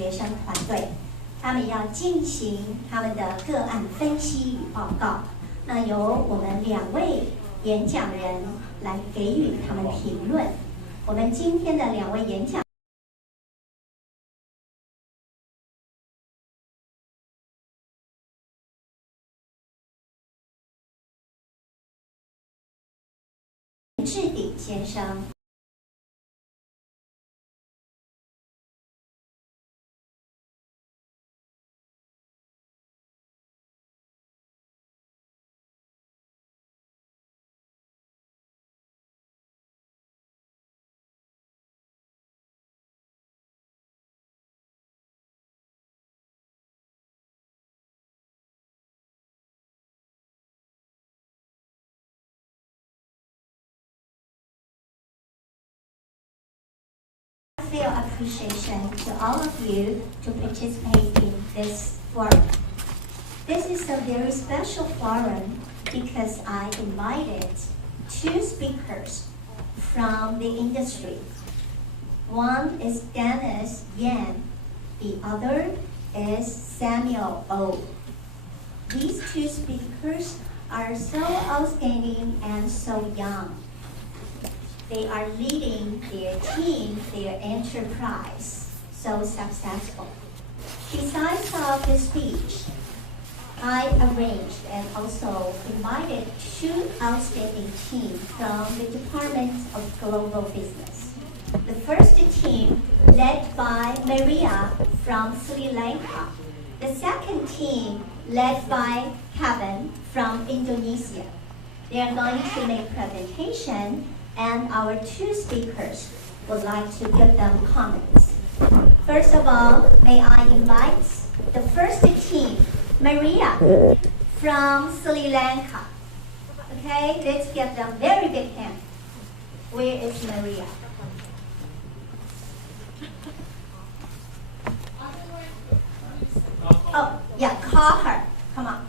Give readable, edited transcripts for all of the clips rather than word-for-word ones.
学生团队，他们要进行他们的个案分析与报告。那由我们2位演讲人来给予他们评论。我们今天的2位演讲。志鼎先生。Feel appreciation to all of you to participate in this forum. This is a very special forum because I invited 2 speakers from the industry. One is Dennis Yan, the other is Samuel O. These 2 speakers are so outstanding and so young. They are leading their team, their enterprise, so successful. Besides of the speech, I arranged and also invited 2 outstanding teams from the Department of Global Business. The first team led by Maria from Sri Lanka. The second team led by Kevin from Indonesia. They are going to make presentation, and our 2 speakers would like to give them comments. First of all, may I invite the first team, Maria from Sri Lanka. Okay, let's give them very big hand. Where is Maria? Oh, yeah, call her. Come on.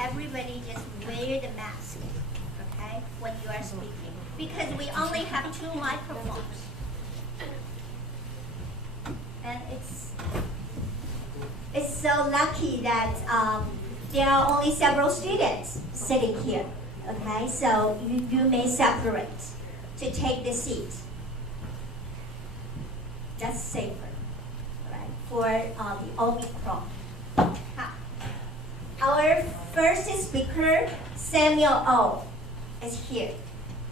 Everybody just wear the mask, okay, when you are speaking, because we only have 2 microphones. And it's so lucky that there are only several students sitting here, okay, so you may separate to take the seat. That's safer, right, for the Omicron. Our first speaker, Samuel O, is here.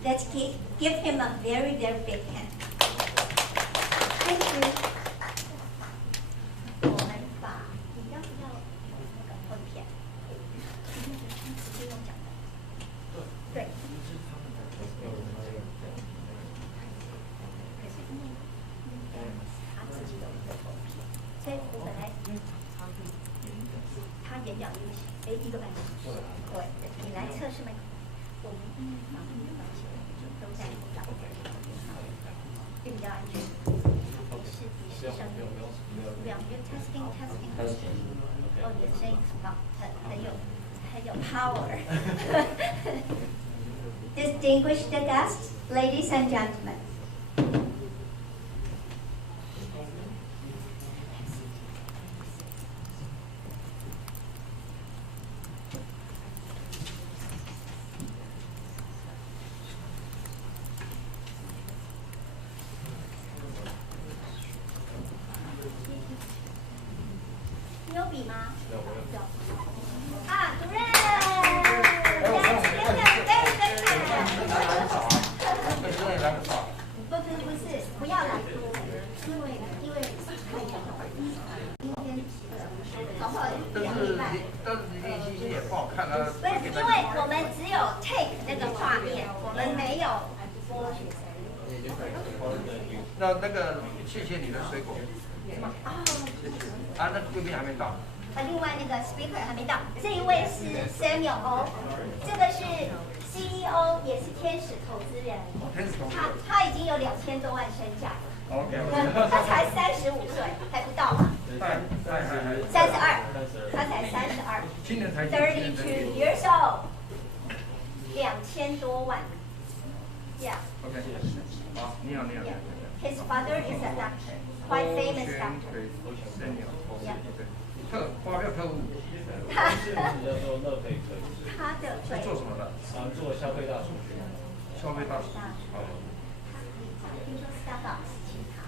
Let's give him a very, very big hand. Thank you. 我们把你要不要那个分片？直接用讲的。对。可是因为他自己有一个投片，所以我本来他演讲1个半小时。对，你来测试没？我们防疫的关系都在口罩，会比较安全。笔试上面2个 testing。哦，你的声音很棒，很有 power。Distinguished guests, ladies and gentlemen.那个，谢谢你的水果。那贵宾还没到。另外那个 speaker 还没到，这一位是 Samuel O， 这个是 CEO， 也是天使投资人。他已经有2000多万身价了。OK。他才35岁，还不到嘛。32，他才32，今年才32 years old， 2000多万。Yeah. OK， 好，你好。His father is a doctor, quite famous doctor. Yeah. 发票特务。他的是做什么的？做消费大数据。消费大数据。好。听说 Starbucks 请他，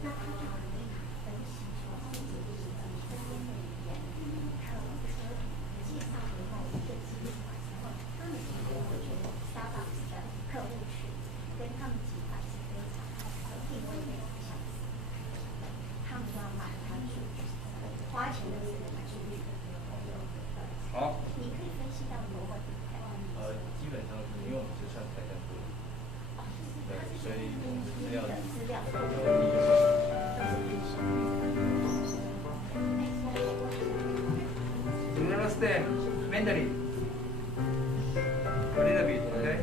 那他就可以分析说自己身边的人，还有介绍的某一个集团，然后他们其实会觉得 Starbucks 的客户群跟他们集团是非常定位非常相似，他们就要买他的数据，花钱都是买数据。好。你可以分析到多少？基本上是因为我们是算台单部，对，所以我们的资料Do you understand Mandarin? A little bit, okay?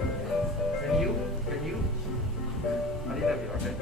Can you? A little bit, okay?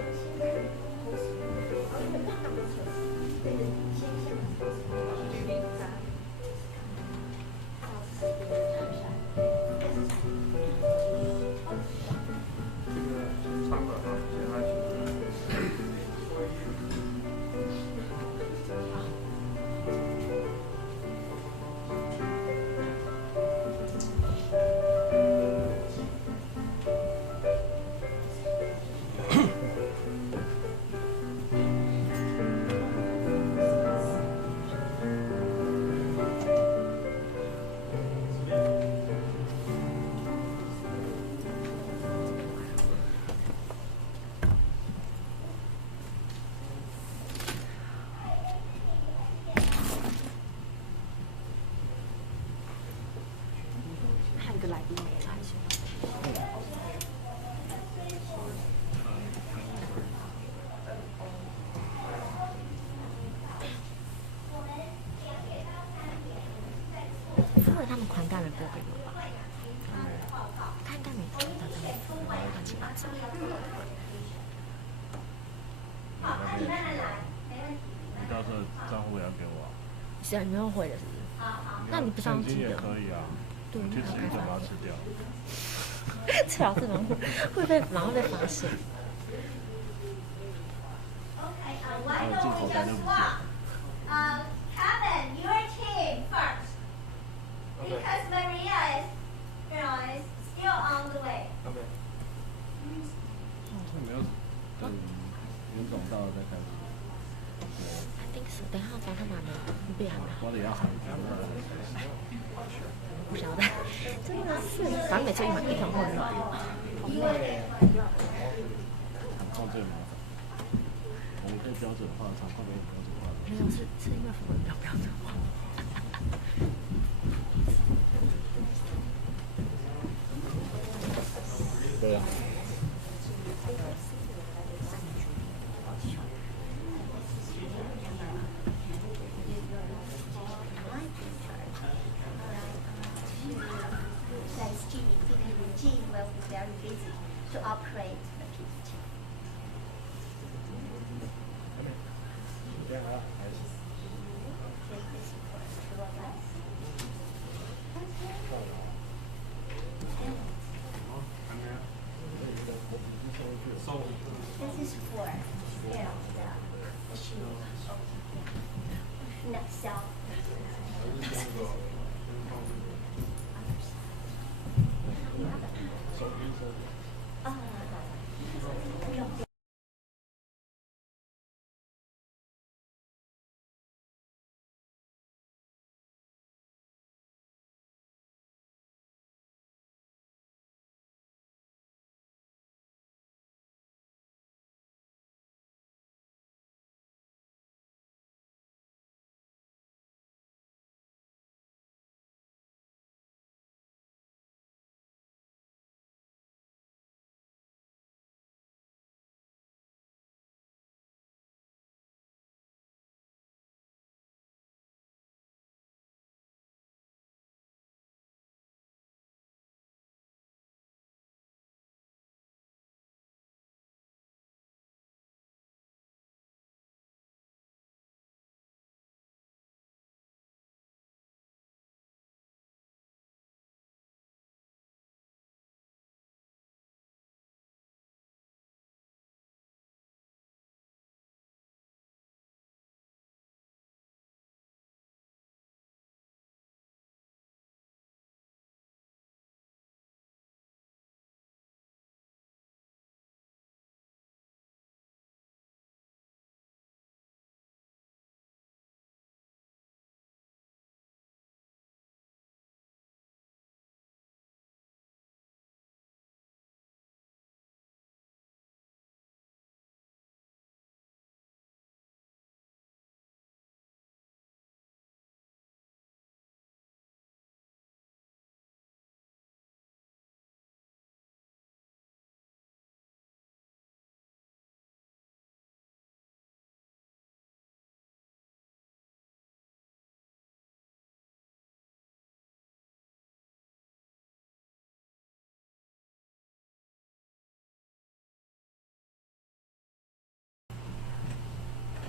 他们宽带了过给我吧？他应该没听到这个乱七八糟。你到时候账户也要给我啊？是啊，你用汇的是不是？那你不是要现金也记得？可以啊。对，去吃一顿把它吃掉。最好是能会被马上被发现。还有进口单就不是。Kevin, your team first. Because Maria is, is still on the way. OK。没有等袁总到了再开始。I think so。等一下，反正他们还没，你不也还没好？我得要喊。不晓得，真的是，反正每次一团混乱。场控最麻烦。我们可以标准化，场控没有标准化。没有，是因为符合比较标准化。对啊。Will be very busy to operate the PPT. This is for the shoe. Not sell.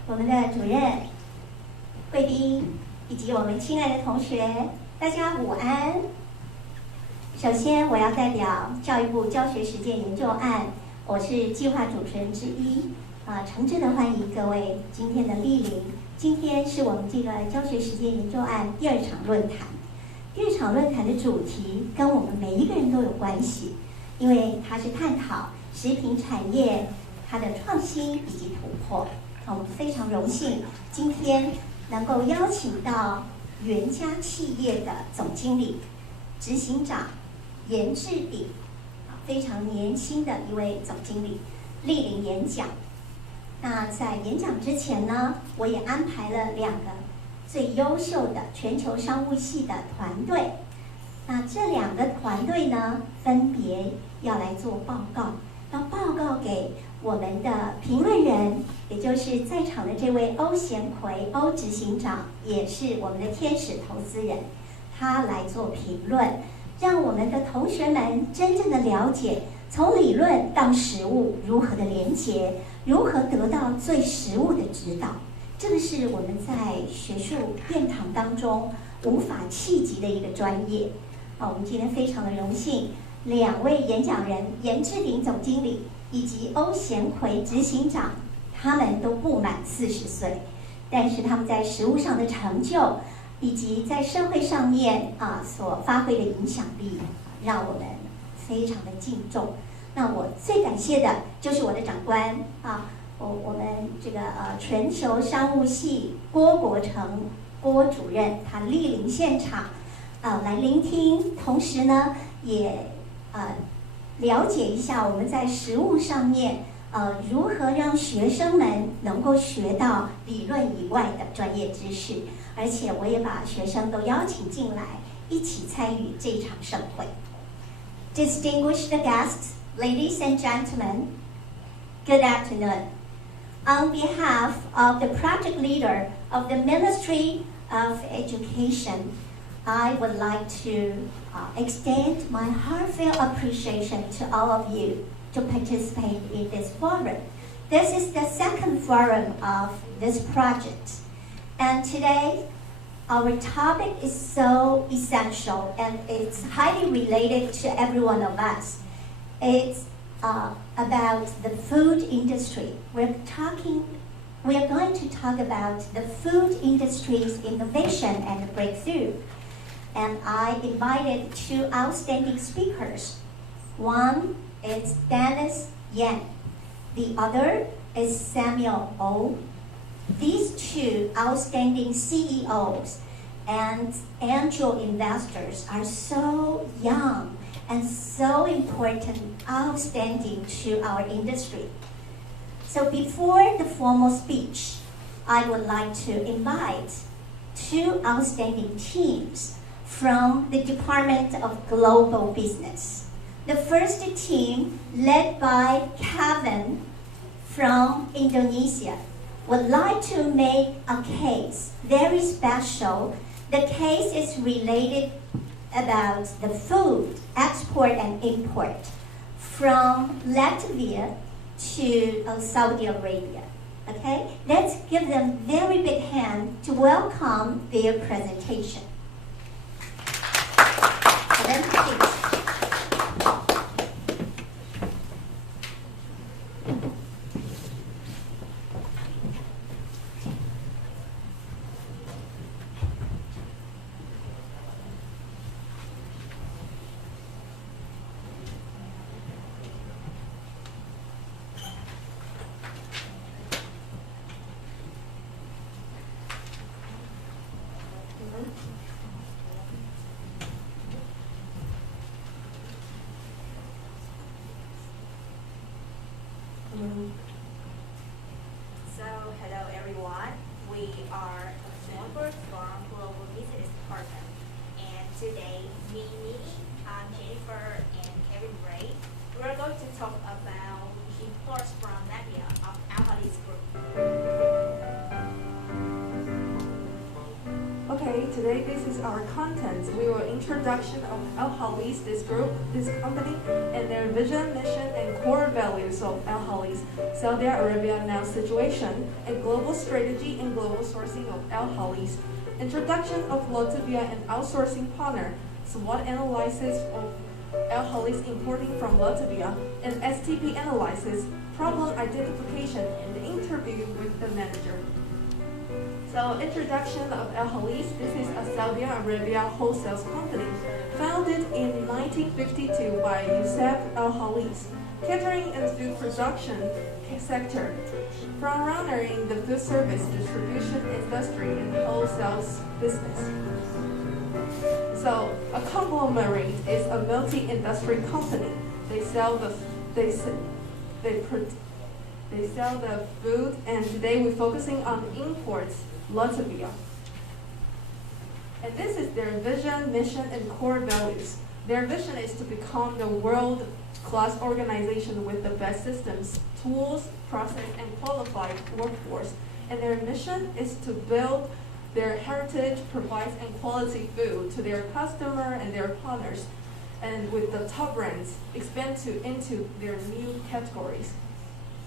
我们的主任、贵宾以及我们亲爱的同学，大家午安。首先，我要代表教育部教学实践研究案，我是计划主持人之一，诚挚的欢迎各位今天的莅临。今天是我们这个教学实践研究案第2场论坛。第2场论坛的主题跟我们每一个人都有关系，因为它是探讨食品产业它的创新以及突破。我们非常荣幸今天能够邀请到元家企业的总经理、执行长严志鼎，非常年轻的一位总经理莅临演讲。那在演讲之前呢，我也安排了2个最优秀的全球商务系的团队。那这2个团队呢，分别要来做报告，要报告给我们的评论人，也就是在场的这位欧贤奎欧执行长，也是我们的天使投资人，他来做评论，让我们的同学们真正的了解从理论到实务如何的连结，如何得到最实务的指导。这个是我们在学术殿堂当中无法企及的一个专业。我们今天非常的荣幸，2位演讲人严志鼎总经理以及欧贤奎执行长，他们都不满40岁，但是他们在实务上的成就以及在社会上面所发挥的影响力，让我们非常的敬重。那我最感谢的就是我的长官我们这个全球商务系郭国成郭主任，他莅临现场来聆听，同时呢也了解一下我们在实务上面如何让学生们能够学到理论以外的专业知识，而且我也把学生都邀请进来，一起参与这场盛会。Distinguished guests, ladies and gentlemen, good afternoon. On behalf of the project leader of the Ministry of Education, I would like to extend my heartfelt appreciation to all of you to participate in this forum. This is the second forum of this project. And today, our topic is so essential and it's highly related to every one of us. It's about the food industry. We are going to talk about the food industry's innovation and breakthrough. And I invited 2 outstanding speakers. One is Dennis Yan. The other is Samuel Oh. These 2 outstanding CEOs and angel investors are so young and so important, outstanding to our industry. So before the formal speech, I would like to invite 2 outstanding teams from the Department of Global Business. The first team, led by Kevin from Indonesia, would like to make a case very special. The case is related about the food export and import from Latvia to Saudi Arabia. Okay, let's give them a very big hand to welcome their presentation. Then please. So, hello everyone. We are members from Global Business Department, and today, me, Jennifer, and Kevin Ray, we're going to talk about imports from Latvia of Alphalis Group. Okay, today this is our content. We will introduction of Al-Halis, this group, this company, and their vision, mission, and core values of Al-Halis, Saudi Arabia now situation, and global strategy and global sourcing of Al-Halis. Introduction of Latvia and outsourcing partner, SWOT analysis of Al-Halis importing from Latvia, and STP analysis, problem identification, and interview with the manager. So introduction of Al-Halis, this is a Saudi Arabia wholesale company founded in 1952 by Yusuf Al-Halis, catering and food production sector, front-runner in the food service distribution industry and wholesale business. So a conglomerate is a multi-industry company. They sell the food, and today we're focusing on imports, Latvia. And this is their vision, mission, and core values. Their vision is to become the world-class organization with the best systems, tools, process, and qualified workforce. And their mission is to build their heritage, provide and quality food to their customer and their partners, and with the top brands, expand into their new categories.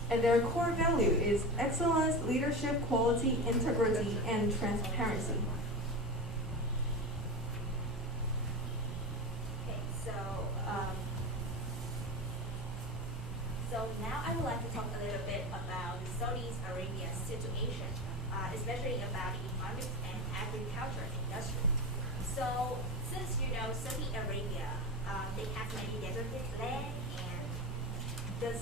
And their core value is excellence, leadership, quality, integrity, and transparency. Okay, so now I would like to talk a little bit about Saudi Arabia's situation, especially about the economic and agriculture industry. So since you know Saudi Arabia, they have many deserted land, and the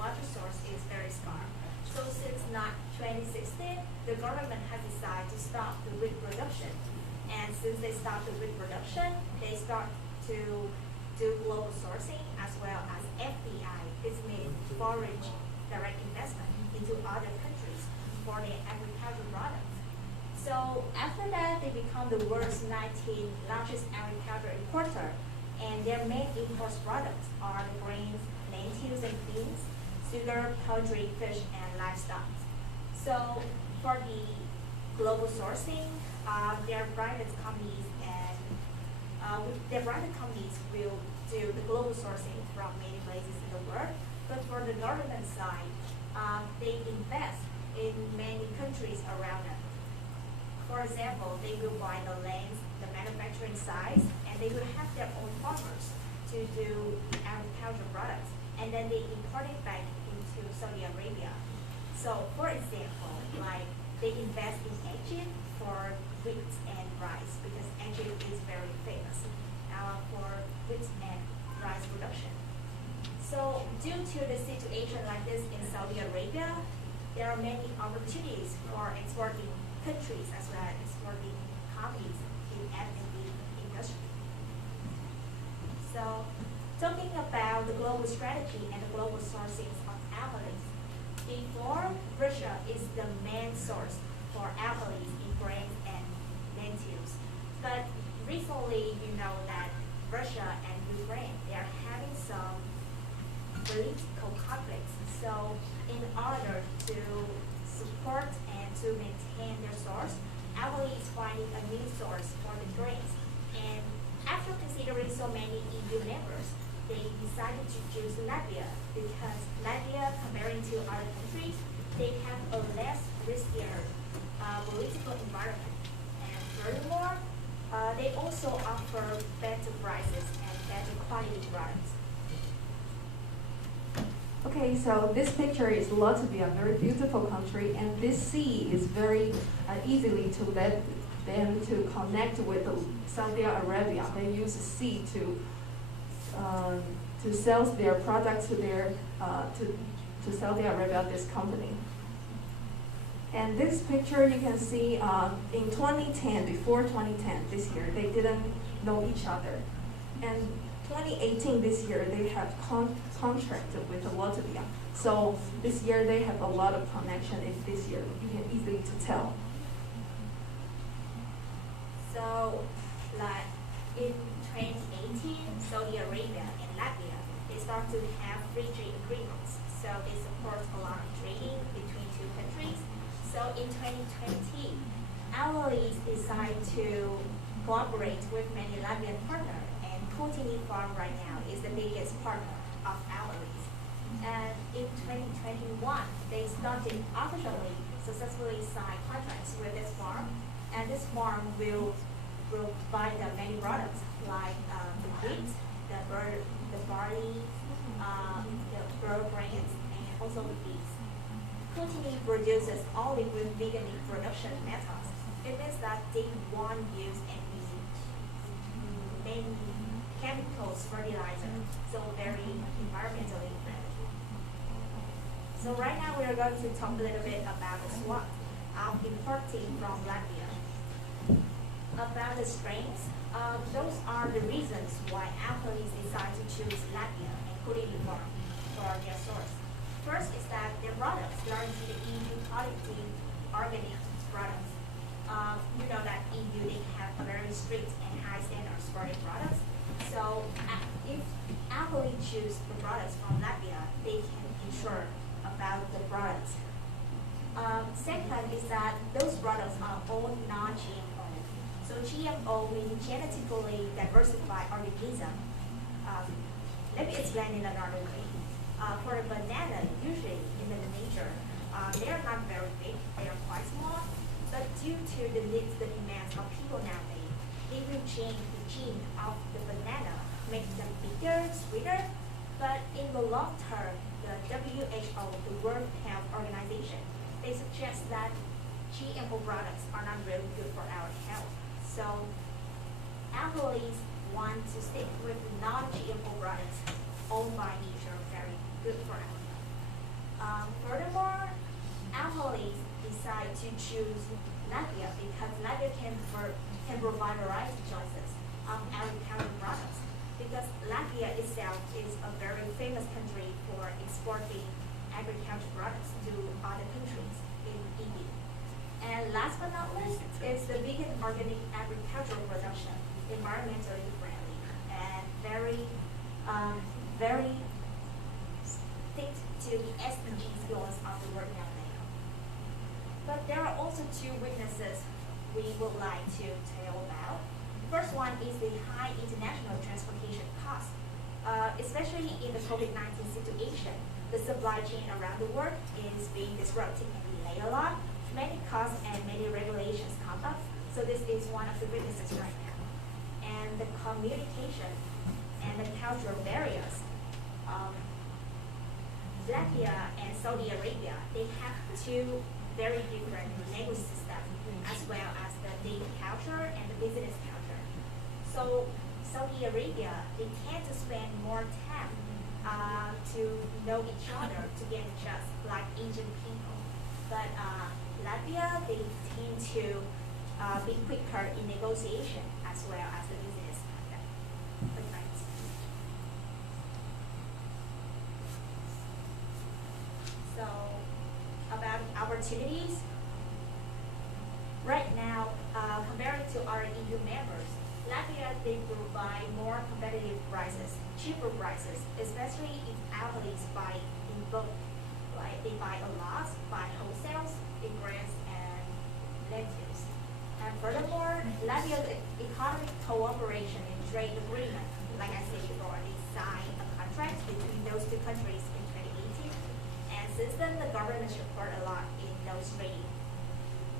water source is very scarce. So since 2016, the government has decided to stop the wheat production. And since they stopped the wheat production, they start to do global sourcing as well as FDI, this means foreign direct investment into other countries for their agricultural products. So after that, they become the world's 19th largest agricultural importer, and their main import products are the grains, lentils and beans, sugar, poultry, fish, and livestock. So for the global sourcing, their private companies will do the global sourcing from many places in the world. But for the government side, they invest in many countries around them. For example, they will buy the lands, the manufacturing sites, and they will have their own farmers to do agricultural products, and then they import it back into Saudi Arabia. So, for example, like they invest in Egypt for wheat and rice because Egypt is very famous for wheat and rice production. So, due to the situation like this in Saudi Arabia, there are many opportunities for exporting countries as well as exporting companies in F&B industry. So, talking about the global strategy and the global sourcings of alcohols, before Russia is the main source for alcohols in grains and lentils. But recently, you know that Russia and Ukraine, they are having some political conflicts. So, in order to support and to maintain their source, alcohol is finding a new source for the grains. And after considering so many EU members, they decided to choose Latvia because Latvia, comparing to other countries, they have a less riskier political environment. And furthermore, they also offer better prices and better quality products. Okay, so this picture is Latvia, a very beautiful country, and this sea is very easily to let them to connect with Saudi Arabia. They use the sea to sell their products to their to Saudi Arabia, this company. And this picture you can see in 2010, before 2010, this year, they didn't know each other. And 2018, this year, they have contracted with Latvia. So this year, they have a lot of connection this year. You can easily to tell. So, like in 2018, Saudi Arabia and Latvia, they start to have free trade agreements. So they support a lot of trading between two countries. So in 2020, our Alcoholics decided to cooperate with many Latvian partners, and Kutini Farm right now is the biggest partner of Alcoholics. And in 2021, they started officially successfully sign contracts with this farm, and this farm will provide them many products like the wheat, the barley, the bird grains, and also the bees. Kutini produces olive with vegan production methods. It means that they won't use any chemicals, fertilizer, so very environmentally friendly. So right now we are going to talk a little bit about the SWOT of importing from Latvia. About the strengths, those are the reasons why athletes decide to choose Latvia and Kutini Farm for their source. First is that their products belong to the EU quality organic products. You know that EU, they have very strict and high standards for their products. So if athletes choose the products from Latvia, they can ensure about the products. Second is that those products are all non-GMO. So GMO means genetically diversified organism. Let me explain in another way. For a banana, usually in the nature, they are not very big, they are quite small, but due to the needs, the demands of people nowadays, they will change the gene of the banana, make them bigger, sweeter, but in the long term, the WHO, the World Health Organization, they suggest that GMO products are not really good for our health. So athletes want to stick with non-GMO products owned by nature, very good for us. Furthermore, athletes decide to choose Latvia because Latvia can provide variety choices of agricultural products. Because Latvia itself is a very famous country for exporting agricultural products to other countries in EU. And last but not least, it's the vegan organic agricultural production, environmentally friendly and very stick to the SDGs goals of the world now. But there are also two weaknesses we would like to tell about. First one is the high international transportation cost. Especially in the COVID-19 situation, the supply chain around the world is being disrupted and delayed a lot. Many costs and many regulations come up, so this is one of the weaknesses right now. And the communication and the cultural barriers. Latvia and Saudi Arabia, they have two very different language systems, as well as the dating culture and the business culture. So Saudi Arabia, they tend to spend more time to know each other, to get trust, like Asian people. But Latvia, they tend to be quicker in negotiation as well as the business conduct. So about opportunities, right now, compared to our EU members, Latvia, they provide more competitive prices, cheaper prices, especially if athletes buy in bulk. Like they buy a lot, buy wholesales, in grains and lentils. And furthermore, Latvia's economic cooperation and trade agreement, like I said before, they signed a contract between those two countries in 2018. And since then, the government support a lot in those trade.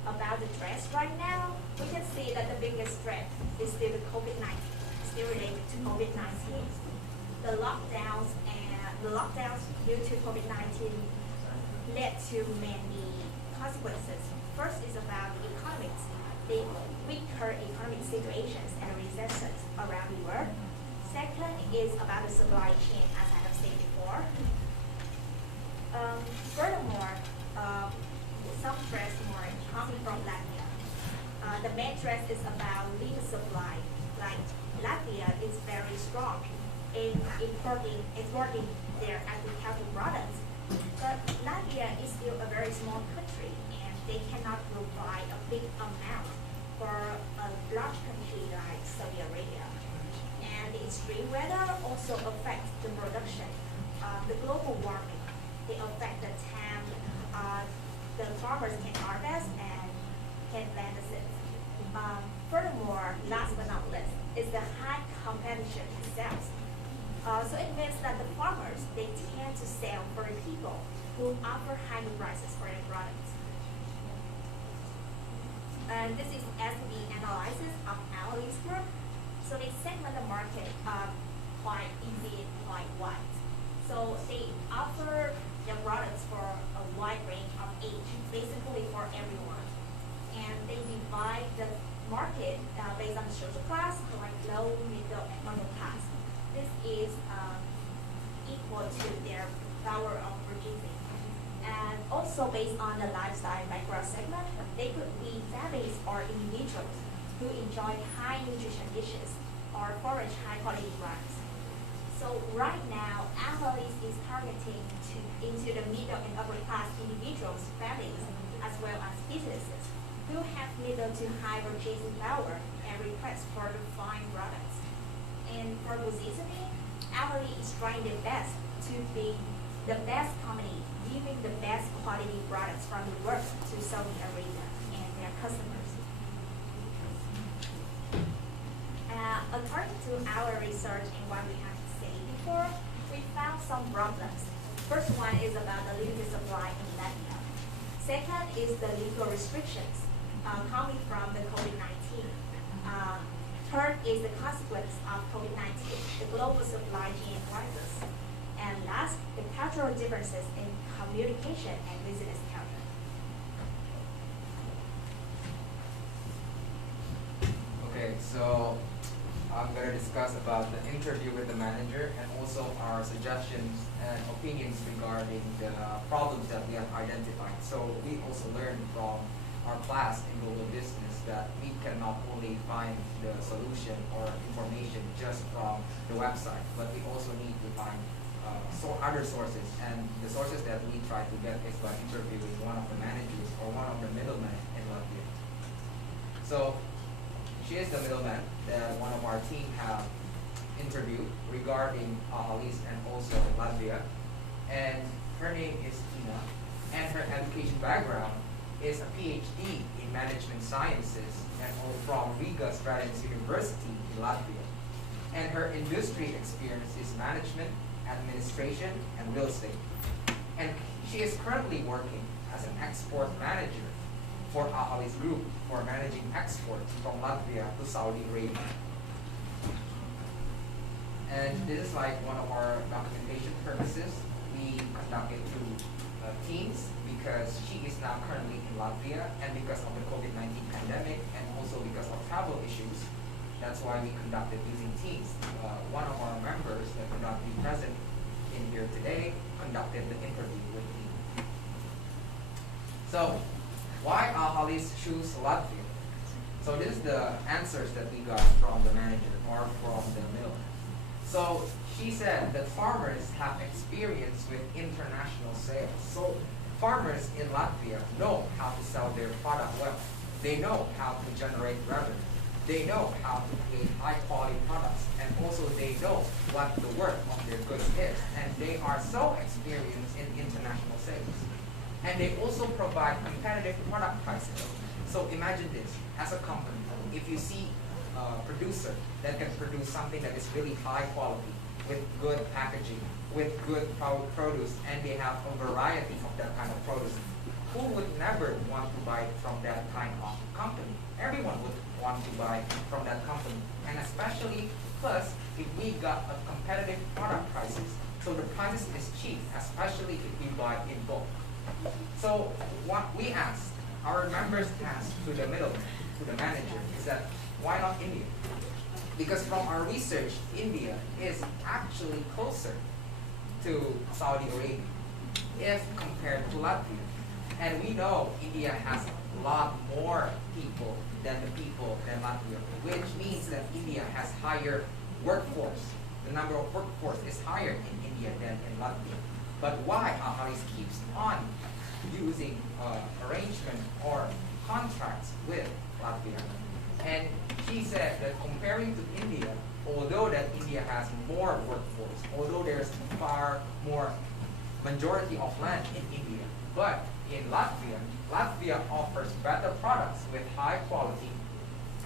About the threats right now, we can see that the biggest threat is still the COVID-19, still related to COVID-19. The lockdowns due to COVID-19 led to many consequences. First is about the economics, the weaker economic situations and recessions around the world. Second is about the supply chain, as I have said before. Furthermore, some threats more coming from Latvia. The main threat is about legal supply. Like Latvia is very strong in exporting their agricultural products. But Latvia is still a very small country, and they cannot provide a big amount for a large country like Saudi Arabia. And the extreme weather also affects the production. The global warming, they affect the time the farmers can harvest and can plant the seeds. nutrition itself. So it means that the farmers, they tend to sell for people who offer high prices for their products. And this is as the analysis of Alice Group. So they segment the market quite easy and quite wide. So they offer their products for a wide range of age, basically for everyone. And they divide the market based on the social class, like low, middle, and middle class. This is equal to their power of purchasing. And also based on the lifestyle background segment, they could be families or individuals who enjoy high nutrition dishes or forage high quality rice. So right now, Alice is targeting into the middle and upper class individuals, families, as well as businesses who have middle to high purchasing power and request for the fine products. And for positioning, Alice is trying their best to be the best company, giving the best quality products from the world to Saudi Arabia and their customers. According to our research and what we have said before, we found some problems. First one is about the limited supply in Latvia. Second is the legal restrictions coming from the COVID-19. Third is the consequence of COVID-19, the global supply chain crisis. And last, the cultural differences in communication and business culture. Okay, so I'm going to discuss about the interview with the manager and also our suggestions and opinions regarding the problems that we have identified. So we also learned from our class in global business that we cannot only find the solution or information just from the website, but we also need to find other sources. And the sources that we try to get is by interviewing one of the managers or one of the middlemen in Latvia. So she is the middleman that one of our team have interviewed regarding Alice and also Latvia. And her name is Tina, and her education background is a PhD in management sciences and from Riga Strategic University in Latvia. And her industry experience is management, administration, and real estate. And she is currently working as an export manager for Alice Group for managing exports from Latvia to Saudi Arabia. And this is like one of our documentation purposes. We conducted through teams because she is now currently in Latvia, and because of the COVID-19 pandemic and also because of travel issues, that's why we conducted using teams. One of our members that could not be present in here today conducted the interview with me. So why Alice choose Latvia? So this is the answers that we got from the manager or from the middleman. So she said that farmers have experience with international sales. So farmers in Latvia know how to sell their product well. They know how to generate revenue. They know how to create high quality products. And also they know what the worth of their goods is. And they are so experienced in international sales. And they also provide competitive product prices. So imagine this, as a company, if you see a producer that can produce something that is really high quality, with good packaging, with good produce, and they have a variety of that kind of produce, who would never want to buy from that kind of company? Everyone would want to buy from that company. And especially, plus, if we got a competitive product prices, so the prices is cheap, especially if we buy in bulk. So what we asked, our members asked to the middleman, to the manager, is that why not India? Because from our research, India is actually closer to Saudi Arabia if compared to Latvia. And we know India has a lot more people than Latvia, which means that India has higher workforce. The number of workforce is higher in India than in Latvia. But why Alice keeps on using arrangement or contracts with Latvia? And she said that comparing to India, although that India has more workforce, although there's far more majority of land in India, but in Latvia offers better products with high quality,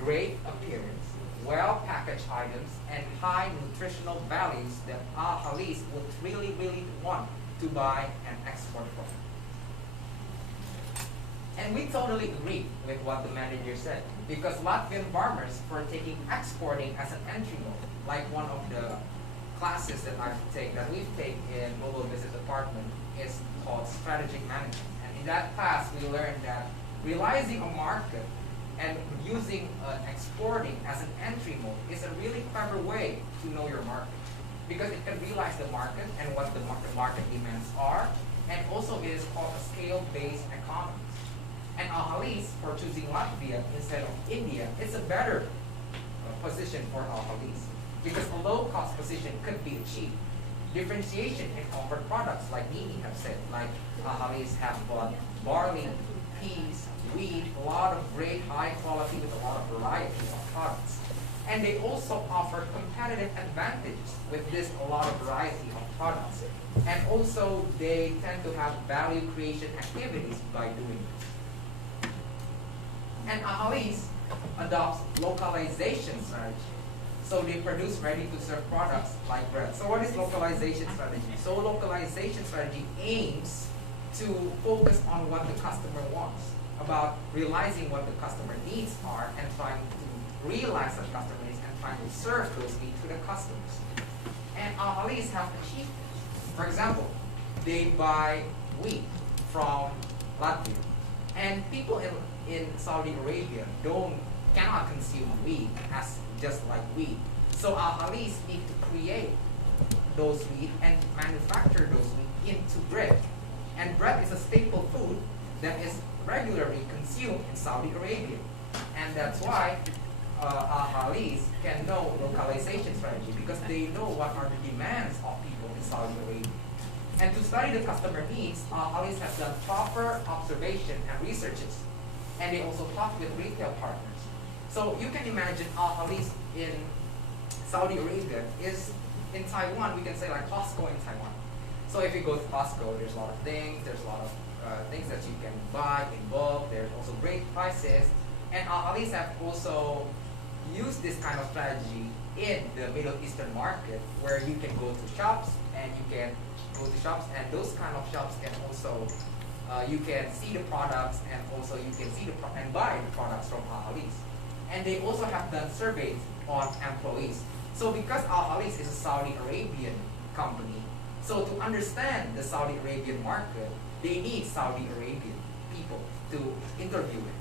great appearance, well-packaged items and high nutritional values that Ahalis would really, really want to buy and export from. And we totally agree with what the manager said, because Latvian farmers for taking exporting as an entry mode, like one of the classes that we've taken in Global Business Department is called Strategic Management. And in that class, we learned that realizing a market and using exporting as an entry mode is a really clever way to know your market, because it can realize the market and what the market demands are, and also it is called a scale-based economy. And Ahalis, for choosing Latvia instead of India, it's a better position for Ahalis, because a low-cost position could be achieved. Differentiation in offered products, like Nini have said, like Ahalis have bought barley, peas, wheat, a lot of great high quality with a lot of variety of products. And they also offer competitive advantages with this a lot of variety of products. And also they tend to have value creation activities by doing this. And Ahalis adopts localization strategy. So they produce ready-to-serve products like bread. So what is localization strategy? So localization strategy aims to focus on what the customer wants, about realizing what the customer needs are and trying to realize the customer needs and trying to serve those needs to the customers. And Ahalis have achieved this. For example, they buy wheat from Latvia. And people in Saudi Arabia cannot consume wheat as just like wheat. So Ahalis need to create those wheat and manufacture those wheat into bread. And bread is a staple food that is regularly consumed in Saudi Arabia. And that's why Ahalis can know localization strategy, because they know what are the demands of people in Saudi Arabia. And to study the customer needs, Ahalis has done proper observation and researches. And they also talk with retail partners. So you can imagine Ahalis in Saudi Arabia is in Taiwan, we can say like Costco in Taiwan. So if you go to Costco, there's a lot of things, there's a lot of things that you can buy in bulk, there's also great prices. And Ahalis have also used this kind of strategy in the Middle Eastern market, where you can go to shops and those kind of shops can also you can see the products, and also you can see and buy the products from Ahalis. And they also have done surveys on employees. So because Ahalis is a Saudi Arabian company, so to understand the Saudi Arabian market, they need Saudi Arabian people to interview it.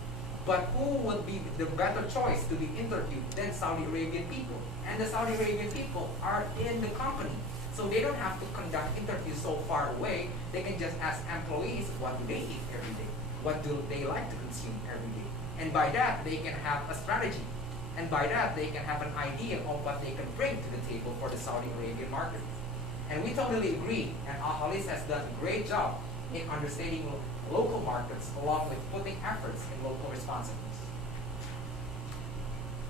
But who would be the better choice to be interviewed than Saudi Arabian people? And the Saudi Arabian people are in the company. So they don't have to conduct interviews so far away. They can just ask employees, what do they eat every day? What do they like to consume every day? And by that, they can have a strategy. And by that, they can have an idea of what they can bring to the table for the Saudi Arabian market. And we totally agree, and Ahalis has done a great job in understanding local markets, along with putting efforts in local responsiveness.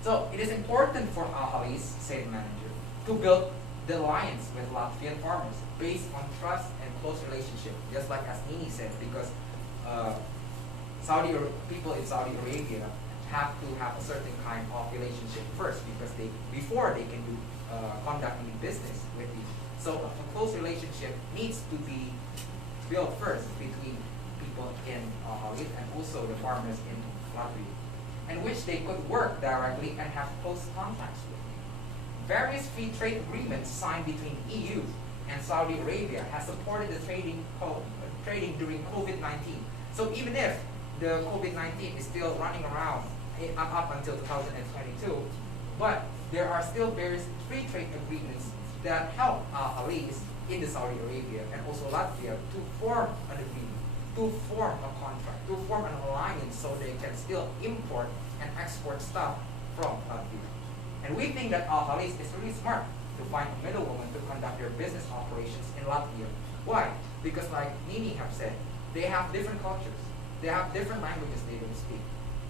So it is important for Ahalis, said the manager, to build the alliance with Latvian farmers based on trust and close relationship, just like as Nini said, because people in Saudi Arabia have to have a certain kind of relationship first, because before they can conduct any business with you. So a close relationship needs to be built first between people in Ahalis and also the farmers in Latvia, in which they could work directly and have close contacts with. Various free trade agreements signed between EU and Saudi Arabia has supported the trading during COVID-19. So even if the COVID-19 is still running around up until 2022, but there are still various free trade agreements that help Ahalis in the Saudi Arabia and also Latvia to form an agreement, to form a contract, to form an alliance, so they can still import and export stuff from Latvia. And we think that Ahalis is really smart to find a middlewoman to conduct their business operations in Latvia. Why? Because like Nini have said, they have different cultures. They have different languages they don't speak.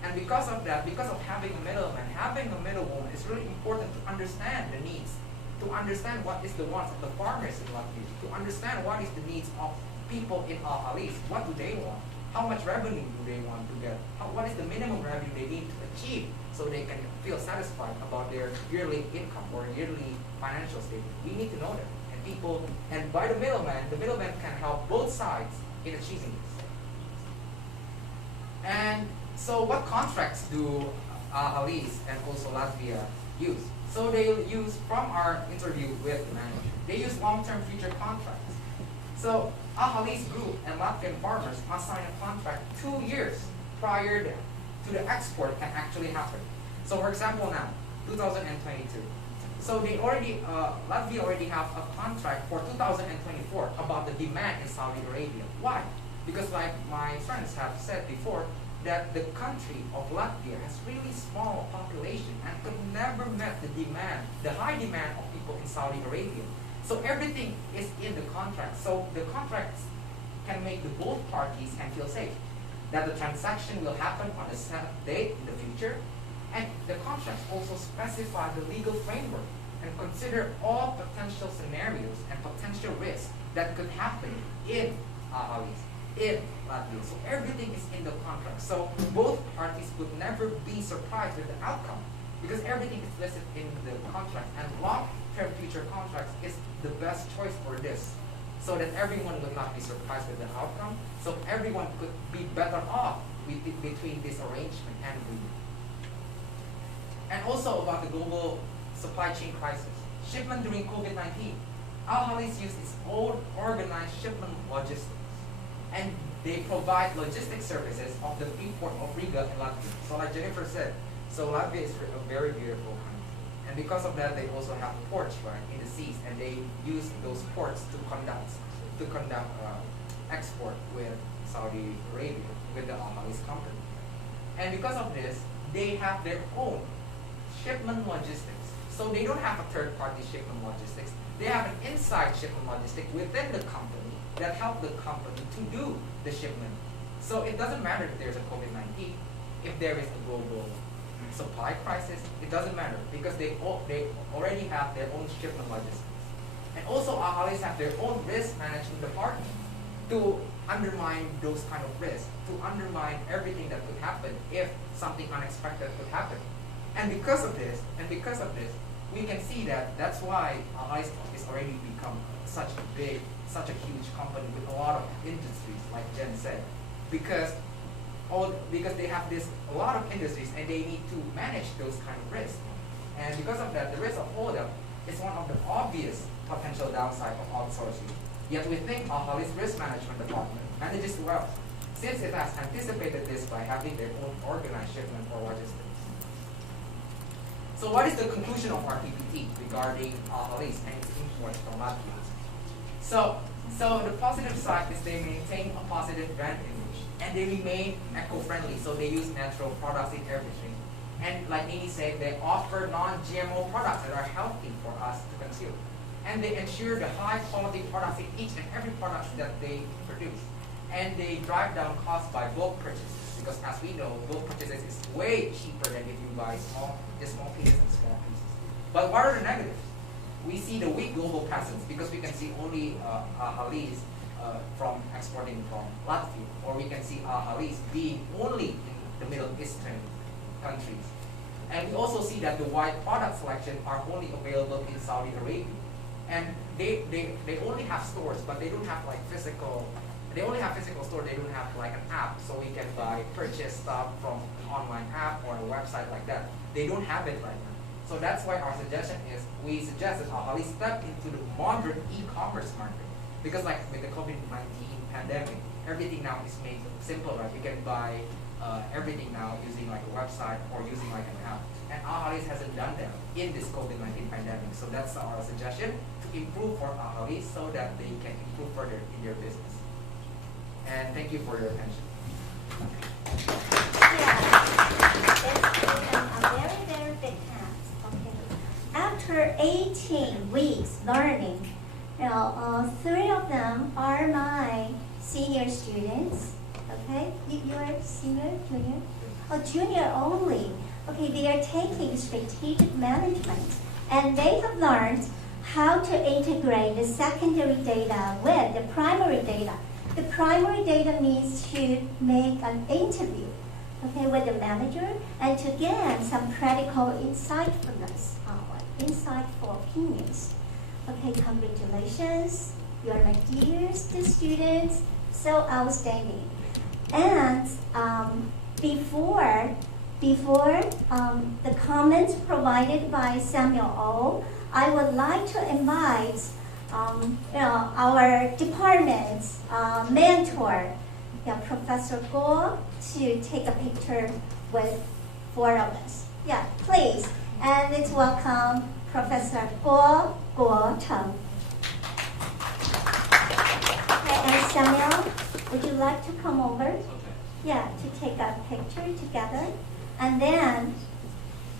And because of that, because of having a middleman, having a middlewoman is really important to understand the needs, to understand what is the wants of the farmers in Latvia, to understand what is the needs of people in Ahalis. What do they want? How much revenue do they want to get? What is the minimum revenue they need to achieve so they can feel satisfied about their yearly income or yearly financial statement. We need to know that. And by the middleman can help both sides in achieving this. And so what contracts do Ahalis and also Latvia use? So they use, from our interview with the manager, they use long-term future contracts. So Ahalis group and Latvian farmers must sign a contract 2 years prior to the export can actually happen. So for example now, 2022. So they already, Latvia already have a contract for 2024 about the demand in Saudi Arabia. Why? Because like my friends have said before, that the country of Latvia has really small population and could never met the demand, the high demand of people in Saudi Arabia. So everything is in the contract. So the contracts can make the both parties can feel safe that the transaction will happen on a set date in the future. And the contracts also specify the legal framework and consider all potential scenarios and potential risks that could happen in Ahalis, in Latvia. So everything is in the contract. So both parties would never be surprised with the outcome because everything is listed in the contract. And long-term future contracts is the best choice for this, so that everyone would not be surprised with the outcome. So everyone could be better off between this arrangement and agreement. And also about the global supply chain crisis. Shipment during COVID-19. Ahalis used its own organized shipment logistics. And they provide logistics services of the freeport of Riga in Latvia. So like Jennifer said, so Latvia is a very beautiful country. And because of that, they also have ports, right, in the seas. And they use those ports to conduct export with Saudi Arabia, with the Ahalis company. And because of this, they have their own shipment logistics. So they don't have a third-party shipment logistics. They have an inside shipment logistics within the company that help the company to do the shipment. So it doesn't matter if there's a COVID-19, if there is a global supply crisis, it doesn't matter because they already have their own shipment logistics. And also Ahalis have their own risk management department to undermine those kind of risks, to undermine everything that could happen if something unexpected could happen. And because of this, we can see that that's why Ahalis is already become such a huge company with a lot of industries, like Jen said, because they have a lot of industries and they need to manage those kind of risks. And because of that, the risk of holdup is one of the obvious potential downside of outsourcing. Yet we think Ahalis risk management department manages well, since it has anticipated this by having their own organized shipment or logistics. So what is the conclusion of our PPT regarding Ahalis and its imports from Latvia? So the positive side is they maintain a positive brand image and they remain eco-friendly. So they use natural products in everything. And like Nini said, they offer non-GMO products that are healthy for us to consume. And they ensure the high quality products in each and every product that they produce. And they drive down costs by bulk purchases. Because as we know, bulk purchases is way cheaper than if you buy small pieces and small pieces. But what are the negatives? We see the weak global presence because we can see only Ahalis from exporting from Latvia, or we can see Ahalis being only in the Middle Eastern countries. And we also see that the wide product selection are only available in Saudi Arabia. And they only have stores, but they don't have like physical. They only have physical store. They don't have like an app, so we can purchase stuff from an online app or a website like that. They don't have it right now. So that's why our suggestion is we suggest that Ahalis step into the modern e-commerce market, because like with the COVID-19 pandemic, everything now is made simple, right? You can buy everything now using like a website or using like an app. And Ahalis hasn't done that in this COVID-19 pandemic. So that's our suggestion to improve for Ahalis so that they can improve further in their business. And thank you for your attention. Yeah, a very, very big task. Okay. After 18 weeks learning, 3 of them are my senior students. Okay, you are senior, junior? Oh, junior only. Okay, they are taking strategic management, and they have learned how to integrate the secondary data with the primary data. The primary data means to make an interview okay, with the manager, and to gain some practical insightfulness, insightful opinions. Okay, congratulations, you're my dears, the students, so outstanding. And before the comments provided by Samuel O, I would like to invite our department's mentor, Professor Guo, to take a picture with 4 of us. Yeah, please. And let's welcome Professor Guo Cheng. Okay, and Samuel, would you like to come over? Okay. Yeah, to take a picture together. And then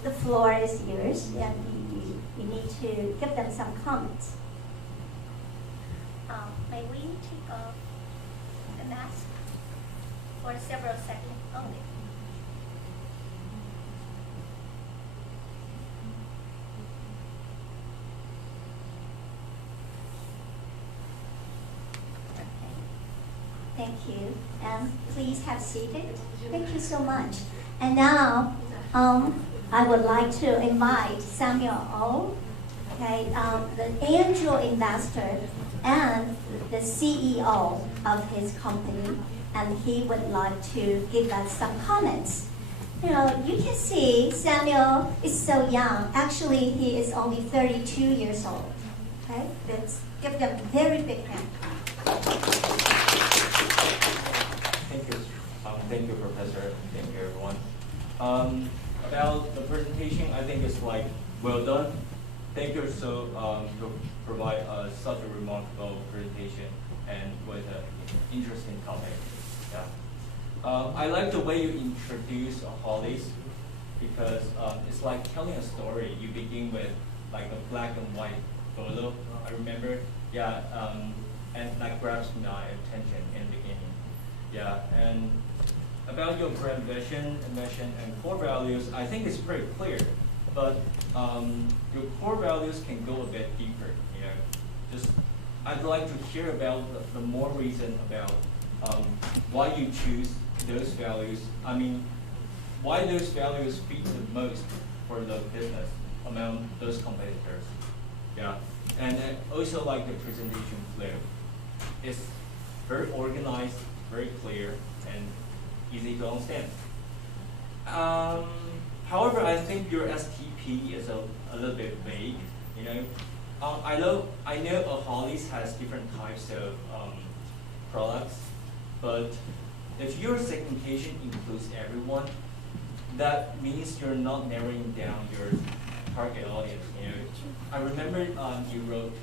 the floor is yours, and you need to give them some comments. May we take off the mask for several seconds only? Okay. Thank you. And please have seated. Thank you so much. And now, I would like to invite Samuel O, okay, the angel investor and the CEO of his company, and he would like to give us some comments. You know, you can see Samuel is so young. Actually, he is only 32 years old. Okay, let's give them a very big hand. Thank you. Thank you, Professor. Thank you, everyone. About the presentation, I think it's like well done. Thank you to provide such a remarkable presentation and with an interesting topic. Yeah. I like the way you introduce Hollies because it's like telling a story. You begin with like a black and white photo. I remember, yeah, and that grabs my attention in the beginning. Yeah, and about your brand vision, mission, and core values, I think it's pretty clear. But your core values can go a bit deeper. You know, just I'd like to hear about the more reason about why you choose those values. I mean, why those values fit the most for the business among those competitors. Yeah, and also like the presentation flow. It's very organized, very clear, and easy to understand. However, I think your STP is a little bit vague. You know, I know a Hollies has different types of products, but if your segmentation includes everyone, that means you're not narrowing down your target audience. You know, I remember you wrote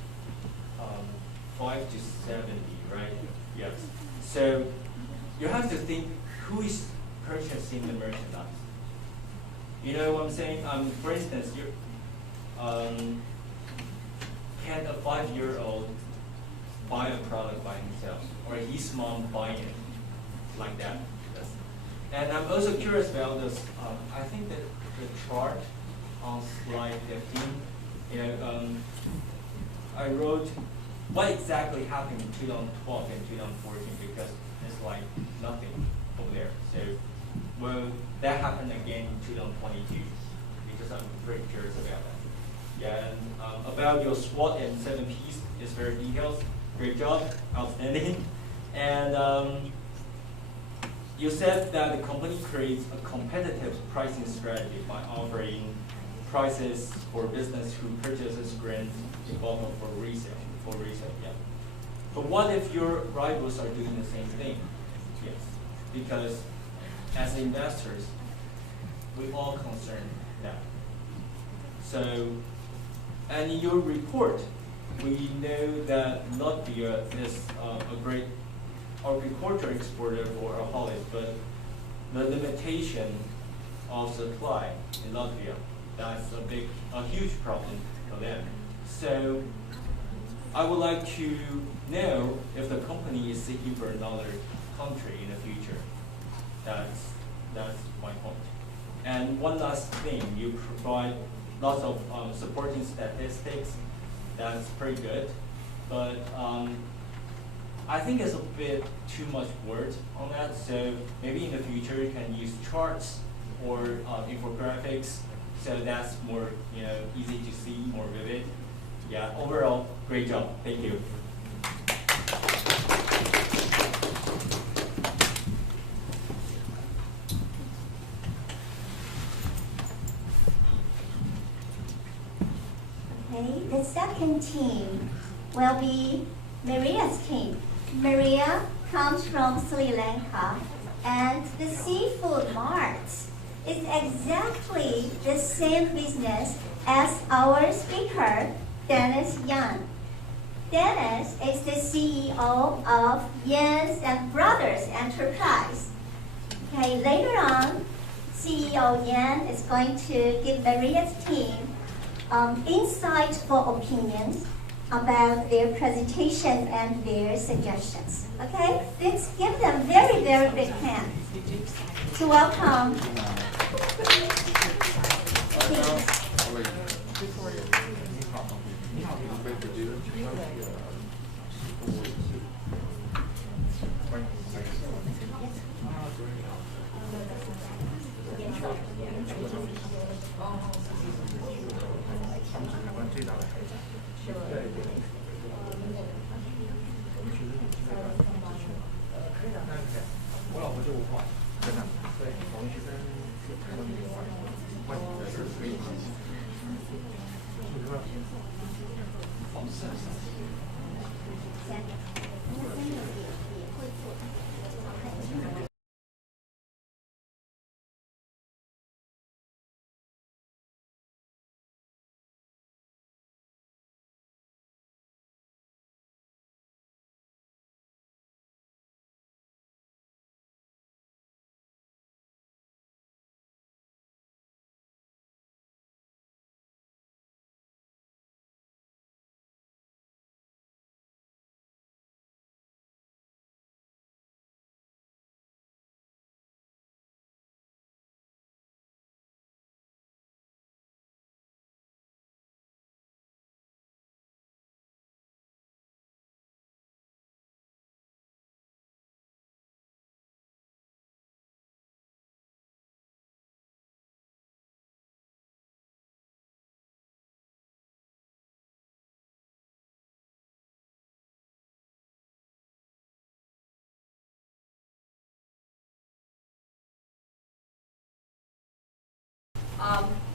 5 to 70, right? Yes. So you have to think who is purchasing the merchandise. You know what I'm saying? For instance, can a 5-year-old buy a product by himself, or his mom buy it like that? Yes. And I'm also curious about this. I think that the chart on slide 15. You know, I wrote what exactly happened in 2012 and 2014 because it's like nothing over there. So, well, that happened again in 2022 because I'm very curious about that. Yeah, and about your SWOT and 7 Ps is very detailed. Great job, outstanding. And you said that the company creates a competitive pricing strategy by offering prices for business who purchases grains in bulk for resale. Yeah. But what if your rivals are doing the same thing? Yes, because as investors, we all concerned that. So, and in your report, we know that Latvia is a great agriculture exporter for our Hollies, but the limitation of supply in Latvia, that's a huge problem for them. So I would like to know if the company is seeking for another country in the future. That's my point. And one last thing, you provide lots of supporting statistics. That's pretty good. But I think it's a bit too much words on that, so maybe in the future you can use charts or infographics, so that's more easy to see, more vivid. Yeah, overall, great job. Thank you. Okay, the second team will be Maria's team. Maria comes from Sri Lanka, and the seafood mart is exactly the same business as our speaker, Dennis Yan. Dennis is the CEO of Yan's and Brothers Enterprise. Okay, later on, CEO Yan is going to give Maria's team insightful opinions about their presentation and their suggestions. Okay, let's give them very, very big hand to welcome.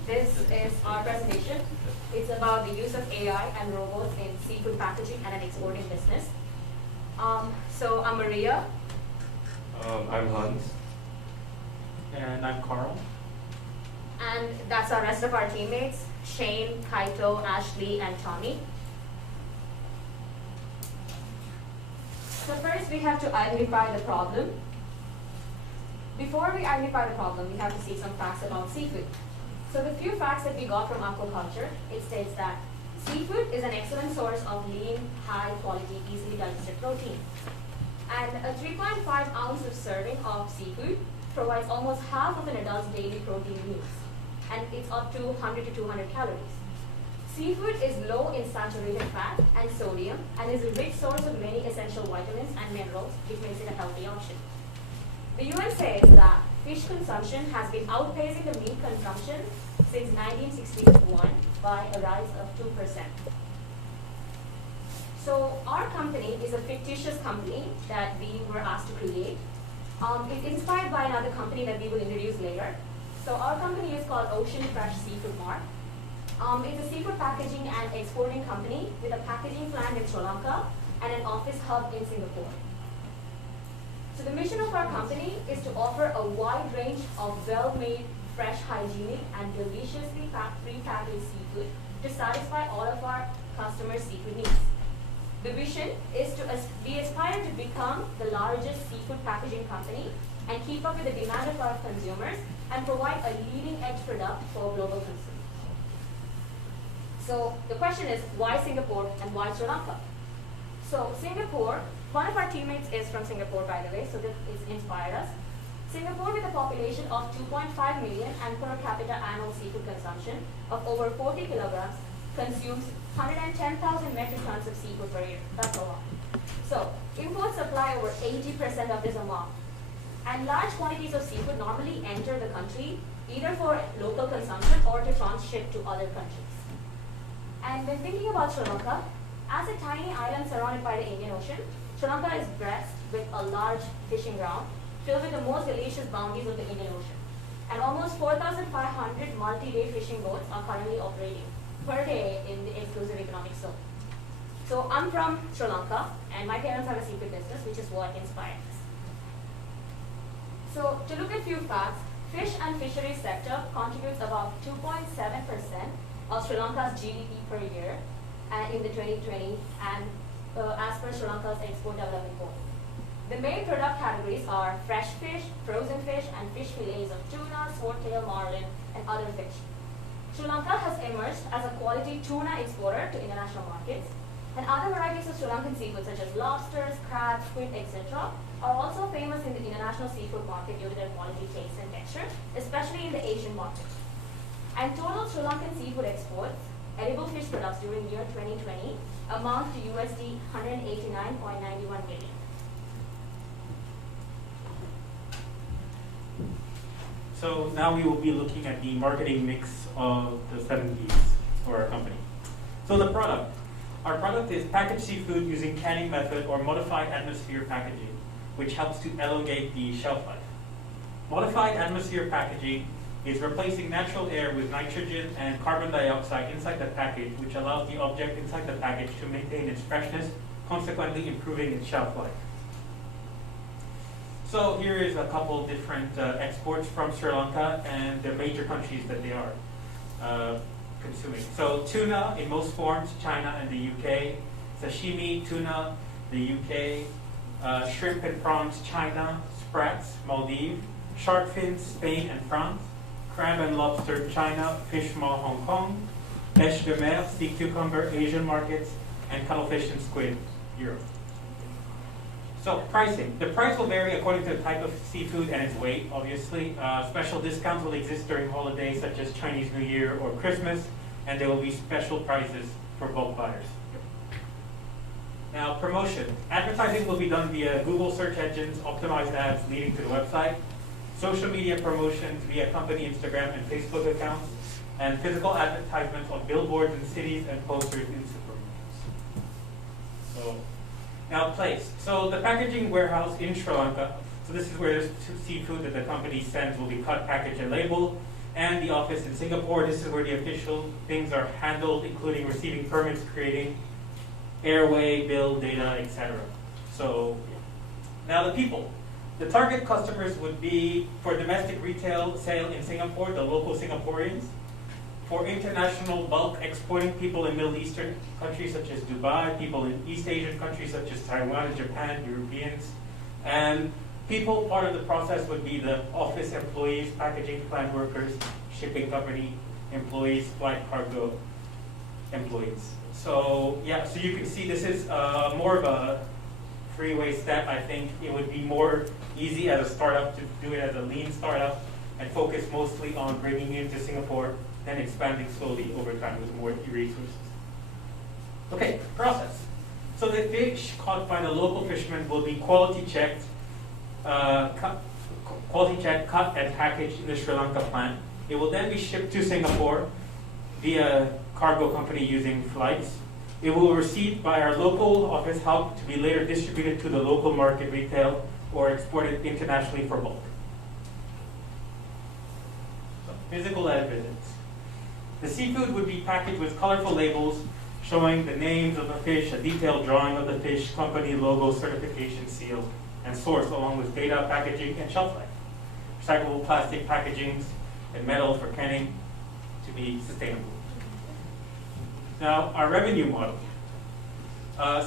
This is our presentation. It's about the use of AI and robots in seafood packaging and an exporting business. So I'm Maria. I'm Hans. And I'm Carl. And that's our rest of our teammates, Shane, Kaito, Ashley, and Tommy. So first we have to identify the problem. Before we identify the problem, we have to see some facts about seafood. So the few facts that we got from aquaculture, it states that seafood is an excellent source of lean, high quality, easily digested protein. And a 3.5 ounce of serving of seafood provides almost half of an adult's daily protein needs. And it's up to 100 to 200 calories. Seafood is low in saturated fat and sodium and is a rich source of many essential vitamins and minerals, which makes it a healthy option. The UN says that fish consumption has been outpacing the meat consumption since 1961 by a rise of 2%. So our company is a fictitious company that we were asked to create. It's inspired by another company that we will introduce later. So our company is called Ocean Fresh Seafood Mart. It's a seafood packaging and exporting company with a packaging plant in Sri Lanka and an office hub in Singapore. So the mission of our company is to offer a wide range of well-made, fresh, hygienic, and deliciously pre-packaged seafood to satisfy all of our customers' seafood needs. The vision is to we aspire to become the largest seafood packaging company and keep up with the demand of our consumers and provide a leading-edge product for global consumers. So the question is, why Singapore and why Sri Lanka? So Singapore, one of our teammates is from Singapore, by the way, so that it's inspired us. Singapore, with a population of 2.5 million and per capita annual seafood consumption of over 40 kilograms, consumes 110,000 metric tons of seafood per year. That's a lot. So, imports supply over 80% of this amount. And large quantities of seafood normally enter the country either for local consumption or to transship to other countries. And when thinking about Sri Lanka, as a tiny island surrounded by the Indian Ocean, Sri Lanka is blessed with a large fishing ground filled with the most delicious bounties of the Indian Ocean. And almost 4,500 multi-day fishing boats are currently operating per day in the exclusive economic zone. So I'm from Sri Lanka, and my parents have a seafood business, which is what inspired us. So to look at few facts, fish and fisheries sector contributes about 2.7% of Sri Lanka's GDP per year in the 2020, and as per Sri Lanka's Export Development Board. The main product categories are fresh fish, frozen fish, and fish fillets of tuna, swordtail, marlin, and other fish. Sri Lanka has emerged as a quality tuna exporter to international markets, and other varieties of Sri Lankan seafood such as lobsters, crabs, squid, etc. are also famous in the international seafood market due to their quality, taste, and texture, especially in the Asian market. And total Sri Lankan seafood exports, edible fish products during year 2020 amount to USD 189.91 billion. So now we will be looking at the marketing mix of the 7 Ps for our company. So the product. Our product is packaged seafood using canning method or modified atmosphere packaging, which helps to elongate the shelf life. Modified atmosphere packaging is replacing natural air with nitrogen and carbon dioxide inside the package, which allows the object inside the package to maintain its freshness, consequently improving its shelf life. So here is a couple different exports from Sri Lanka and the major countries that they are consuming. So tuna in most forms, China and the UK. Sashimi, tuna, the UK. Shrimp and prawns, China. Sprats, Maldives. Shark fins, Spain and France. Crab and lobster, China. Fish maw, Hong Kong. Pêche de mer, sea cucumber, Asian markets. And cuttlefish and squid, Europe. So pricing. The price will vary according to the type of seafood and its weight, obviously. Special discounts will exist during holidays such as Chinese New Year or Christmas, and there will be special prices for bulk buyers. Now, promotion. Advertising will be done via Google search engines, optimized ads leading to the website, social media promotions via company Instagram and Facebook accounts, and physical advertisements on billboards in cities and posters in supermarkets. So, now place. So the packaging warehouse in Sri Lanka, so this is where the seafood that the company sends will be cut, packaged, and labeled. And the office in Singapore, this is where the official things are handled, including receiving permits, creating airway, bill, data, etc. So now the people. The target customers would be for domestic retail sale in Singapore, the local Singaporeans. For international bulk exporting, people in Middle Eastern countries such as Dubai, people in East Asian countries such as Taiwan and Japan, Europeans. And people, part of the process would be the office employees, packaging plant workers, shipping company employees, flight cargo employees. So yeah, so you can see this is more of a freeway step. I think it would be more easy as a startup to do it as a lean startup and focus mostly on bringing it to Singapore and expanding slowly over time with more resources. Okay, process. So the fish caught by the local fishermen will be quality checked, cut and packaged in the Sri Lanka plant. It will then be shipped to Singapore via cargo company using flights. It will be received by our local office hub to be later distributed to the local market retail or exported internationally for bulk. So, physical evidence. The seafood would be packaged with colorful labels showing the names of the fish, a detailed drawing of the fish, company logo, certification seal, and source, along with data, packaging, and shelf life. Recyclable plastic packagings and metal for canning to be sustainable. Now, our revenue model.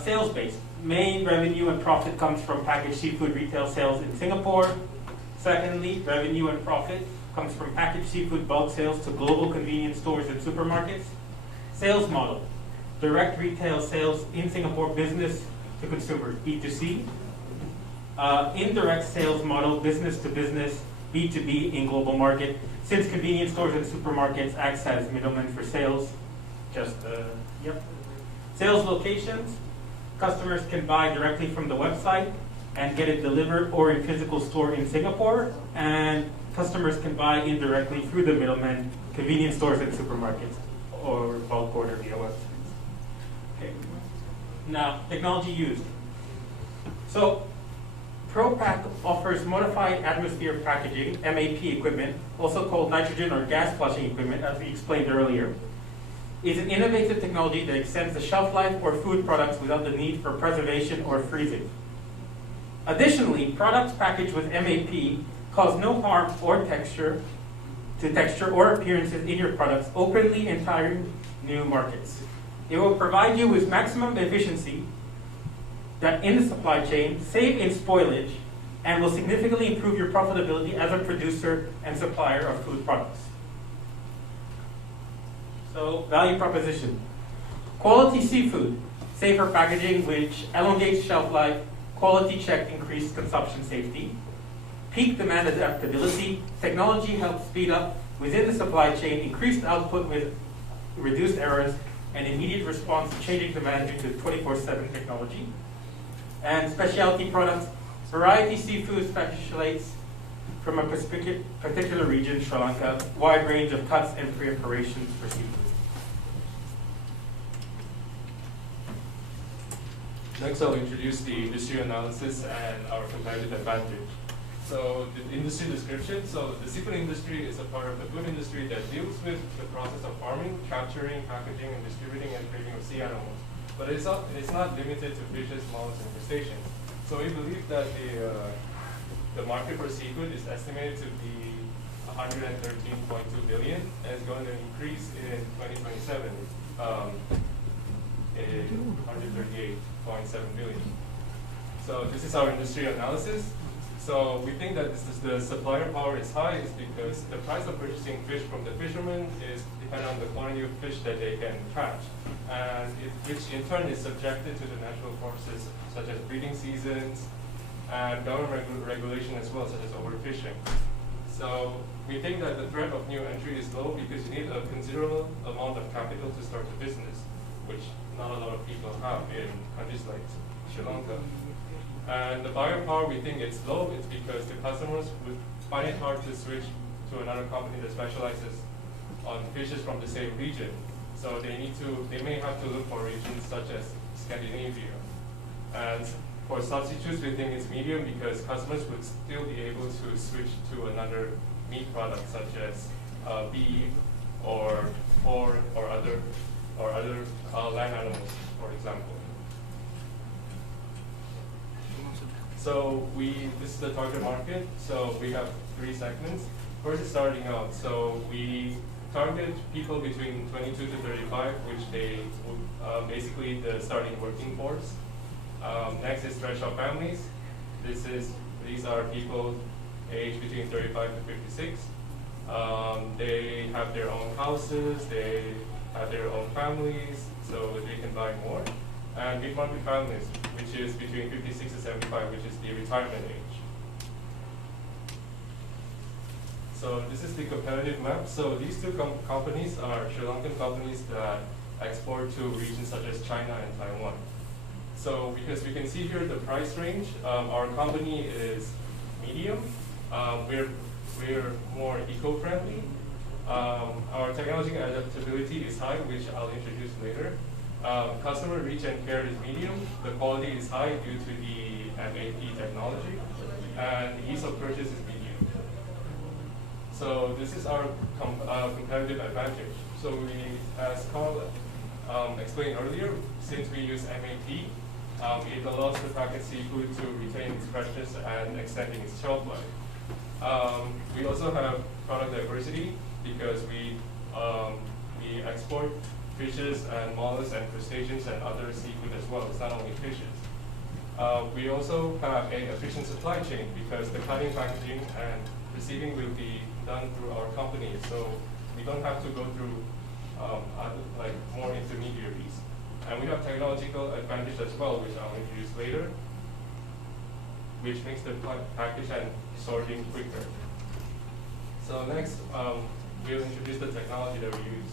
Sales-based. Main revenue and profit comes from packaged seafood retail sales in Singapore. Secondly, revenue and profit comes from packaged seafood bulk sales to global convenience stores and supermarkets. Sales model, direct retail sales in Singapore, business to consumers, B2C. Indirect sales model, business to business, B2B in global market, since convenience stores and supermarkets act as middlemen for sales. just, Sales locations. Customers can buy directly from the website and get it delivered or in physical store in Singapore. And customers can buy indirectly through the middlemen, convenience stores and supermarkets, or bulk order via websites. Okay. Now, technology used. So, ProPack offers modified atmosphere packaging, MAP equipment, also called nitrogen or gas flushing equipment, as we explained earlier. It's an innovative technology that extends the shelf life or food products without the need for preservation or freezing. Additionally, products packaged with MAP cause no harm or texture or appearances in your products, openly entering new markets. It will provide you with maximum efficiency that in the supply chain, save in spoilage, and will significantly improve your profitability as a producer and supplier of food products. So, value proposition. Quality seafood, safer packaging which elongates shelf life, quality check, increased consumption safety. Peak demand adaptability, technology helps speed up within the supply chain, increased output with reduced errors, and immediate response to changing demand due to 24/7 technology. And specialty products, variety seafood specializates from a particular region, Sri Lanka, wide range of cuts and preparations for seafood. Next, I'll introduce the industry analysis and our competitive advantage. So the industry description, so the seafood industry is a part of the food industry that deals with the process of farming, capturing, packaging, and distributing and trading of sea animals. But it's not limited to fishes, mollusks, and crustaceans. So we believe that the market for seafood is estimated to be 113.2 billion, and it's going to increase in 2027 in 138.7 billion. So this is our industry analysis. So we think that the supplier power is high is because the price of purchasing fish from the fishermen is dependent on the quantity of fish that they can catch, and which in turn is subjected to the natural forces such as breeding seasons and government regulation as well, such as overfishing. So we think that the threat of new entry is low because you need a considerable amount of capital to start a business, which not a lot of people have in countries like Sri Lanka. And the buyer power, we think it's low. It's because the customers would find it hard to switch to another company that specializes on fishes from the same region. So they may have to look for regions such as Scandinavia. And for substitutes, we think it's medium because customers would still be able to switch to another meat product such as beef or pork or other land animals, for example. So this is the target market. So we have 3 segments. First is starting out. So we target people between 22 to 35, which they basically the starting working force. Next is threshold families. These are people aged between 35 to 56. They have their own houses. They have their own families, so they can buy more. And mid-market families, which is between 56 to 75, which is the retirement age. So this is the competitive map. So these 2 companies are Sri Lankan companies that export to regions such as China and Taiwan. So because we can see here the price range, our company is medium. We're more eco-friendly. Our technology adaptability is high, which I'll introduce later. Customer reach and care is medium. The quality is high due to the MAP technology, and the ease of purchase is medium. So this is our competitive advantage. So as Carl explained earlier, since we use MAP, it allows the packaged seafood to retain its freshness and extending its shelf life. We also have product diversity because we export fishes and mollusks and crustaceans and other seafood as well. It's not only fishes. We also have an efficient supply chain because the cutting, packaging, and receiving will be done through our company. So we don't have to go through more intermediaries. And we have technological advantage as well, which I'll introduce later, which makes the package and sorting quicker. So next, we'll introduce the technology that we use.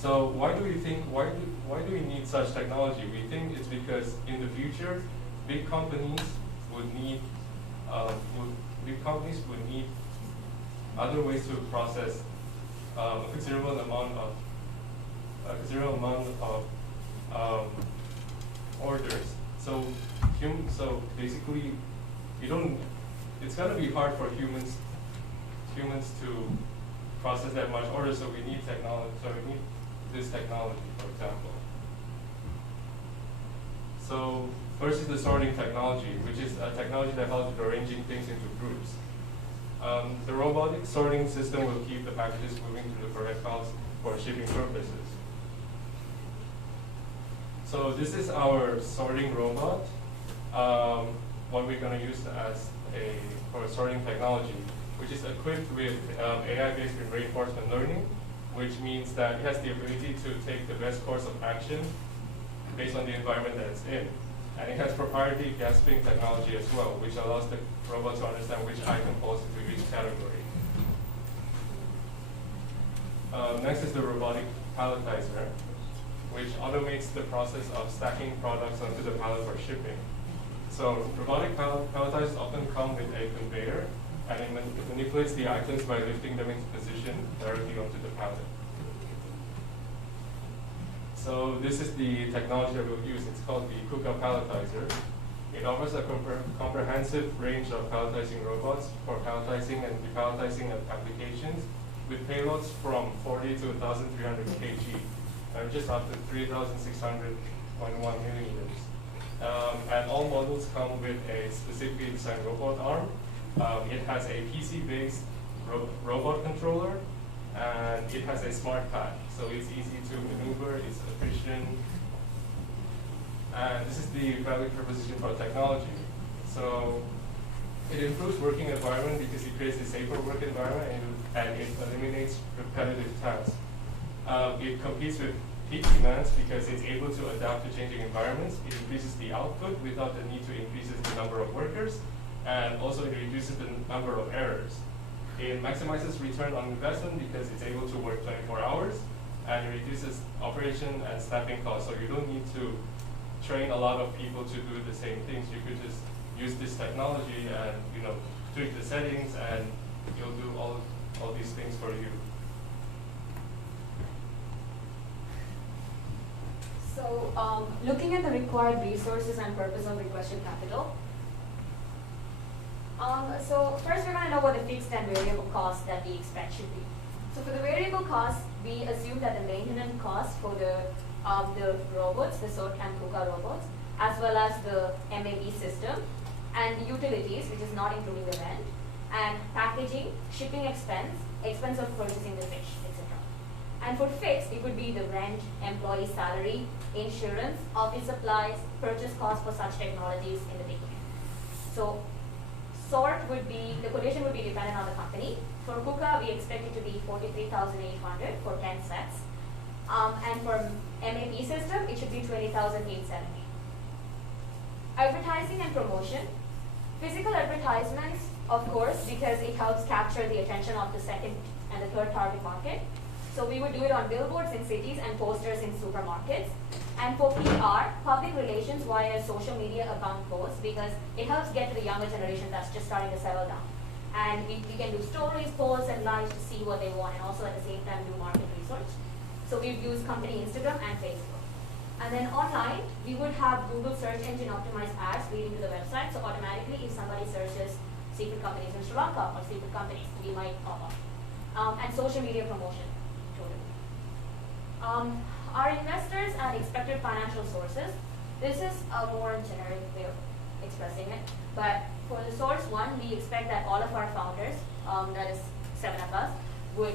So why do we need such technology? We think it's because in the future, big companies would need other ways to process a considerable amount of orders. So basically, it's gonna be hard for humans to process that much order. So we need technology. So we need this technology, for example. So first is the sorting technology, which is a technology that helps with arranging things into groups. The robotic sorting system will keep the packages moving to the correct piles for shipping purposes. So this is our sorting robot, what we're going to use for sorting technology, which is equipped with AI-based reinforcement learning, which means that it has the ability to take the best course of action based on the environment that it's in. And it has proprietary gasping technology as well, which allows the robot to understand which item falls into each category. Next is the robotic palletizer, which automates the process of stacking products onto the pallet for shipping. So robotic palletizers often come with a conveyor, and it manipulates the items by lifting them into position directly onto the pallet. So this is the technology that we'll use. It's called the KUKA palletizer. It offers a comprehensive range of palletizing robots for palletizing and depalletizing applications with payloads from 40 to 1,300 kg, and just up to 3,600.1 millimeters. And all models come with a specifically designed robot arm. It has a PC-based robot controller, and it has a smart pad, so it's easy to maneuver, it's efficient. And this is the value proposition for technology. So it improves working environment because it creates a safer work environment, and it eliminates repetitive tasks. It competes with peak demands because it's able to adapt to changing environments. It increases the output without the need to increase the number of workers, and also it reduces the number of errors. It maximizes return on investment because it's able to work 24 hours, and it reduces operation and staffing costs. So you don't need to train a lot of people to do the same things. You could just use this technology and tweak the settings, and you'll do all these things for you. So looking at the required resources and purpose of requested capital. So first we're going to know what the fixed and variable costs that we expect should be. So for the variable costs, we assume that the maintenance costs for the robots, the SORT and KUKA robots, as well as the MAB system, and the utilities, which is not including the rent, and packaging, shipping expense of purchasing the fish, etc. And for fixed, it would be the rent, employee salary, insurance, office supplies, purchase costs for such technologies in the beginning. So SORT would be, the quotation would be dependent on the company. For KUKA, we expect it to be 43,800 for 10 sets. And for MAP system, it should be 20,870. Advertising and promotion. Physical advertisements, of course, because it helps capture the attention of the second and the third target market. So we would do it on billboards in cities and posters in supermarkets. And for PR, public relations via social media account posts, because it helps get to the younger generation that's just starting to settle down. And we can do stories, polls, and lives to see what they want, and also at the same time do market research. So we've used company Instagram and Facebook. And then online, we would have Google search engine optimized ads leading to the website. So automatically, if somebody searches secret companies in Sri Lanka or secret companies, we might pop up. And social media promotion, totally. Our investors and expected financial sources. This is a more generic way of expressing it. But for the source one, we expect that all of our founders, that is 7 of us, would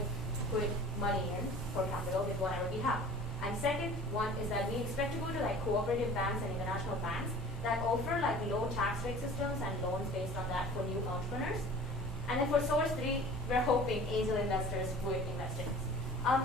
put money in for capital with whatever we have. And second one is that we expect to go to like cooperative banks and international banks that offer like low tax rate systems and loans based on that for new entrepreneurs. And then for source 3, we're hoping angel investors would invest in us.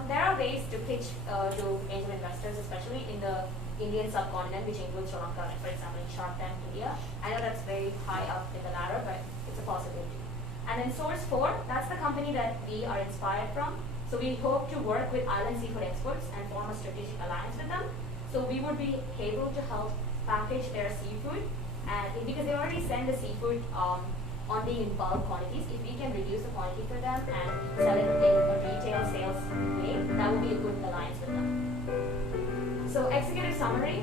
There are ways to pitch to angel investors, especially in the Indian subcontinent, which includes Sri Lanka, like for example in Shark Tank India. I know that's very high up in the ladder, but it's a possibility. And then source 4, that's the company that we are inspired from. So we hope to work with island seafood experts and form a strategic alliance with them. So we would be able to help package their seafood, and because they already send the seafood only in bulk quantities, if we can reduce the quantity for them and sell it in a retail sales way, that would be a good alliance with them. So executive summary.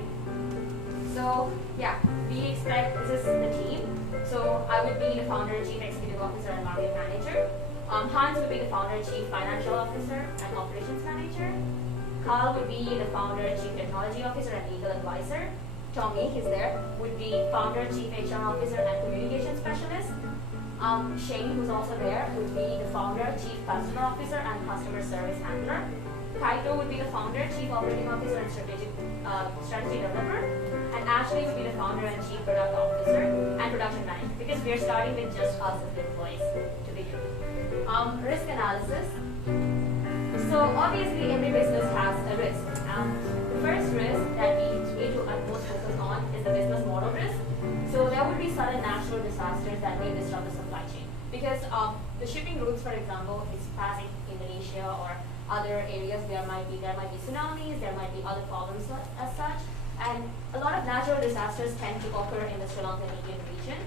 So yeah, we expect, this is the team. So I would be the founder, chief executive officer, and market manager. Hans would be the founder, chief financial officer, and operations manager. Carl would be the founder, chief technology officer, and legal advisor. Tommy, he's there, would be founder, chief HR officer, and communication specialist. Shane, who's also there, would be the founder, chief customer officer, and customer service handler. Kaito would be the founder, chief operating officer, and strategy developer. And Ashley would be the founder and chief product officer and production manager, because we are starting with just us as the employees to begin. Risk analysis. So obviously every business has a risk. The first risk that we need to utmost focus on is the business model risk. So there would be sudden natural disasters that may disrupt the supply chain. Because the shipping routes, for example, is passing Indonesia or other areas, there might be tsunamis, there might be other problems as such. And a lot of natural disasters tend to occur in the Sri Lankan Indian region.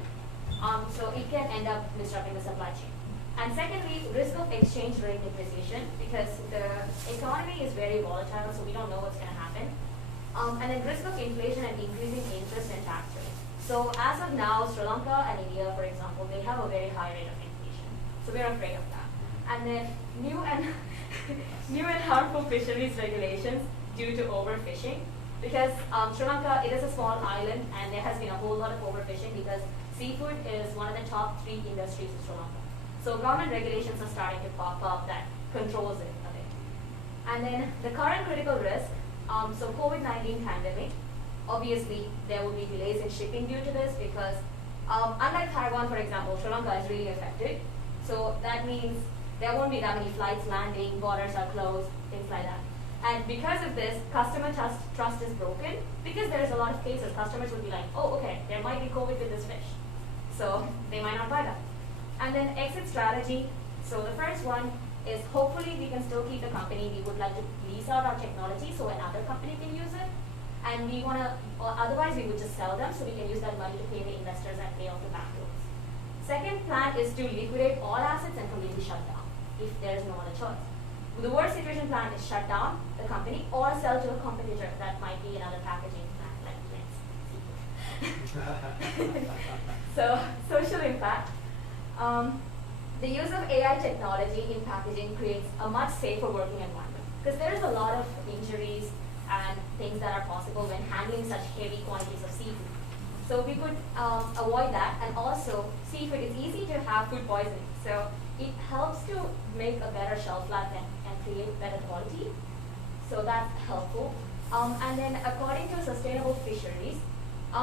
So it can end up disrupting the supply chain. And secondly, risk of exchange rate depreciation, because the economy is very volatile, so we don't know what's going to happen. And then risk of inflation and increasing interest and tax rates. So as of now, Sri Lanka and India, for example, they have a very high rate of inflation. So we're afraid of that. And then new and harmful fisheries regulations due to overfishing. Because Sri Lanka, it is a small island, and there has been a whole lot of overfishing because seafood is one of the top 3 industries in Sri Lanka. So government regulations are starting to pop up that controls it a bit. And then the current critical risk, so COVID-19 pandemic, obviously there will be delays in shipping due to this because unlike Taiwan, for example, Sri Lanka is really affected. So that means there won't be that many flights landing, borders are closed, things like that. And because of this, customer trust is broken. Because there's a lot of cases, customers will be like, oh, okay, there might be COVID with this fish. So they might not buy that. And then exit strategy. So the first one is hopefully we can still keep the company. We would like to lease out our technology so another company can use it. And we want to, or otherwise we would just sell them so we can use that money to pay the investors and pay off the bank loans. Second plan is to liquidate all assets and completely shut down if there is no other choice. The worst situation plan is shut down the company or sell to a competitor that might be another packaging plant like Lens. So social impact. The use of AI technology in packaging creates a much safer working environment because there's a lot of injuries and things that are possible when handling such heavy quantities of seafood. So we could avoid that, and also seafood, it's easy to have food poisoning. So it helps to make a better shelf life and create better quality. So that's helpful. And then according to sustainable fisheries,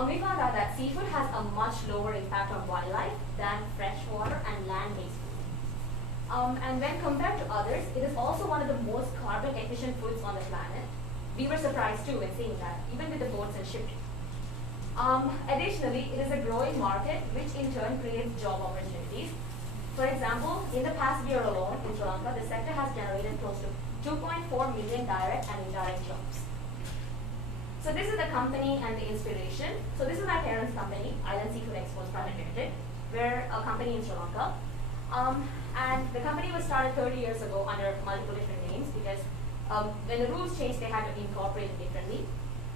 we found out that seafood has a much lower impact on wildlife than freshwater and land-based food. And when compared to others, it is also one of the most carbon-efficient foods on the planet. We were surprised too when seeing that, even with the boats and shipping. Additionally, it is a growing market, which in turn creates job opportunities. For example, in the past year alone in Sri Lanka, the sector has generated close to 2.4 million direct and indirect jobs. So this is the company and the inspiration. So this is my parents' company, Island Seafood Exports Private Limited. We're a company in Sri Lanka. And the company was started 30 years ago under multiple different names because when the rules changed, they had to incorporate it differently.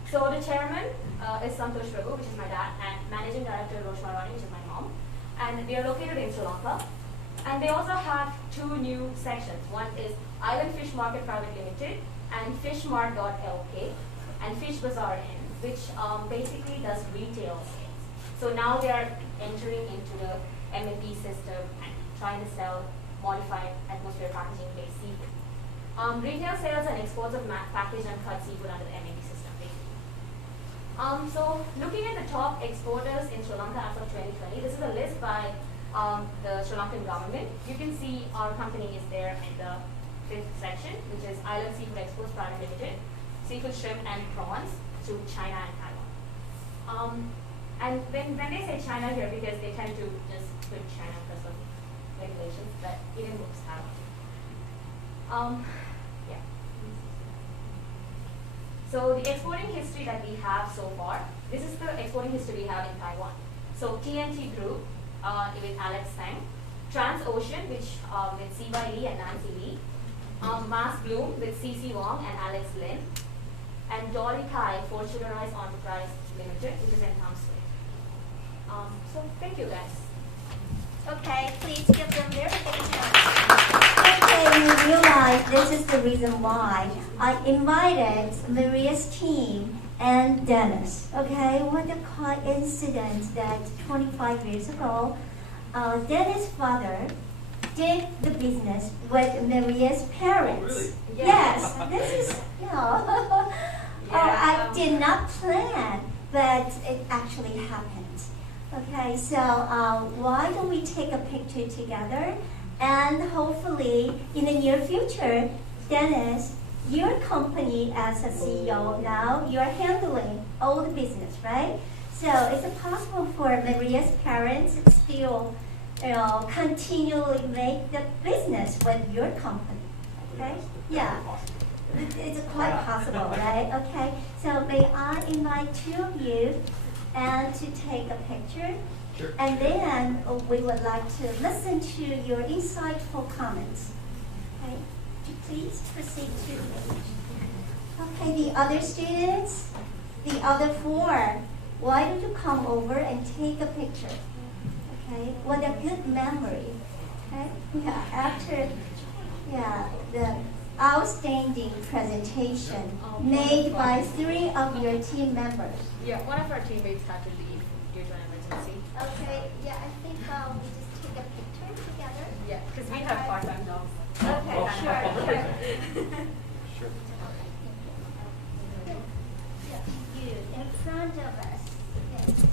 So the chairman is Santosh Prabhu, which is my dad, and managing director Roshma Rani, which is my mom. And we are located in Sri Lanka. And they also have 2 new sections. One is Island Fish Market Private Limited and Fishmart.lk and Fish Bazaar Inn, which basically does retail sales. So now they are entering into the M&P system and trying to sell modified atmosphere packaging-based seafood. Retail sales and exports of packaged and cut seafood under the M&P system, basically. So looking at the top exporters in Sri Lanka as of 2020, this is a list by the Sri Lankan government. You can see our company is there in the 5th section, which is Island Seafood Exports Private Limited, seafood, shrimp, and prawns to China and Taiwan. And when they say China here, because they tend to just put China because of regulations, but even books Taiwan. Yeah. So the exporting history that we have so far, this is the exporting history we have in Taiwan. So TNT Group with Alex Tang, Transocean which with C.Y. Lee and Nancy Lee, Mass Bloom with C.C. Wong and Alex Lin, and Dolly Kai for Sugarized Enterprise Limited, which is in Hamsway. So thank you guys. Okay, please give them their big hand. Okay, you realize this is the reason why I invited Maria's team and Dennis. Okay, what a coincidence that 25 years ago, Dennis' father did the business with Maria's parents. Oh, really? Yes, this is, you know, I did not plan, but it actually happened. Okay, so why don't we take a picture together, and hopefully in the near future, Dennis, your company as a CEO now, you're handling all the business, right? So is it possible for Maria's parents still, you know, continually make the business with your company? Okay, yeah. It's quite possible, right? Okay, so may I invite two of you and to take a picture? Sure. And then we would like to listen to your insightful comments. Okay, would you please proceed to the page? Okay, the other students, the other four, why don't you come over and take a picture? Okay, what a good memory. Okay, yeah, after, yeah, the outstanding presentation made by 3 of your team members. Yeah, one of our teammates had to leave due to an emergency. Okay, yeah, I think we just take a picture together. Yeah, because we have part-time jobs. Okay, sure. Sure. Yeah, you in front of us. Yes.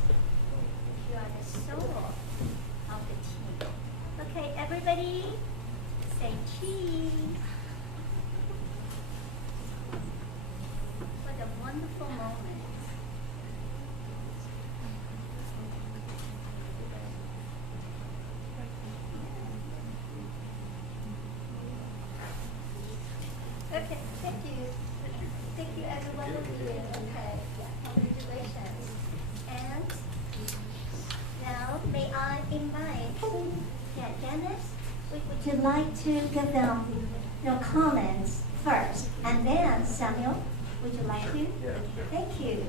You are the soul of the team. Okay, everybody, say cheese. What a wonderful moment. Okay, thank you. Thank you, everyone of you. Okay, yeah, congratulations. And now, may I invite, yeah, Dennis, would you like to give them your comments first? And then, Samuel, would you like to? Yeah, sure. Thank you.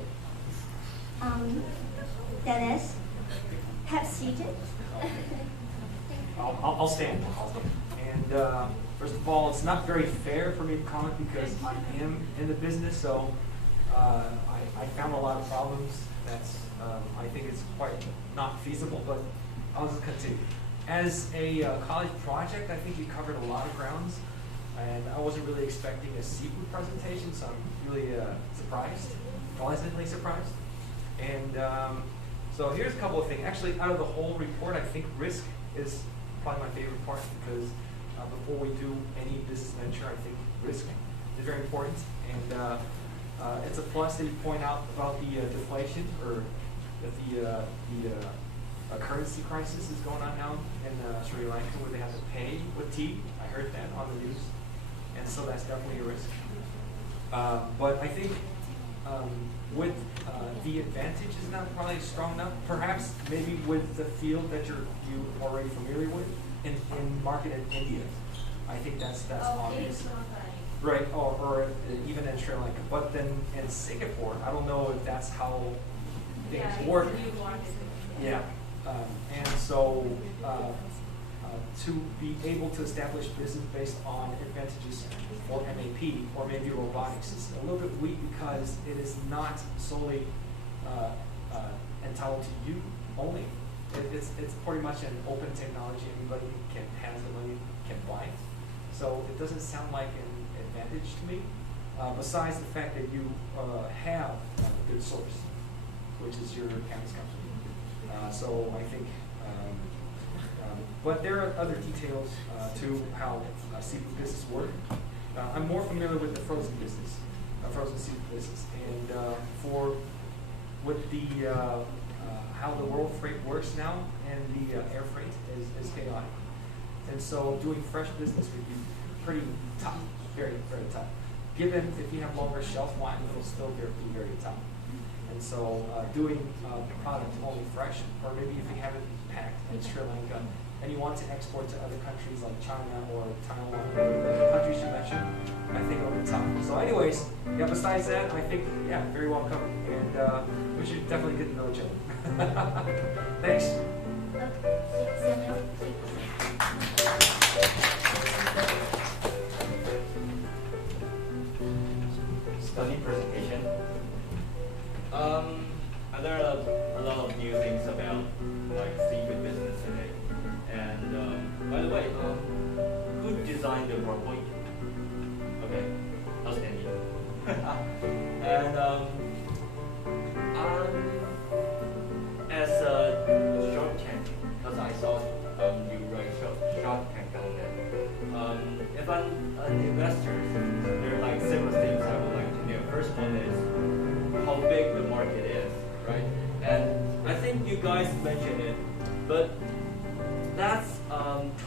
Dennis, have seated. I'll stand. And first of all, it's not very fair for me to comment because I am in the business, so I found a lot of problems. That's I think it's quite not feasible, but I'll just continue. As a college project, I think we covered a lot of grounds, and I wasn't really expecting a seafood presentation, so I'm really surprised, pleasantly surprised. And so here's a couple of things. Actually, out of the whole report, I think risk is probably my favorite part because before we do any business venture, I think risk is very important. And it's a plus that you point out about the deflation, or that the currency crisis is going on now in Sri Lanka, where they have to pay with tea. I heard that on the news, and so that's definitely a risk. But I think with the advantage is not probably strong enough. Perhaps maybe with the field that you're already familiar with in market in India. I think that's obvious. Right, or even in Sri Lanka. But then in Singapore, I don't know if that's how things work. Yeah, and so to be able to establish business based on advantages for MAP or maybe robotics is a little bit weak because it is not solely entitled to you only. It's pretty much an open technology. Anybody has the money can buy it. So it doesn't sound like an advantage to me. Besides the fact that you have a good source, which is your parent's company. So I think, but there are other details to how seafood business work. I'm more familiar with the frozen business, frozen seafood business, and with the how the world freight works now, and the air freight is chaotic. And so doing fresh business with you pretty tough, very, very tough. Given if you have longer shelf life, it'll still be very tough. And so doing product only fresh, or maybe if you have it packed in Sri Lanka, and you want to export to other countries like China or Taiwan, or the countries you mentioned, I think it'll be tough. So anyways, yeah, besides that, I think, yeah, very welcome. And we should definitely get to know each other. Thanks. Stunning presentation. I learned a lot of new things about like seafood business today. And by the way, who designed the PowerPoint? Okay, outstanding. And as a Shark Tank, because I saw you write Shark Tank on it. If I'm an investor, there are like several things I would like to know. First one is how big the market is, right? And I think you guys mentioned it, but that's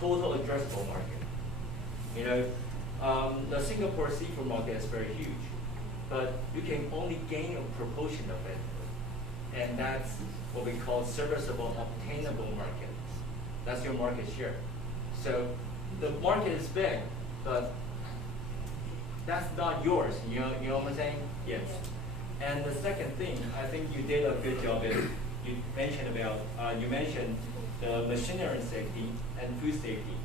total addressable market. You know, the Singapore seafood market is very huge, but you can only gain a proportion of it, and that's what we call serviceable, obtainable market. That's your market share. So the market is big, but that's not yours. You know what I'm saying? Yes. And the second thing, I think you did a good job is you mentioned about the machinery safety and food safety.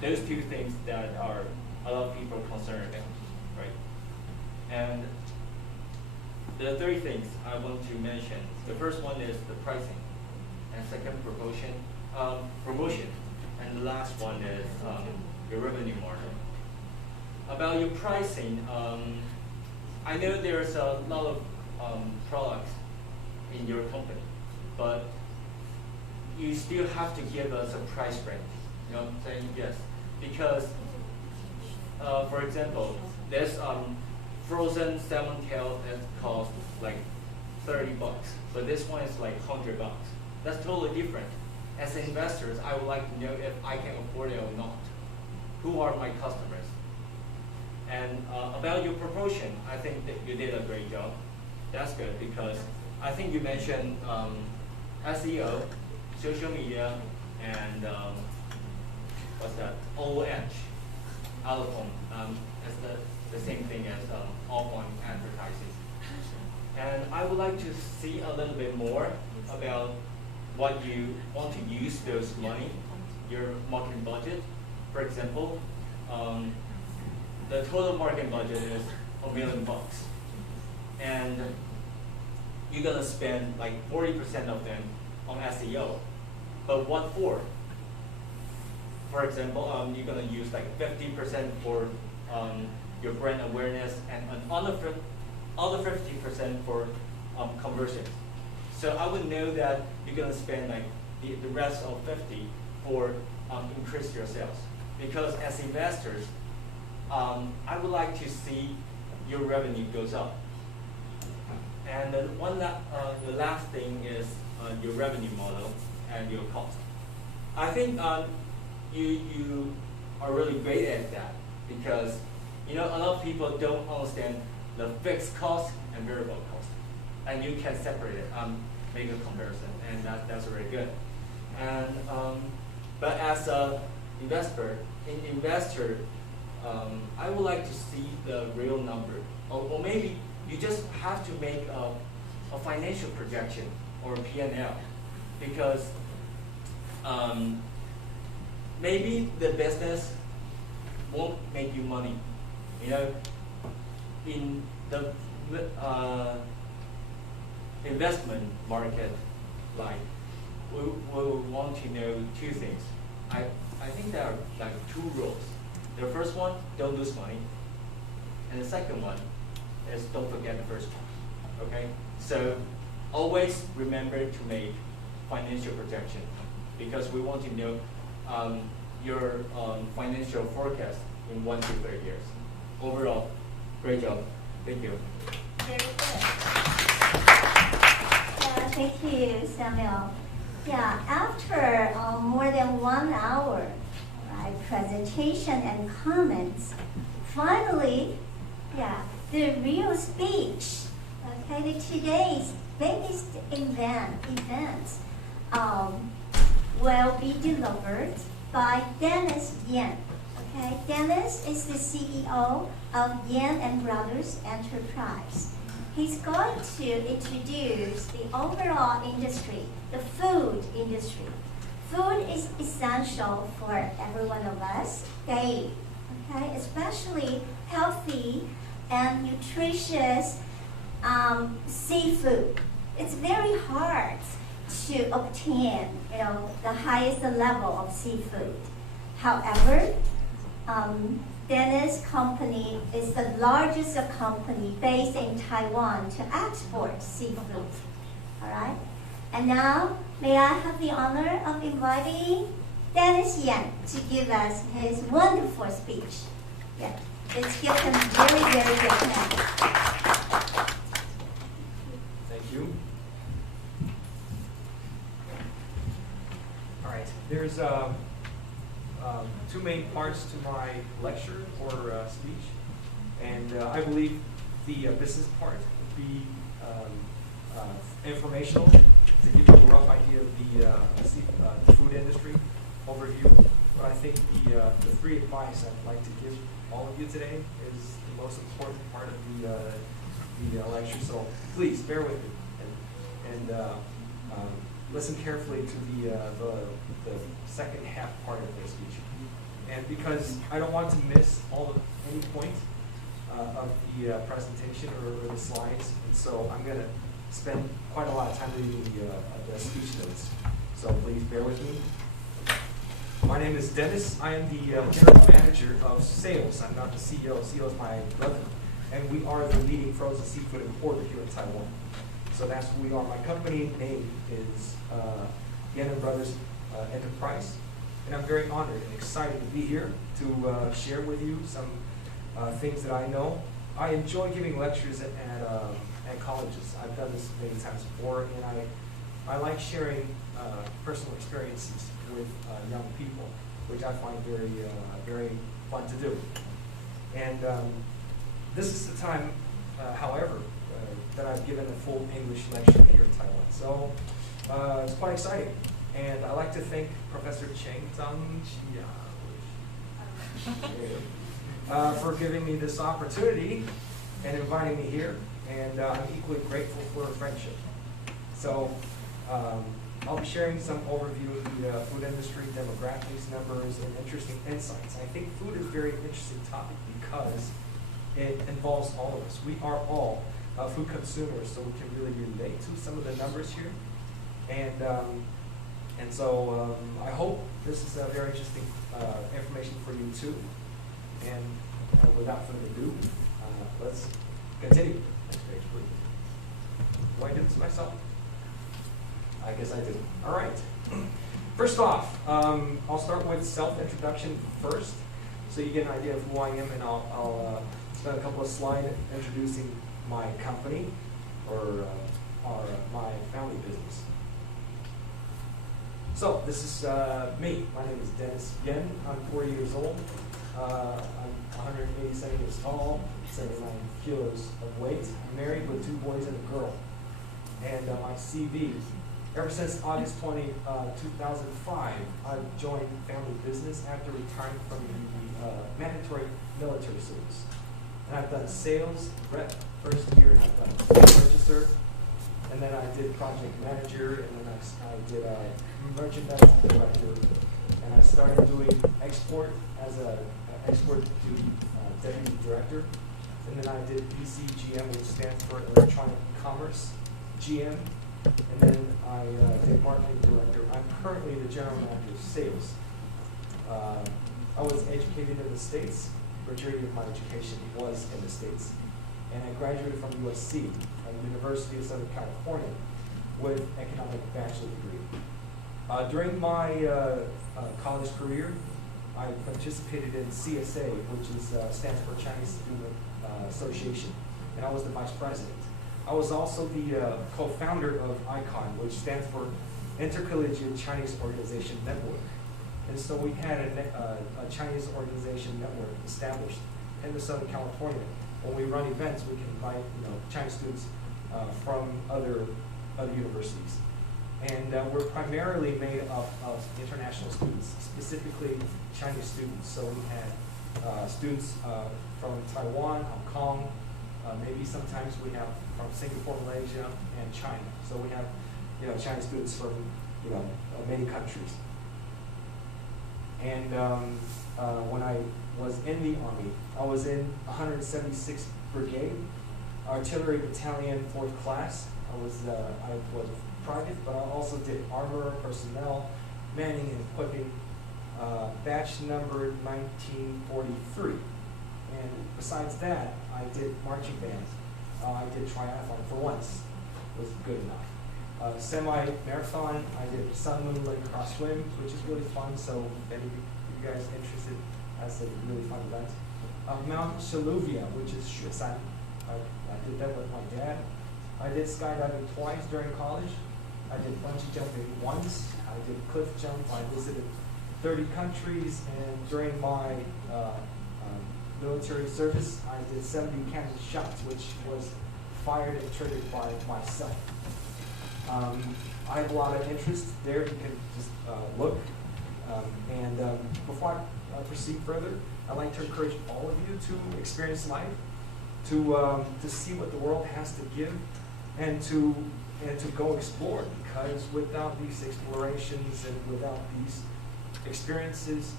Those two things that are a lot of people concerned about, right? And the three things I want to mention. The first one is the pricing, and second promotion, and the last one is your revenue margin. About your pricing, I know there's a lot of products in your company, but you still have to give us a price range. You know what I'm saying? Yes. Because, for example, there's frozen salmon tail that costs like $30, but this one is like $100. That's totally different. As investors, I would like to know if I can afford it or not. Who are my customers? And about your promotion, I think that you did a great job. That's good because I think you mentioned SEO, social media, and what's that? OH, out of home. That's the same thing as offline advertising. And I would like to see a little bit more about what you want to use those money, your marketing budget. For example, the total marketing budget is $1 million, and you're gonna spend like 40% of them on SEO. But what for? For example, you're gonna use like 50% for your brand awareness, and another 50% for conversions. So I would know that you're gonna spend like the rest of 50 for increase your sales. Because as investors, I would like to see your revenue goes up. And the last thing is your revenue model and your cost. I think you are really great at that because a lot of people don't understand the fixed cost and variable cost, and you can separate it, make a comparison, and that's very good. And but as a investor, I would like to see the real number, or maybe you just have to make a financial projection or a P&L, because maybe the business won't make you money. In the investment market, like we want to know two things. I think there are like two rules. The first one, don't lose money, and the second one is don't forget the first one. Okay, so always remember to make financial projection because we want to know your financial forecast in 1 to 3 years. Overall, great job. Thank you. Very good. Yeah, thank you, Samuel. Yeah, after more than 1 hour, right, my presentation and comments. Finally, the real speech. Okay, today's biggest event will be delivered by Dennis Yan. Okay, Dennis is the CEO of Yan and Brothers Enterprise. He's going to introduce the overall industry, the food industry. Food is essential for every one of us daily, okay? Especially healthy and nutritious seafood. It's very hard to obtain, the highest level of seafood. However, Dennis Company is the largest company based in Taiwan to export seafood. All right? And now, may I have the honor of inviting Dennis Yan to give us his wonderful speech. Yeah, let's give him very, very big hand. Thank you. All right, there's two main parts to my lecture or speech, and I believe the business part would be informational to give you a rough idea of the food industry overview. But I think the three advice I'd like to give all of you today is the most important part of the lecture. So please bear with me and listen carefully to the second half part of the speech. And because I don't want to miss any point of the presentation or the slides, and so I'm going to spend quite a lot of time reading the speech notes. So please bear with me. My name is Dennis. I am the General Manager of Sales. I'm not the CEO. CEO is my brother. And we are the leading frozen seafood importer here in Taiwan. So that's who we are. My company name is Yan and Brothers Enterprise. And I'm very honored and excited to be here to share with you some things that I know. I enjoy giving lectures at colleges. I've done this many times before, and I like sharing personal experiences with young people, which I find very, very fun to do. And this is the time, however, that I've given a full English lecture here in Taiwan. So it's quite exciting. And I'd like to thank Professor Cheng Zhang for giving me this opportunity and inviting me here. And I'm equally grateful for her friendship. So I'll be sharing some overview of the food industry, demographics, numbers, and interesting insights. I think food is a very interesting topic because it involves all of us. We are all food consumers, so we can really relate to some of the numbers here. And so I hope this is very interesting information for you too. And without further ado, let's continue. Next page, please. Do I do this myself? I guess I do. All right. First off, I'll start with self-introduction first, so you get an idea of who I am, and I'll spend a couple of slides introducing my company or my family business. So this is me. My name is Dennis Yan. I'm 40 years old. I'm 187 years tall, 79 kilos of weight. I'm married with 2 boys and a girl. And my CV, ever since August 20, 2005, I've joined family business after retiring from the mandatory military service. And I've done sales rep first year, and I've done register. And then I did project manager, and then I did merchandising director, and I started doing export as a export duty deputy director. And then I did ECGM, which stands for Electronic Commerce GM. And then I did marketing director. I'm currently the general manager of sales. I was educated in the States. The majority of my education was in the States. And I graduated from USC at the University of Southern California with economic bachelor degree. During my college career, I participated in CSA, which stands for Chinese Student Association, and I was the vice president. I was also the co-founder of ICON, which stands for Intercollegiate Chinese Organization Network. And so we had a Chinese organization network established in the Southern California. When we run events, we can invite Chinese students from other universities. And we're primarily made up of international students, specifically Chinese students. So we had students from Taiwan, Hong Kong, maybe sometimes we have from Singapore, Malaysia, and China. So we have Chinese students from many countries. And when I was in the Army, I was in 176th Brigade, Artillery Battalion, 4th class. I was a private, but I also did armor, personnel, manning and equipping, batch number 1943. And besides that, I did marching band. I did triathlon for once. It was good enough. Semi-marathon, I did Sun Moon Lake Cross Swim, which is really fun. So if any of you guys are interested, that's a really fun event. Mount Shaluvia, which is Xueshan. I did that with my dad. I did skydiving twice during college. I did bungee jumping once. I did cliff jump. I visited 30 countries, and during my military service, I did 70 cannon shots, which was fired and triggered by myself. I have a lot of interest there. You can just look. Before I proceed further, I'd like to encourage all of you to experience life, to see what the world has to give, and to go explore. Because without these explorations and without these experiences,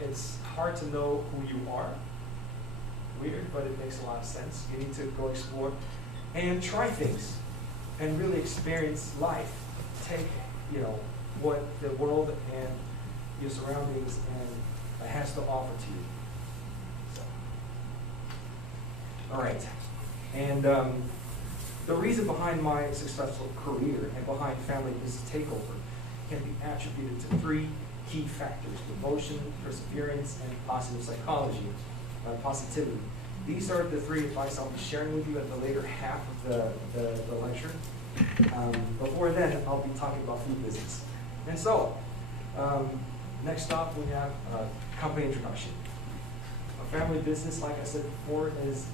it's hard to know who you are. Weird, but it makes a lot of sense. You need to go explore and try things and really experience life. Take, what the world and your surroundings and has to offer to you. So. All right. And the reason behind my successful career and behind family business takeover can be attributed to three key factors: devotion, perseverance, and positive psychology, positivity. These are the three advice I'll be sharing with you at the later half of the lecture. Before then, I'll be talking about food business. And so, next up we have company introduction. A family business, like I said before, is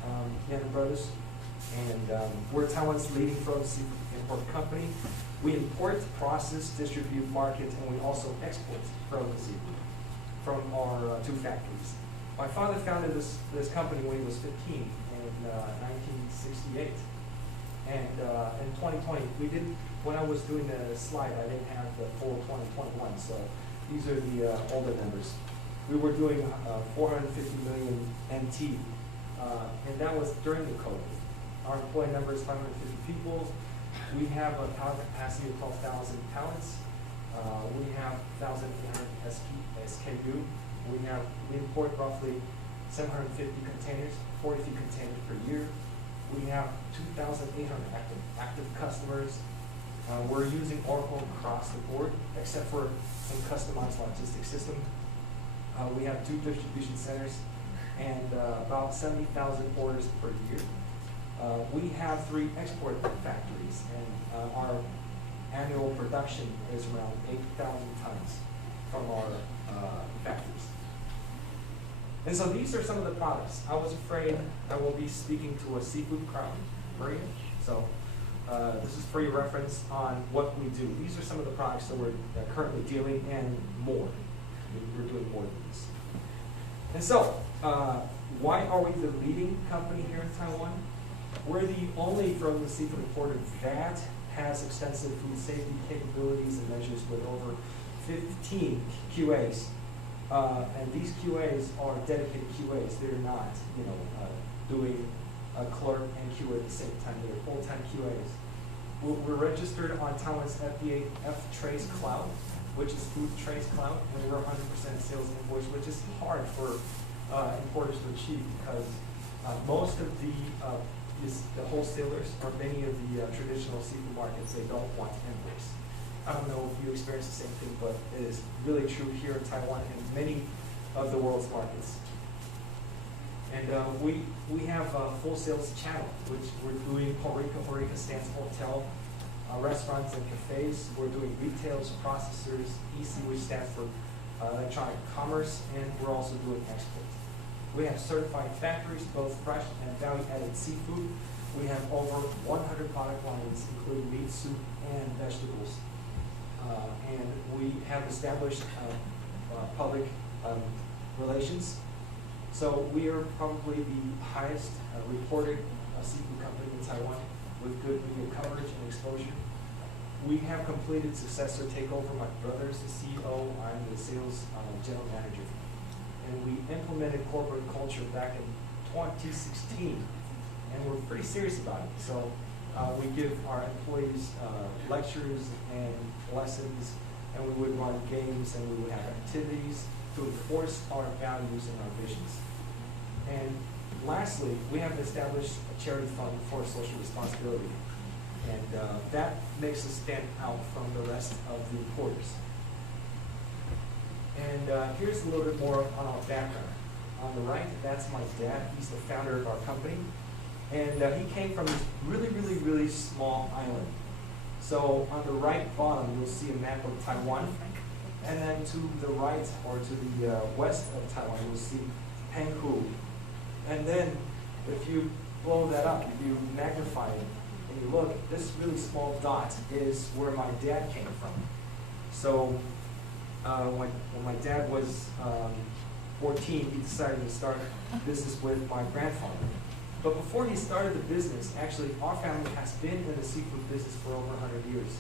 Yan Brothers, and we're Taiwan's leading frozen seafood import company. We import, process, distribute, market, and we also export frozen seafood from our two factories. My father founded this company when he was 15 in 1968. And in 2020, when I was doing the slide, I didn't have the full 2021, so these are the older numbers. We were doing 450 million NT, and that was during the COVID. Our employee number is 550 people. We have a pallet capacity of 12,000 pallets. We have 1,800 SKU. We import roughly 750 containers, 40 containers per year. We have 2,800 active customers. We're using Oracle across the board, except for some customized logistics system. We have 2 distribution centers and about 70,000 orders per year. We have 3 export factories, and our annual production is around 8,000 tons from our factories. And so these are some of the products. I was afraid I will be speaking to a seafood crowd, Maria. So this is for your reference on what we do. These are some of the products that we're currently dealing, and more. We're doing more than this. And so, why are we the leading company here in Taiwan? We're the only frozen seafood importer that has extensive food safety capabilities and measures with over 15 QAs. And these QAs are dedicated QAs. They're not, doing a clerk and QA at the same time. They're full-time QAs. We're registered on Taiwan's FDA F-Trace Cloud, which is Food Trace Cloud, and we're 100% sales invoice, which is hard for importers to achieve because most of the wholesalers or many of the traditional seafood markets, they don't want invoice. I don't know if you experience the same thing, but it is really true here in Taiwan and many of the world's markets. And we have a full sales channel, which we're doing Horeca. Horeca stands for hotel, restaurants and cafes. We're doing retailers, processors, EC, which stands for electronic commerce, and we're also doing export. We have certified factories, both fresh and value-added seafood. We have over 100 product lines, including meat, soup, and vegetables. And we have established public relations. So we are probably the highest reported seafood company in Taiwan with good media coverage and exposure. We have completed successor takeover. My brother's the CEO, I'm the sales general manager. And we implemented corporate culture back in 2016, and we're pretty serious about it. So we give our employees lectures and lessons, and we would run games, and we would have activities to enforce our values and our visions. And lastly, we have established a charity fund for social responsibility. And that makes us stand out from the rest of the reporters. And here's a little bit more on our background. On the right, that's my dad. He's the founder of our company. And he came from this really small island. So on the right bottom, you'll see a map of Taiwan. And then to the right, or to the west of Taiwan, you'll see Penghu. And then if you blow that up, if you magnify it, and you look, this really small dot is where my dad came from. So when my dad was 14, he decided to start a business with my grandfather. But before he started the business, actually, our family has been in the seafood business for over 100 years,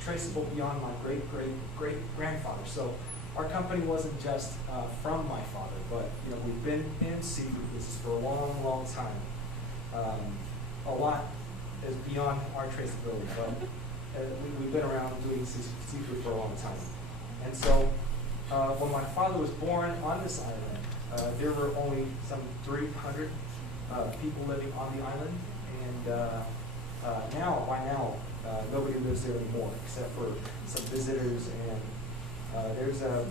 traceable beyond my great-great-grandfather. So our company wasn't just from my father, but we've been in seafood business for a long time. A lot is beyond our traceability, but we've been around doing seafood for a long time. And so when my father was born on this island, there were only some 300 people living on the island, and by now, nobody lives there anymore, except for some visitors, and there's a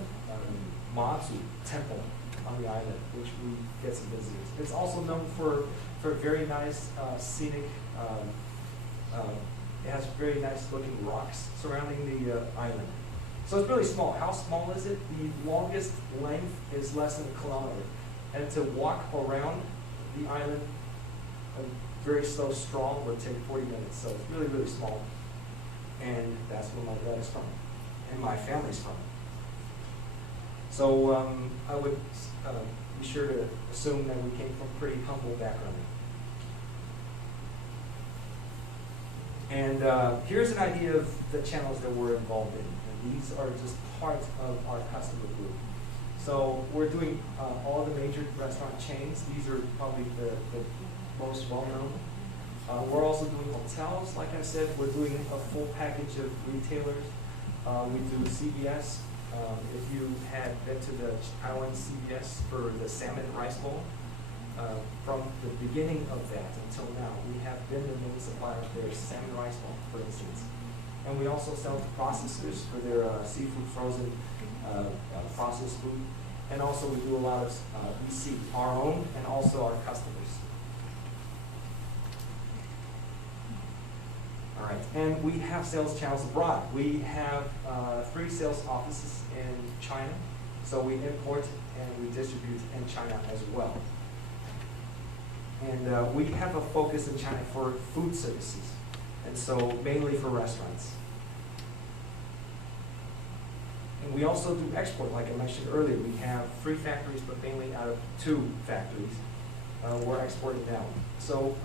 Matsu temple on the island, which we get some visitors. It's also known for very nice scenic, it has very nice looking rocks surrounding the island. So it's really small. How small is it? The longest length is less than a kilometer. And to walk around the island, a very slow stroll would take 40 minutes. So it's really small. And that's where my dad is from, and my family's from. So I would be sure to assume that we came from a pretty humble background. And here's an idea of the channels that we're involved in. And these are just part of our customer group. So we're doing all the major restaurant chains. These are probably the most well-known. We're also doing hotels. Like I said, we're doing a full package of retailers. We do CVS. If you had been to the Taiwan CVS for the salmon and rice bowl, from the beginning of that until now, we have been the main supplier of their salmon rice bowl, for instance. And we also sell to processors for their seafood frozen processed food. And also we do a lot of EC, our own and also our customers. All right, and we have sales channels abroad. We have 3 sales offices in China. So we import and we distribute in China as well. And we have a focus in China for food services, and so mainly for restaurants. And we also do export, like I mentioned earlier. We have 3 factories, but mainly out of 2 factories. We're exporting now. So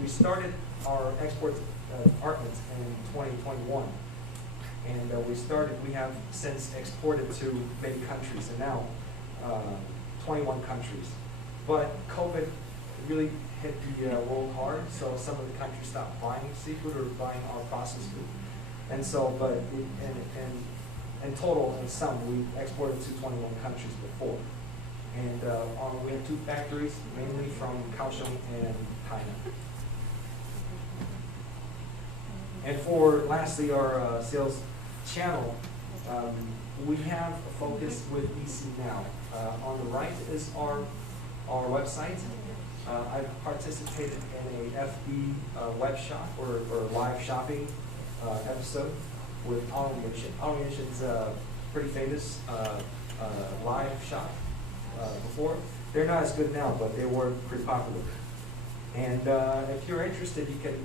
we started our export department in 2021. And we have since exported to many countries, and now 21 countries. But COVID really hit the world hard, so some of the countries stopped buying seafood or buying our processed food. And so, but in total, in sum, we exported to 21 countries before. And we have 2 factories, mainly from Kaohsiung and Tainan. And for, lastly, our sales channel, we have a focus with EC Now. On the right is our website. I've participated in a FB web shop or live shopping episode with Alan Yenshin. Alan Yenshin's a pretty famous live shop before. They're not as good now, but they were pretty popular. And if you're interested, you can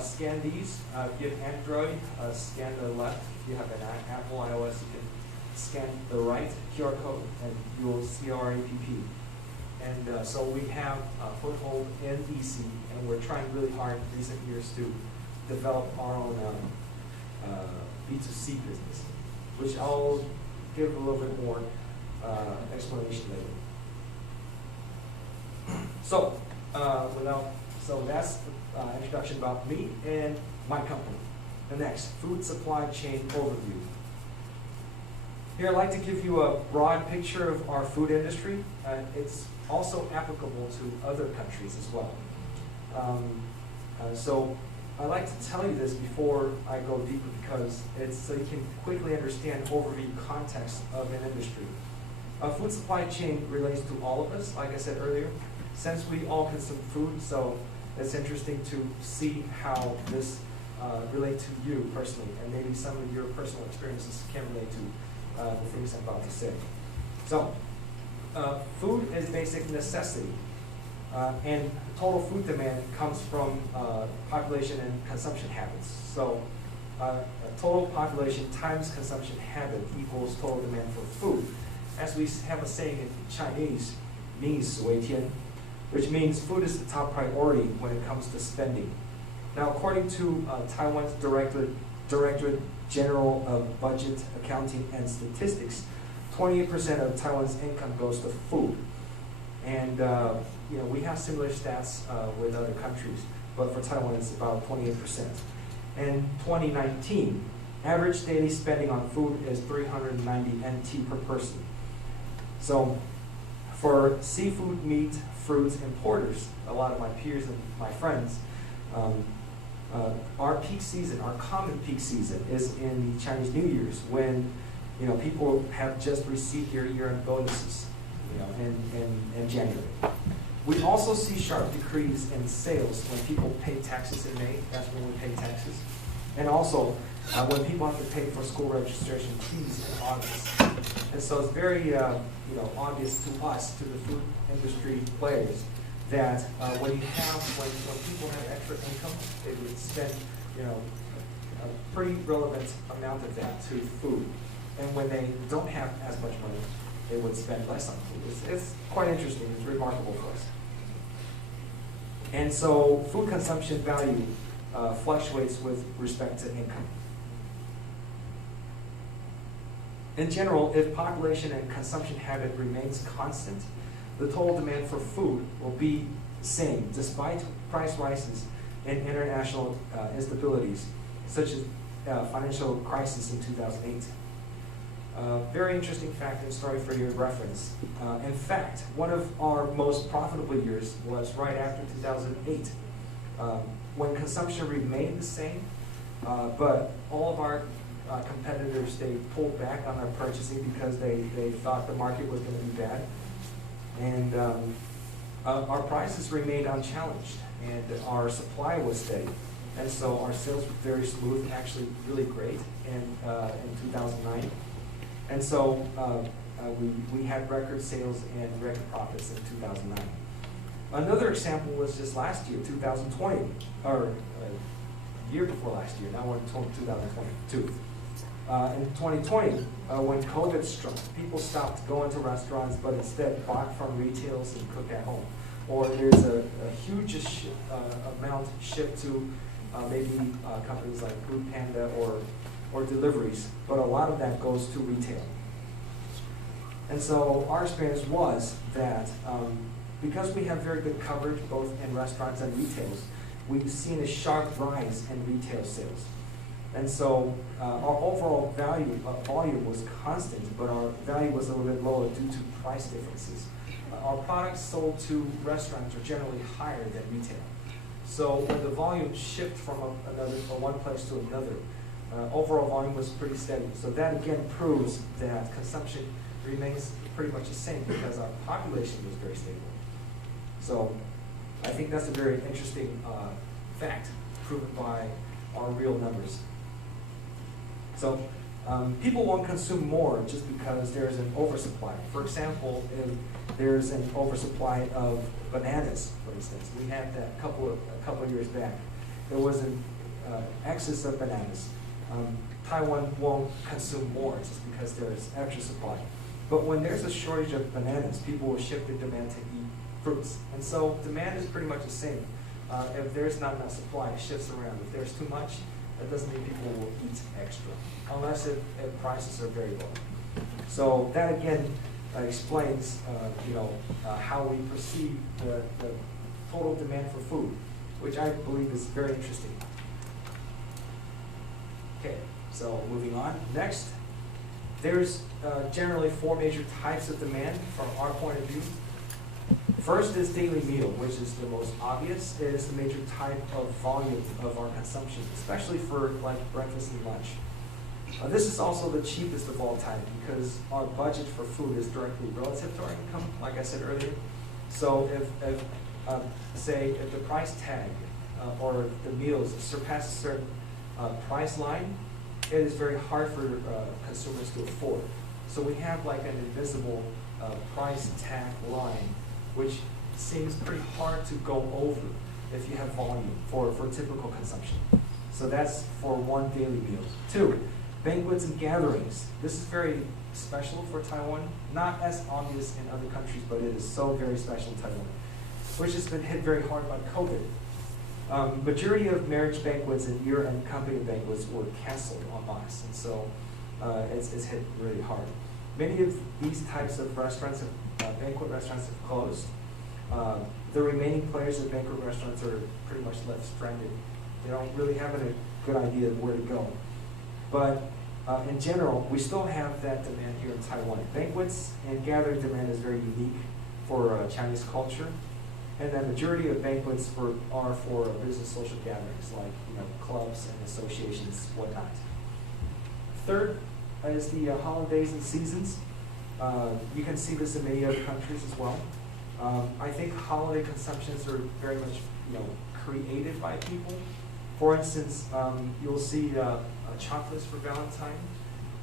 scan these. If you have Android, scan the left. If you have an Apple iOS, you can scan the right QR code, and you will see our app. And so we have a foothold in EC, and we're trying really hard in recent years to develop our own B2C business, which I'll give a little bit more explanation later. So, so that's the introduction about me and my company. The next, food supply chain overview. Here I'd like to give you a broad picture of our food industry. It's also applicable to other countries as well. So I'd like to tell you this before I go deeper, because it's so you can quickly understand overview context of an industry. Food supply chain relates to all of us, like I said earlier, since we all consume food, so it's interesting to see how this relates to you personally, and maybe some of your personal experiences can relate to the things I'm about to say. So, food is basic necessity, and total food demand comes from population and consumption habits. So, total population times consumption habit equals total demand for food. As we have a saying in Chinese, 民以食为天, which means food is the top priority when it comes to spending. Now, according to Taiwan's Directorate General of Budget, Accounting, and Statistics, 28% of Taiwan's income goes to food. And you know, we have similar stats with other countries, but for Taiwan it's about 28%. In 2019, average daily spending on food is 390 NT per person. So for seafood, meat, fruits importers, a lot of my peers and my friends, our peak season, our common peak season, is in the Chinese New Year's, when people have just received their year-end bonuses, in January. We also see sharp decrease in sales when people pay taxes in May. That's when we pay taxes, and also when people have to pay for school registration fees in August. And so it's very obvious to us, to the food industry players, that when people have extra income, they would spend a pretty relevant amount of that to food. And when they don't have as much money, they would spend less on food. It's quite interesting. It's remarkable for us. And so food consumption value fluctuates with respect to income. In general, if population and consumption habit remains constant, the total demand for food will be the same, despite price rises and international instabilities, such as financial crisis in 2008. Very interesting fact and story for your reference. In fact, one of our most profitable years was right after 2008, when consumption remained the same, but all of our competitors, they pulled back on their purchasing because they thought the market was going to be bad. And our prices remained unchallenged, and our supply was steady. And so our sales were very smooth, actually really great in 2009. And so we had record sales and record profits in 2009. Another example was just last year, 2020, or year before last year. Now we're in 2022. In 2020, when COVID struck, people stopped going to restaurants, but instead bought from retailers and cooked at home. Or there's a huge amount shipped to maybe companies like Food Panda or deliveries, but a lot of that goes to retail. And so our experience was that because we have very good coverage both in restaurants and retails, we've seen a sharp rise in retail sales. And so our overall volume was constant, but our value was a little bit lower due to price differences. Our products sold to restaurants are generally higher than retail. So when the volume shift from one place to another, overall volume was pretty steady. So that again proves that consumption remains pretty much the same because our population was very stable. So I think that's a very interesting fact proven by our real numbers. So People won't consume more just because there's an oversupply. For example, if there's an oversupply of bananas, for instance, we had that a couple of years back. There was an excess of bananas. Taiwan won't consume more just because there's extra supply. But when there's a shortage of bananas, people will shift their demand to eat fruits. And so demand is pretty much the same. If there's not enough supply, it shifts around. If there's too much, that doesn't mean people will eat extra, unless if prices are very low. So that again explains how we perceive the total demand for food, which I believe is very interesting. Okay, so moving on. Next, there's generally 4 major types of demand from our point of view. First is daily meal, which is the most obvious. It is the major type of volume of our consumption, especially for like breakfast and lunch. This is also the cheapest of all time because our budget for food is directly relative to our income, like I said earlier. So if the price tag or the meals surpass a certain price line, it is very hard for consumers to afford. So we have like an invisible price tag line, which seems pretty hard to go over if you have volume for typical consumption. So that's for one daily meal. 2, banquets and gatherings. This is very special for Taiwan, not as obvious in other countries, but it is so very special in Taiwan, which has been hit very hard by COVID. Majority of marriage banquets and year-end company banquets were canceled en masse, and so it's hit really hard. Many of these types of restaurants, banquet restaurants, have closed. The remaining players at banquet restaurants are pretty much left stranded. They don't really have a good idea of where to go. But in general, we still have that demand here in Taiwan. Banquets and gathering demand is very unique for Chinese culture. And the majority of banquets are for business social gatherings, like clubs and associations, whatnot. Third is the holidays and seasons. You can see this in many other countries as well. I think holiday consumptions are very much created by people. For instance, you'll see chocolates for Valentine.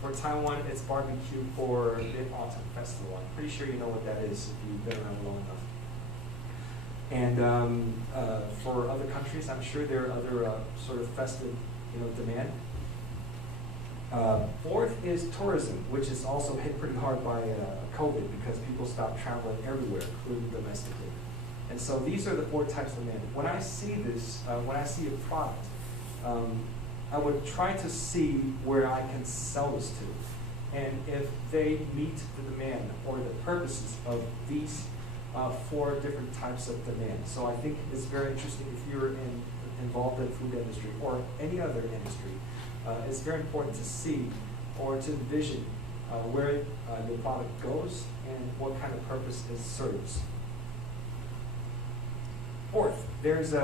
For Taiwan, it's barbecue for Mid-Autumn Festival. I'm pretty sure you know what that is if you've been around long enough. And for other countries, I'm sure there are other sort of festive demand. Fourth is tourism, which is also hit pretty hard by COVID because people stopped traveling everywhere, including domestically. And so these are the 4 types of demand. When I see this, when I see a product, I would try to see where I can sell this to. And if they meet the demand or the purposes of these 4 different types of demand. So I think it's very interesting if you're involved in the food industry or any other industry. It's very important to see or to envision where the product goes and what kind of purpose it serves. Fourth, there's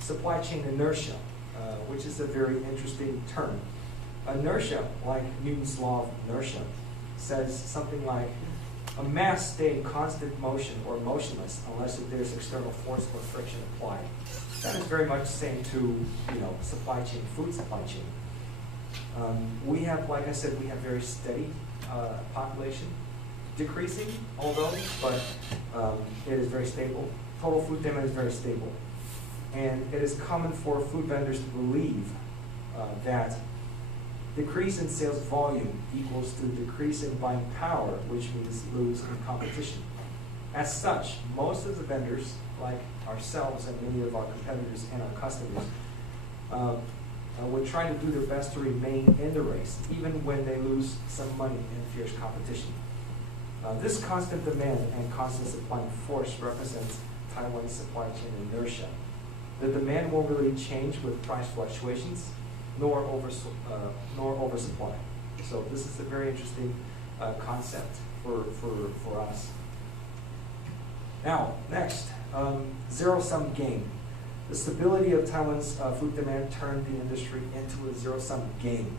supply chain inertia, which is a very interesting term. Inertia, like Newton's law of inertia, says something like a mass stay in constant motion or motionless unless there's external force or friction applied. That is very much the same to supply chain, food supply chain. We have, like I said, we have very steady population, decreasing although, but it is very stable. Total food demand is very stable. And it is common for food vendors to believe that decrease in sales volume equals to decrease in buying power, which means lose in competition. As such, most of the vendors, like ourselves and many of our competitors and our customers, would try to do their best to remain in the race, even when they lose some money in fierce competition. This constant demand and constant supplying force represents Taiwan's supply chain inertia. The demand won't really change with price fluctuations, nor oversupply. So this is a very interesting concept for us. Now, next, zero-sum game. The stability of Taiwan's food demand turned the industry into a zero-sum game.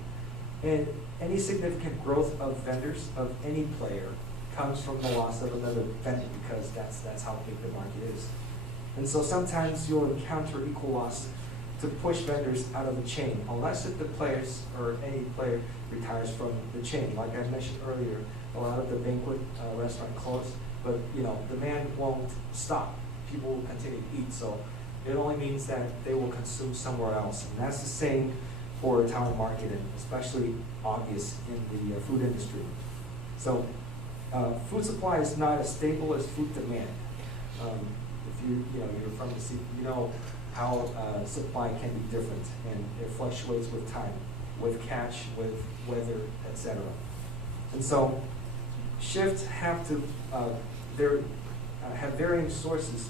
And any significant growth of vendors, of any player, comes from the loss of another vendor because that's how big the market is. And so sometimes you'll encounter equal loss to push vendors out of the chain, unless if the players or any player retires from the chain. Like I mentioned earlier, a lot of the banquet restaurant closed, but demand won't stop. People will continue to eat, so it only means that they will consume somewhere else. And that's the same for Taiwan market, and especially obvious in the food industry. So food supply is not as stable as food demand. If you're from the city, you know how supply can be different, and it fluctuates with time, with catch, with weather, etc. And so shifts have to have varying sources.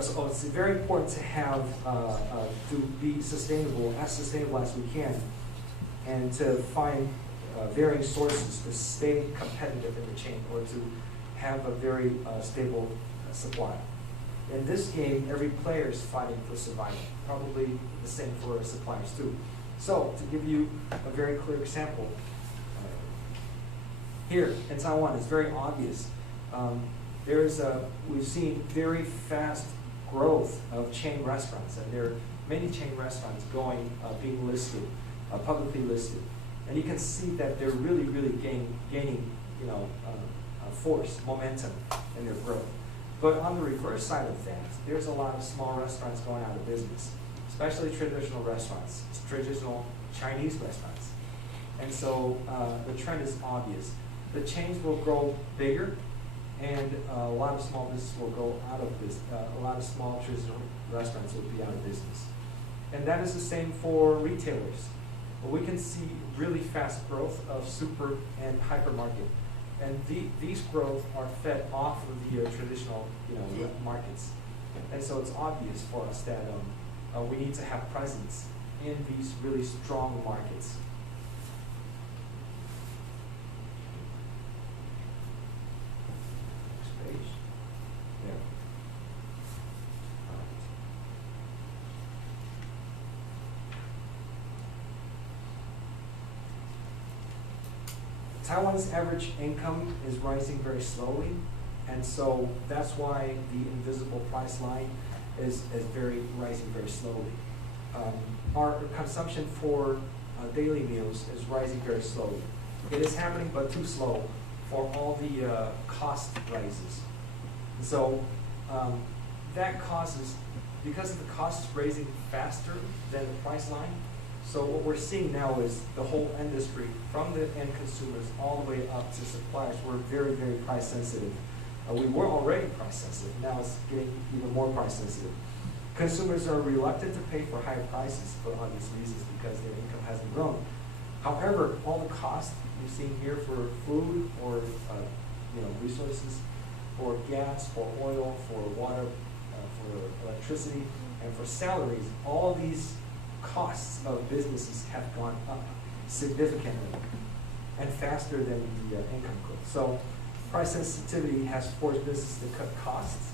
So it's very important to have to be sustainable as we can, and to find varying sources to stay competitive in the chain, or to have a very stable supply. In this game, every player is fighting for survival. Probably the same for suppliers too. So to give you a very clear example, here in Taiwan, it's very obvious. We've seen very fast growth of chain restaurants, and there are many chain restaurants being listed, publicly listed, and you can see that they're really gaining force, momentum in their growth. But on the reverse side of that, there's a lot of small restaurants going out of business, especially traditional restaurants, traditional Chinese restaurants. And so the trend is obvious. The chains will grow bigger, and a lot of small businesses will go out of business. A lot of small traditional restaurants will be out of business. And that is the same for retailers. We can see really fast growth of super and hypermarket. And these growth are fed off of the traditional markets. And so it's obvious for us that we need to have presence in these really strong markets. Next page. There. All right. Taiwan's average income is rising very slowly, and so that's why the invisible price line is rising very slowly. Our consumption for daily meals is rising very slowly. It is happening, but too slow for all the cost rises. And so that causes, because the cost is raising faster than the price line, so what we're seeing now is the whole industry, from the end consumers all the way up to suppliers, we're very price sensitive. We were already price sensitive, now it's getting even more price sensitive. Consumers are reluctant to pay for higher prices for obvious reasons, because their income hasn't grown. However, all the costs you've seen here for food, or resources, for gas, for oil, for water, for electricity, and for salaries, all these costs of businesses have gone up significantly and faster than the income growth. So price sensitivity has forced businesses to cut costs.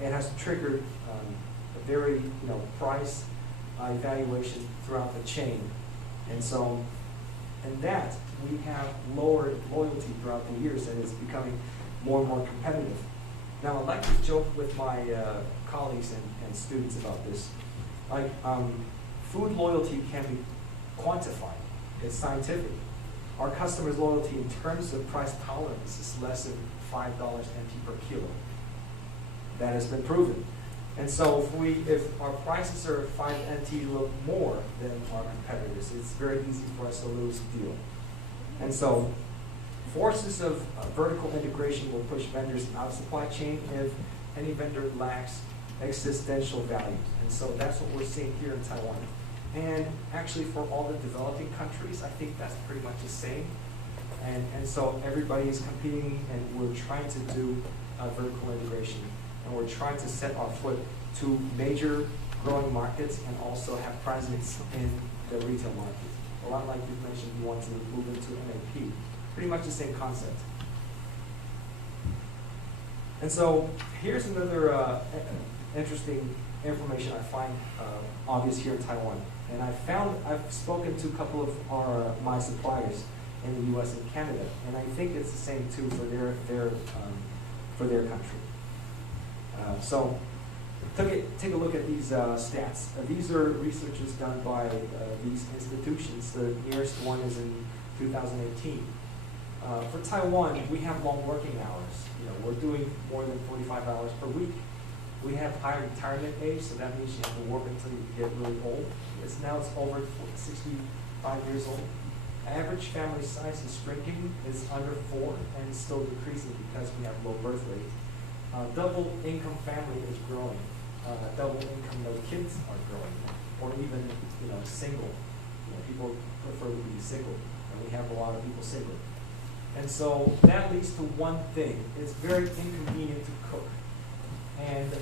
It has triggered a very price evaluation throughout the chain. And so in that, we have lowered loyalty throughout the years, and it's becoming more and more competitive. Now, I'd like to joke with my colleagues and students about this. Like, food loyalty can be quantified. It's scientific. Our customers' loyalty in terms of price tolerance is less than $5 NT per kilo. That has been proven. And so if our prices are 5 NT more than our competitors, it's very easy for us to lose the deal. And so forces of vertical integration will push vendors out of supply chain if any vendor lacks existential value. And so that's what we're seeing here in Taiwan. And actually for all the developing countries, I think that's pretty much the same. And so everybody is competing, and we're trying to do vertical integration. And we're trying to set our foot to major growing markets, and also have presence in the retail market. A lot like you mentioned, you want to move into MAP. Pretty much the same concept. And so here's another interesting information I find obvious here in Taiwan. And I've spoken to a couple of my suppliers in the U.S. and Canada, and I think it's the same too for their country. So take a look at these stats. These are researches done by these institutions. The nearest one is in 2018. For Taiwan, we have long working hours. We're doing more than 45 hours per week. We have high retirement age, so that means you have to work until you get really old. Now it's over 65 years old. Average family size is shrinking. It's under 4 and it's still decreasing because we have low birth rate. Double income family is growing. Double income no kids are growing, or even single. People prefer to be single, and we have a lot of people single. And so that leads to one thing: it's very inconvenient to cook, and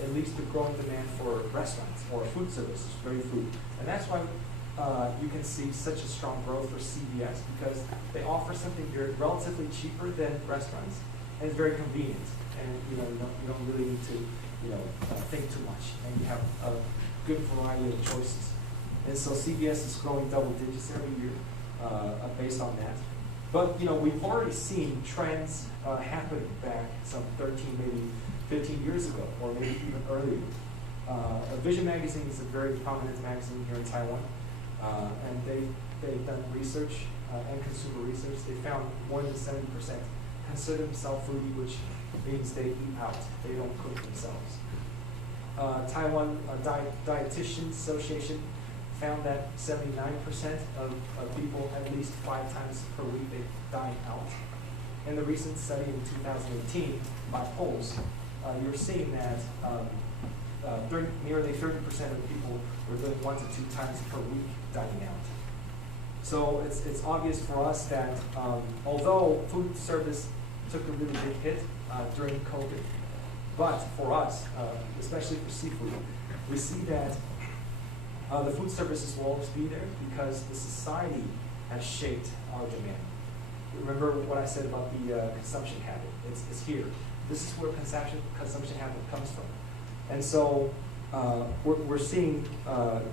it leads to growing demand for restaurants or food services, ready food, and that's why you can see such a strong growth for CVS, because they offer something very relatively cheaper than restaurants, and it's very convenient, and you don't really need to think too much, and you have a good variety of choices. And so CVS is growing double digits every year based on that. But we've already seen trends happen back some 13, maybe 15 years ago, or maybe even earlier. Vision Magazine is a very prominent magazine here in Taiwan, and they've done research and consumer research. They found more than 70% consider themselves foodie, which means they eat out. They don't cook themselves. Taiwan Dietitians Association found that 79% of people at least 5 times per week they dine out. In the recent study in 2018 by polls, you're seeing that nearly 30% of people were doing 1 to 2 times per week dining out. So it's obvious for us that although food service took a really big hit during COVID, but for us, especially for seafood, we see that the food services will always be there because the society has shaped our demand. Remember what I said about the consumption habit. It's here. This is where consumption habit comes from. And so we're seeing,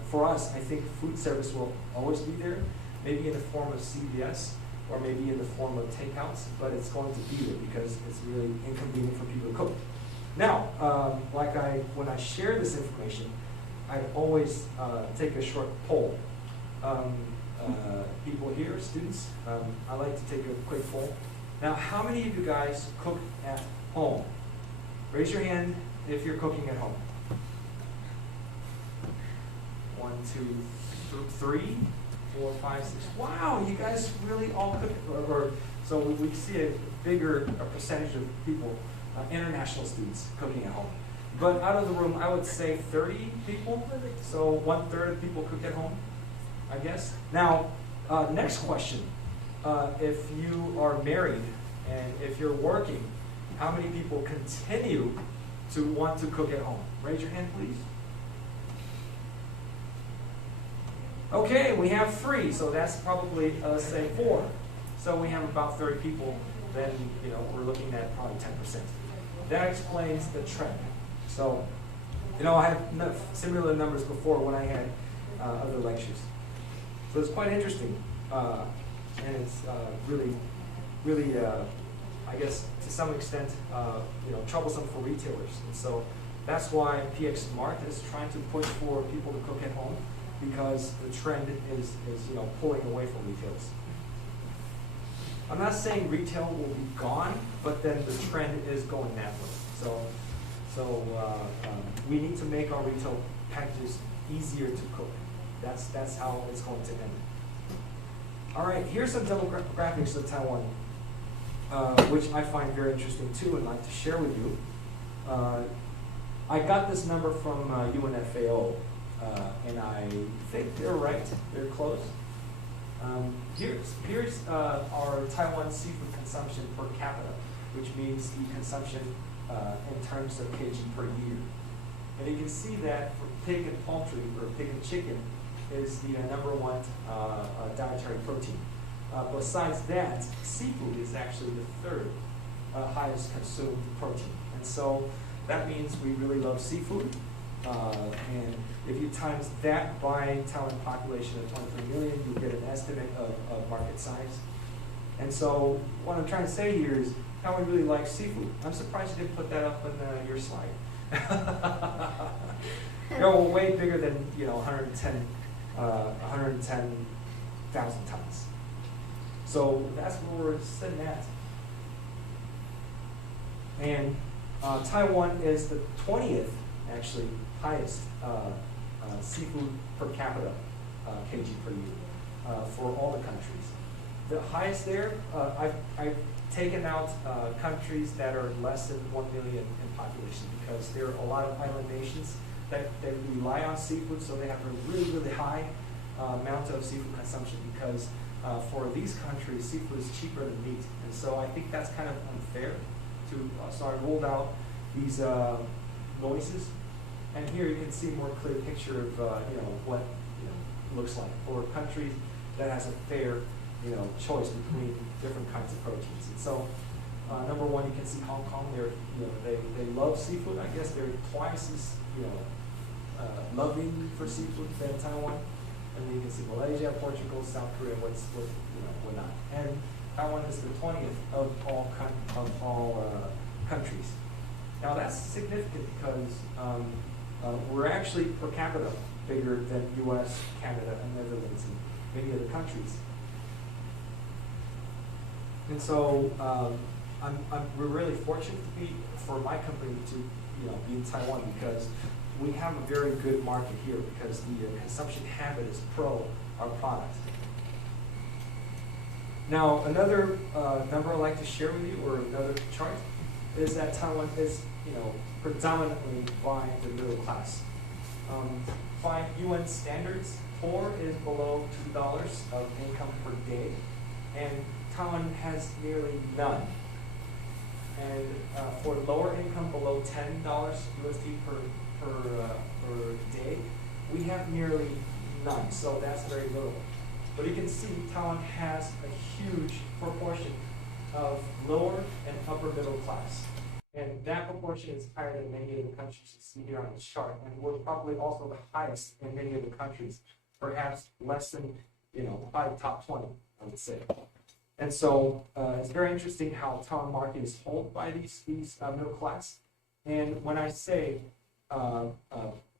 for us, I think food service will always be there, maybe in the form of CVS, or maybe in the form of takeouts, but it's going to be there because it's really inconvenient for people to cook. Now, when I share this information, I always take a short poll. People here, students, I like to take a quick poll. Now, how many of you guys cook at home? Raise your hand if you're cooking at home. 1, 2, 3, 4, 5, 6. Wow, you guys really all cook. So we see a bigger percentage of people, international students, cooking at home. But out of the room, I would say 30 people. So 1/3 of people cook at home, I guess. Now, next question. If you are married and if you're working, how many people continue to want to cook at home? Raise your hand, please. Okay, we have 3, so that's probably, let's say 4. So we have about 30 people, then we're looking at probably 10%. That explains the trend. So, I had similar numbers before when I had other lectures. So it's quite interesting, and it's really, I guess, to some extent, troublesome for retailers. And so that's why PX Smart is trying to push for people to cook at home, because the trend is pulling away from retailers. I'm not saying retail will be gone, but then the trend is going that way. So we need to make our retail packages easier to cook. That's how it's going to end. All right, here's some demographics of Taiwan, which I find very interesting too, and like to share with you. I got this number from UNFAO, and I think they're right. They're close. Here's our Taiwan seafood consumption per capita, which means the consumption in terms of kg per year. And you can see that for pig and poultry, or pig and chicken, is the number 1 dietary protein. Besides that, seafood is actually the 3rd highest consumed protein. And so that means we really love seafood. And if you times that by Taiwan population of 23 million, you get an estimate of market size. And so what I'm trying to say here is Taiwan really likes seafood. I'm surprised you didn't put that up on your slide. They're way bigger than 110,000 tons. So that's where we're sitting at. And Taiwan is the 20th, actually, highest seafood per capita kg per year for all the countries. The highest there, I've taken out countries that are less than 1 million in population because there are a lot of island nations that rely on seafood, so they have a really, really high amount of seafood consumption because for these countries, seafood is cheaper than meat. And so I think that's kind of unfair to, so I rolled out these noises. And here you can see a more clear picture of what it looks like for countries that has a fair choice between different kinds of proteins. And so number one, you can see Hong Kong. They love seafood. I guess they're twice as loving for seafood than Taiwan. And then you can see Malaysia, Portugal, South Korea, whatnot. And Taiwan is the 20th of all countries. Now that's significant because we're actually per capita bigger than U.S., Canada, and Netherlands, and many other countries. And so we're really fortunate for my company to be in Taiwan because we have a very good market here because the consumption habit is pro our product. Now another number I'd like to share with you, or another chart, is that Taiwan is predominantly by the middle class. By UN standards, poor is below $2 of income per day, and Taiwan has nearly none. And for lower income, below $10 USD per day, we have nearly none. So that's very little. But you can see Taiwan has a huge proportion of lower and upper middle class. And that proportion is higher than many of the countries you see here on the chart. And we're probably also the highest in many of the countries, perhaps less than, probably top 20, I would say. And so it's very interesting how Taiwan market is held by these middle class. And when I say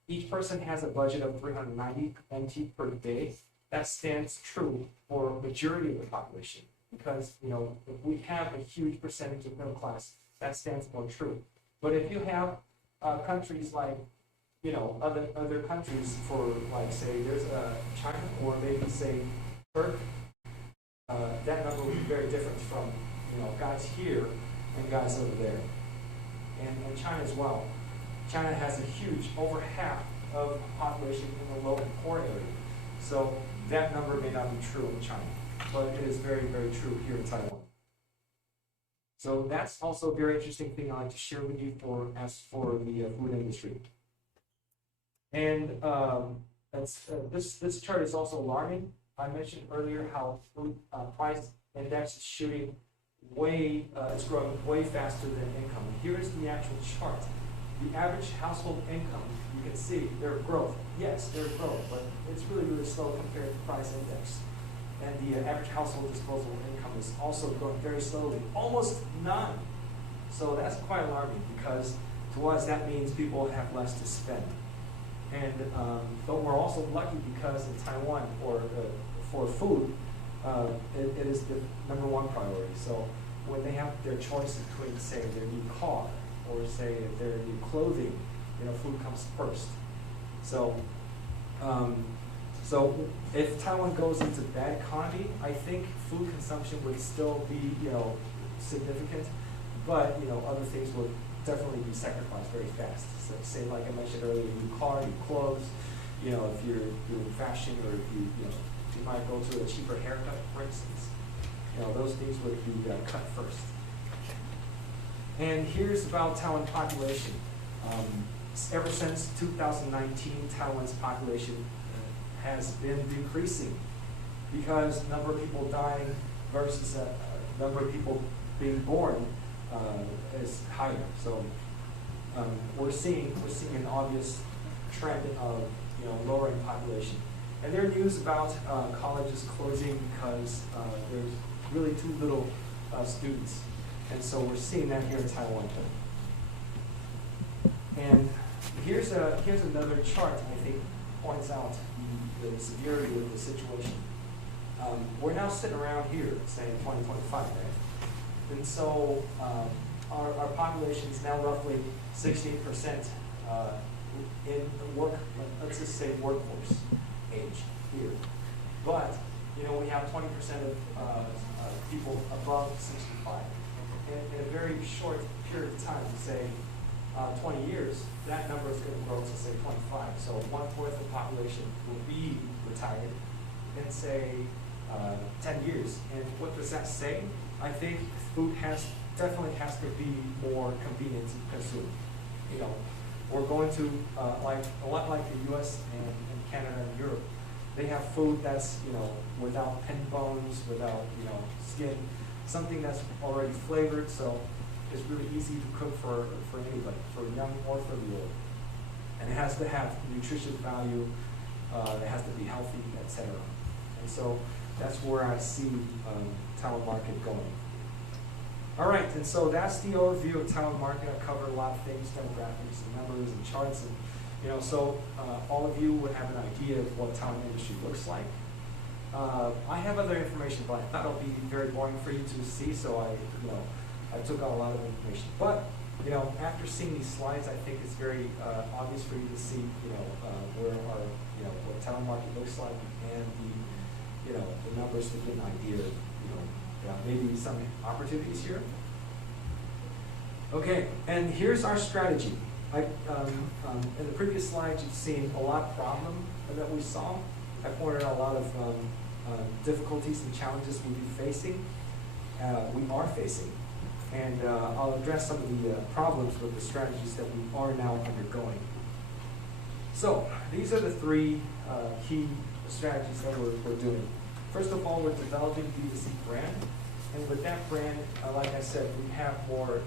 each person has a budget of 390 NT per day, that stands true for a majority of the population. Because if we have a huge percentage of middle class, that stands more true. But if you have countries like other countries, for like say there's China, or maybe say Turkey, that number will be very different from guys here and guys over there, and China as well. China has a huge, over half of the population in the low and poor area. So that number may not be true in China, but it is very, very true here in Taiwan. So that's also a very interesting thing I'd like to share with you as for the food industry. And this chart is also alarming. I mentioned earlier how food price index is shooting it's growing way faster than income. Here's the actual chart. The average household income, you can see their growth. Yes, their growth, but it's really, really slow compared to price index. And the average household disposable income is also growing very slowly, almost none. So that's quite alarming because to us that means people have less to spend. And but we're also lucky because in Taiwan, for food, it is the #1 priority. So when they have their choice between, say, their new car or say their new clothing, food comes first. So so if Taiwan goes into bad economy, I think food consumption would still be significant, but other things would definitely be sacrificed very fast. So say, like I mentioned earlier, new car, new clothes. If you're doing fashion, or if you might go to a cheaper haircut, for instance. Those things would be cut first. And here's about Taiwan population. Ever since 2019, Taiwan's population has been decreasing because number of people dying versus number of people being born is higher. So we're seeing an obvious trend of lowering population. And there are news about colleges closing because there's really too little students. And so we're seeing that here in Taiwan. And here's another chart I think points out the severity of the situation. We're now sitting around here saying 2025, right? And so our population is now roughly 16% in work, let's just say workforce age here. But we have 20% of people above 65. In a very short period of time, say 20 years, that number is going to grow to say 25. So 1/4 of the population will be retired in say 10 years. And what does that say? I think food definitely has to be more convenient to consume. We're going to a lot like the U.S. and Canada and Europe. They have food that's without pin bones, without skin, something that's already flavored. So it's really easy to cook for anybody, for young or for the old. And it has to have nutritious value. It has to be healthy, etc. And so that's where I see Taiwan market going. All right, and so that's the overview of Taiwan market. I covered a lot of things, demographics and numbers and charts, and so all of you would have an idea of what Taiwan industry looks like. I have other information, but I thought it would be very boring for you to see, so I took out a lot of information. But after seeing these slides, I think it's very obvious for you to see where our what Taiwan market looks like, and the numbers to get an idea of maybe some opportunities here. Okay, and here's our strategy. In the previous slides, you've seen a lot of problem that we saw. I pointed out a lot of difficulties and challenges we are facing. And I'll address some of the problems with the strategies that we are now undergoing. So these are the three key strategies that we're doing. First of all, we're developing B2C brand. And with that brand, like I said, we have more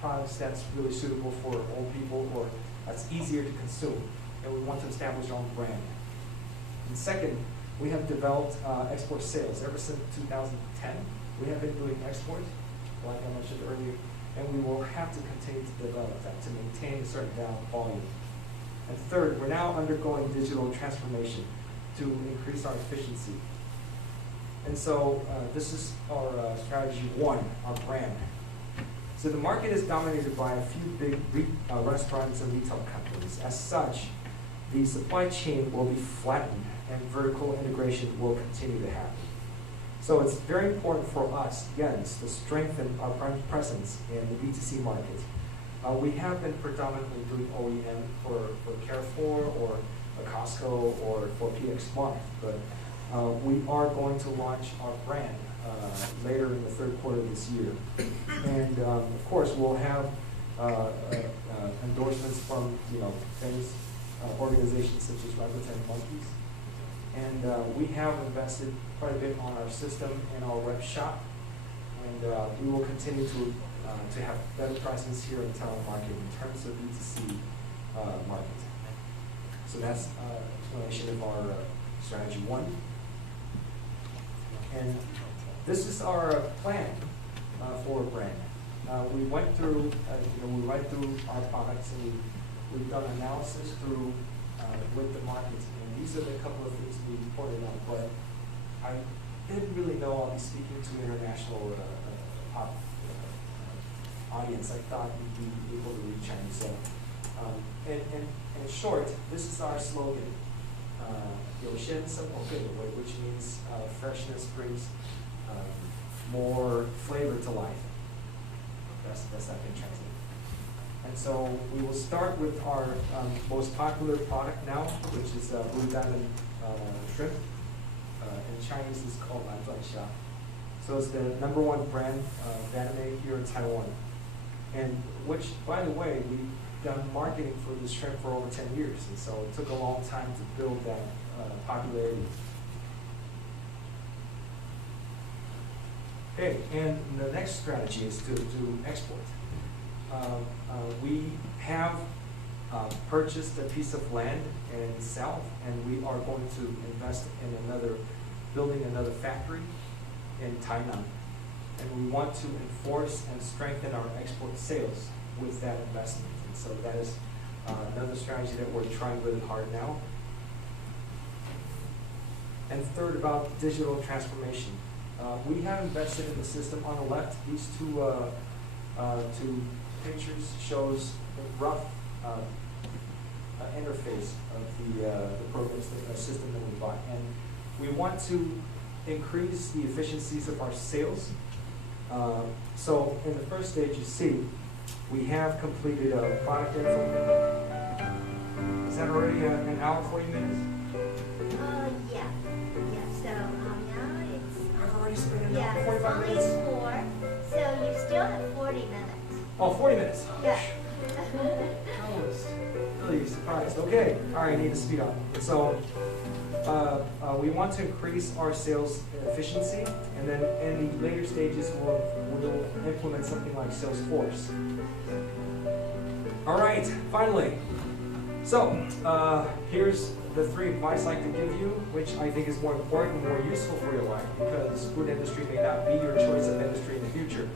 products that's really suitable for old people, or that's easier to consume. And we want to establish our own brand. And second, we have developed export sales. Ever since 2010, we have been doing export, like I mentioned earlier, and we will have to continue to develop that to maintain a certain volume. And third, we're now undergoing digital transformation to increase our efficiency. And so this is our strategy one, our brand. So the market is dominated by a few big restaurants and retail companies. As such, the supply chain will be flattened and vertical integration will continue to happen. So it's very important for us, again, to strengthen our brand presence in the B2C market. We have been predominantly doing OEM for Carrefour or a Costco or for PX Smart, but we are going to launch our brand later in the third quarter of this year. And of course, we'll have endorsements from famous organizations such as Rakuten Monkeys. And we have invested quite a bit on our system and our web shop. And we will continue to have better presence here in the Taiwan market in terms of B2C market. So that's an explanation of our strategy one. And this is our plan for a brand. We went through our products, and we've done analysis through with the market. And these are the couple of things we reported on. But I didn't really know I'll be speaking to an international audience. I thought we'd be able to reach out. So, in short, this is our slogan. 有鲜生活更有味, which means freshness brings more flavor to life. That's how I can translate. And so we will start with our most popular product now, which is blue diamond shrimp. In Chinese, it's called Lanzuanxia. So it's the #1 brand anime here in Taiwan. And which, by the way, we've done marketing for this shrimp for over 10 years. And so it took a long time to build that popularity. Okay, and the next strategy is to export. We have purchased a piece of land in the south, and we are going to invest in building another factory in Tainan. And we want to enforce and strengthen our export sales. with that investment. And so that is another strategy that we're trying really hard now. And third, about digital transformation. We have invested in the system. On the left, these two pictures shows the rough interface of the programs, the system that we bought. And we want to increase the efficiencies of our sales. So in the first stage, you see, we have completed a product info. Is that already an hour, 40 minutes? Yeah. So now it's. I've already spent an Yeah, hour, it's 45 only minutes. 4, so you still have 40 minutes. Oh, 40 minutes. Yeah. I was really surprised. Okay, all right, I need to speed up. So we want to increase our sales efficiency, and then in the later stages, we'll implement something like Salesforce. All right, finally. So here's the 3 advice I can give you, which I think is more important and more useful for your life, because food industry may not be your choice of industry in the future.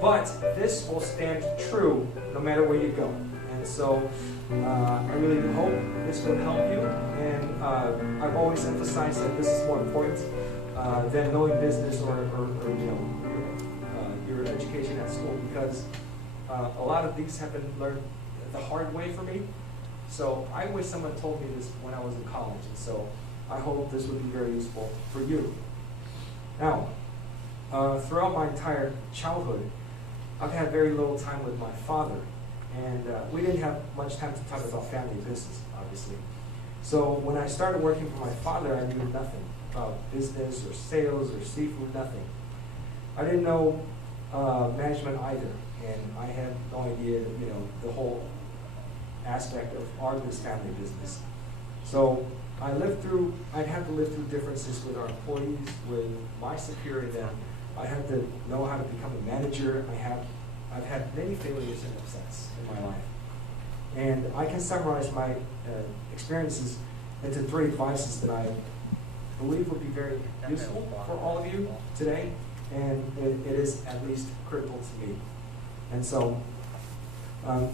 But this will stand true no matter where you go. And so I really hope this will help you. And I've always emphasized that this is more important than knowing business or your education at school, because a lot of these have been learned the hard way for me. So I wish someone told me this when I was in college, and so I hope this would be very useful for you. Now, throughout my entire childhood, I've had very little time with my father, and we didn't have much time to talk about family business, obviously. So when I started working for my father, I knew nothing about business or sales or seafood, nothing. I didn't know management either, and I had no idea, the whole aspect of our family business. So I'd have to live through differences with our employees, with my superior then. I had to know how to become a manager. I've had many failures and upsets in my life. And I can summarize my experiences into 3 advices that I believe would be very useful for all of you today, and it is at least critical to me. And so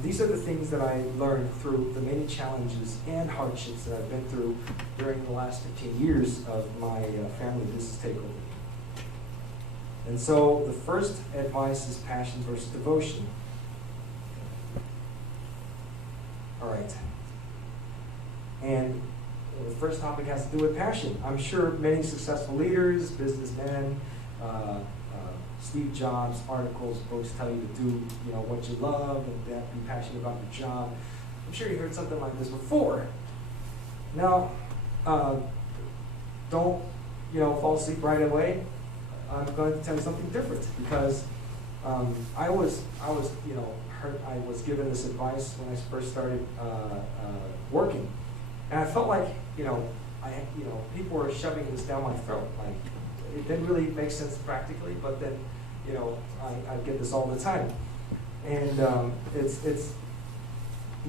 these are the things that I learned through the many challenges and hardships that I've been through during the last 15 years of my family business takeover. And so the first advice is passion versus devotion. All right. And the first topic has to do with passion. I'm sure many successful leaders, businessmen, Steve Jobs articles, books tell you to do, what you love and be passionate about your job. I'm sure you heard something like this before. Now, don't, fall asleep right away. I'm going to tell you something different, because I was given this advice when I first started working, and I felt like, people were shoving this down my throat. Like, it didn't really make sense practically, but then, I get this all the time. And it's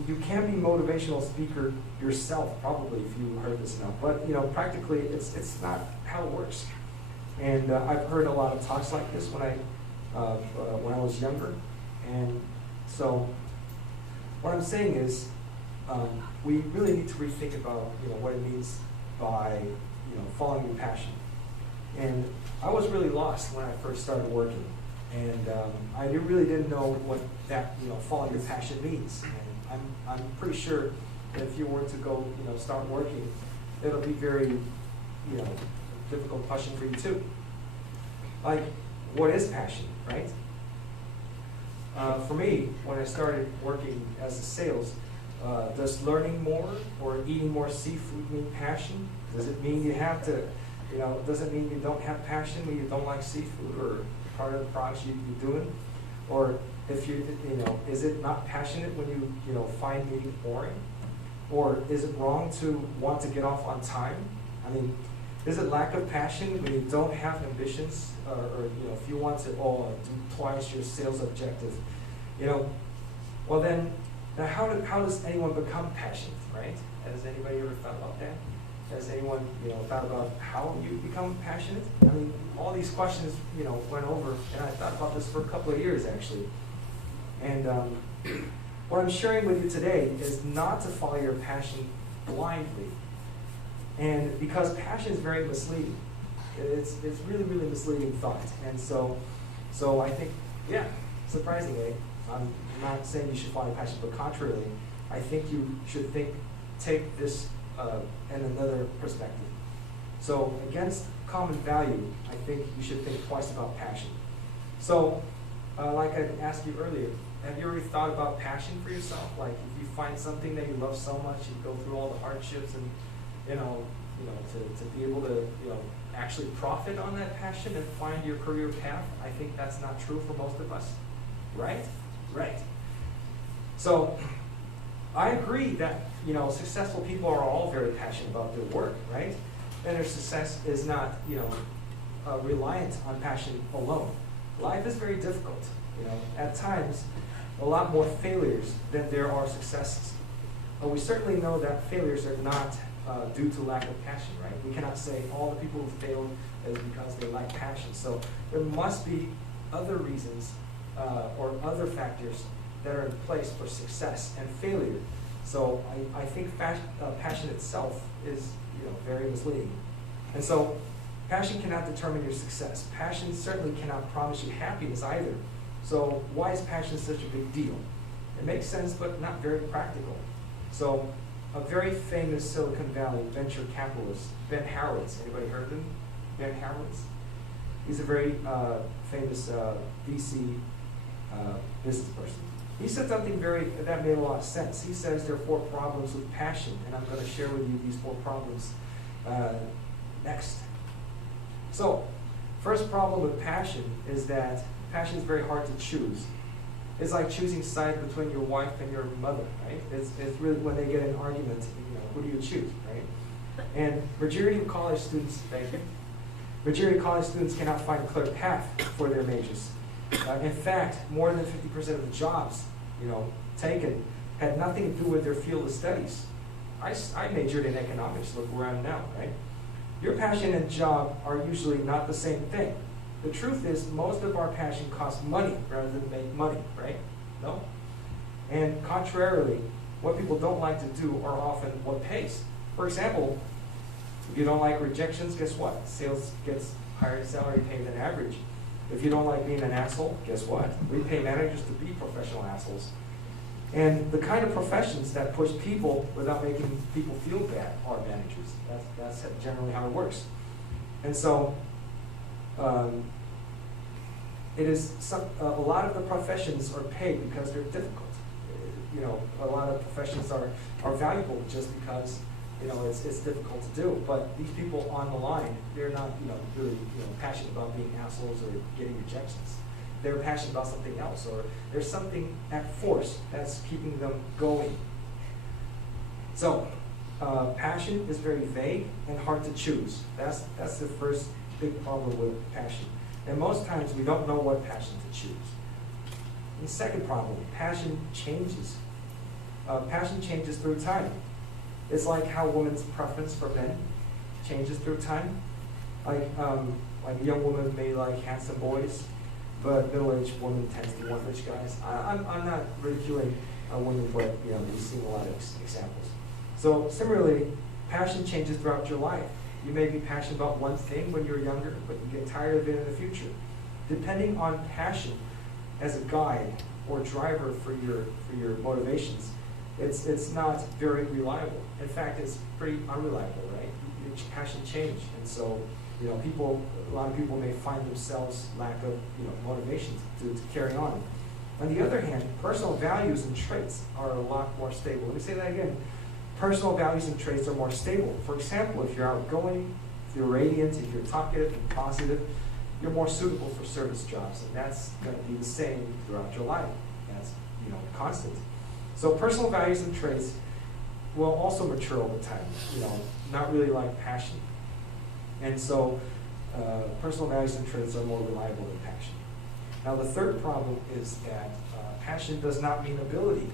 you can be a motivational speaker yourself, probably, if you heard this enough. But, practically, it's not how it works. And I've heard a lot of talks like this when I was younger. And so what I'm saying is we really need to rethink about, what it means by, following your passion. And I was really lost when I first started working, and I really didn't know what that following your passion means. And I'm pretty sure that if you were to go start working, it'll be very difficult question for you too. Like, what is passion, right? For me, when I started working as a sales, does learning more or eating more seafood mean passion? Does it mean you have to? Does it mean you don't have passion when you don't like seafood or part of the products you're doing? Or if is it not passionate when you find meeting boring? Or is it wrong to want to get off on time? I mean, is it lack of passion when you don't have ambitions, or if you want to do twice your sales objective? Well then how does anyone become passionate, right? Has anybody ever thought about that? Has anyone, thought about how you become passionate? I mean, all these questions, went over, and I thought about this for a couple of years, actually. And what I'm sharing with you today is not to follow your passion blindly. And because passion is very misleading. It's really, really misleading thought. And so I think, yeah, surprisingly, I'm not saying you should follow your passion, but contrarily, I think you should take this in another perspective. So against common value, I think you should think twice about passion. So, like I asked you earlier, have you already thought about passion for yourself? Like, if you find something that you love so much, you go through all the hardships, and to be able to actually profit on that passion and find your career path. I think that's not true for most of us, right? Right. So, I agree that successful people are all very passionate about their work, right? And their success is not reliant on passion alone. Life is very difficult. At times, a lot more failures than there are successes. But we certainly know that failures are not due to lack of passion, right? We cannot say all the people who failed is because they lack passion. So there must be other reasons or other factors that are in place for success and failure. So I think passion itself is very misleading. And so passion cannot determine your success. Passion certainly cannot promise you happiness either. So why is passion such a big deal? It makes sense, but not very practical. So a very famous Silicon Valley venture capitalist, Ben Horowitz. Anybody heard of him? Ben Horowitz? He's a very famous VC business person. He said something that made a lot of sense. He says there are 4 problems with passion, and I'm going to share with you these 4 problems next. So, first problem with passion is that passion is very hard to choose. It's like choosing sides between your wife and your mother, right? It's really when they get in an argument, who do you choose, right? And majority of college students, cannot find a clear path for their majors. In fact, more than 50% of the jobs, taken had nothing to do with their field of studies. I majored in economics. Look where I'm now, right? Your passion and job are usually not the same thing. The truth is, most of our passion costs money rather than make money, right? No? And contrarily, what people don't like to do are often what pays. For example, if you don't like rejections, guess what? Sales gets higher salary pay than average. If you don't like being an asshole, guess what? We pay managers to be professional assholes. And the kind of professions that push people without making people feel bad are managers. That's generally how it works. And so, a lot of the professions are paid because they're difficult. A lot of professions are valuable just because it's difficult to do. But these people on the line, they're not really passionate about being assholes or getting rejections. They're passionate about something else, or there's something at force that's keeping them going. So, passion is very vague and hard to choose. That's the first big problem with passion. And most times we don't know what passion to choose. And the second problem, passion changes. Passion changes through time. It's like how women's preference for men changes through time. Like a young woman may like handsome boys, but middle-aged woman tends to want rich guys. I'm not ridiculing women, but we've seen a lot of examples. So similarly, passion changes throughout your life. You may be passionate about one thing when you're younger, but you get tired of it in the future. Depending on passion as a guide or driver for your motivations, it's not very reliable. In fact, it's pretty unreliable, right? Your passion changes, and so a lot of people may find themselves lack of motivation to carry on. On the other hand, personal values and traits are a lot more stable. Let me say that again. Personal values and traits are more stable. For example, if you're outgoing, if you're radiant, if you're talkative and positive, you're more suitable for service jobs, and that's going to be the same throughout your life. That's constant. So personal values and traits will also mature over time. Not really like passion. And so personal values and traits are more reliable than passion. Now the third problem is that passion does not mean ability.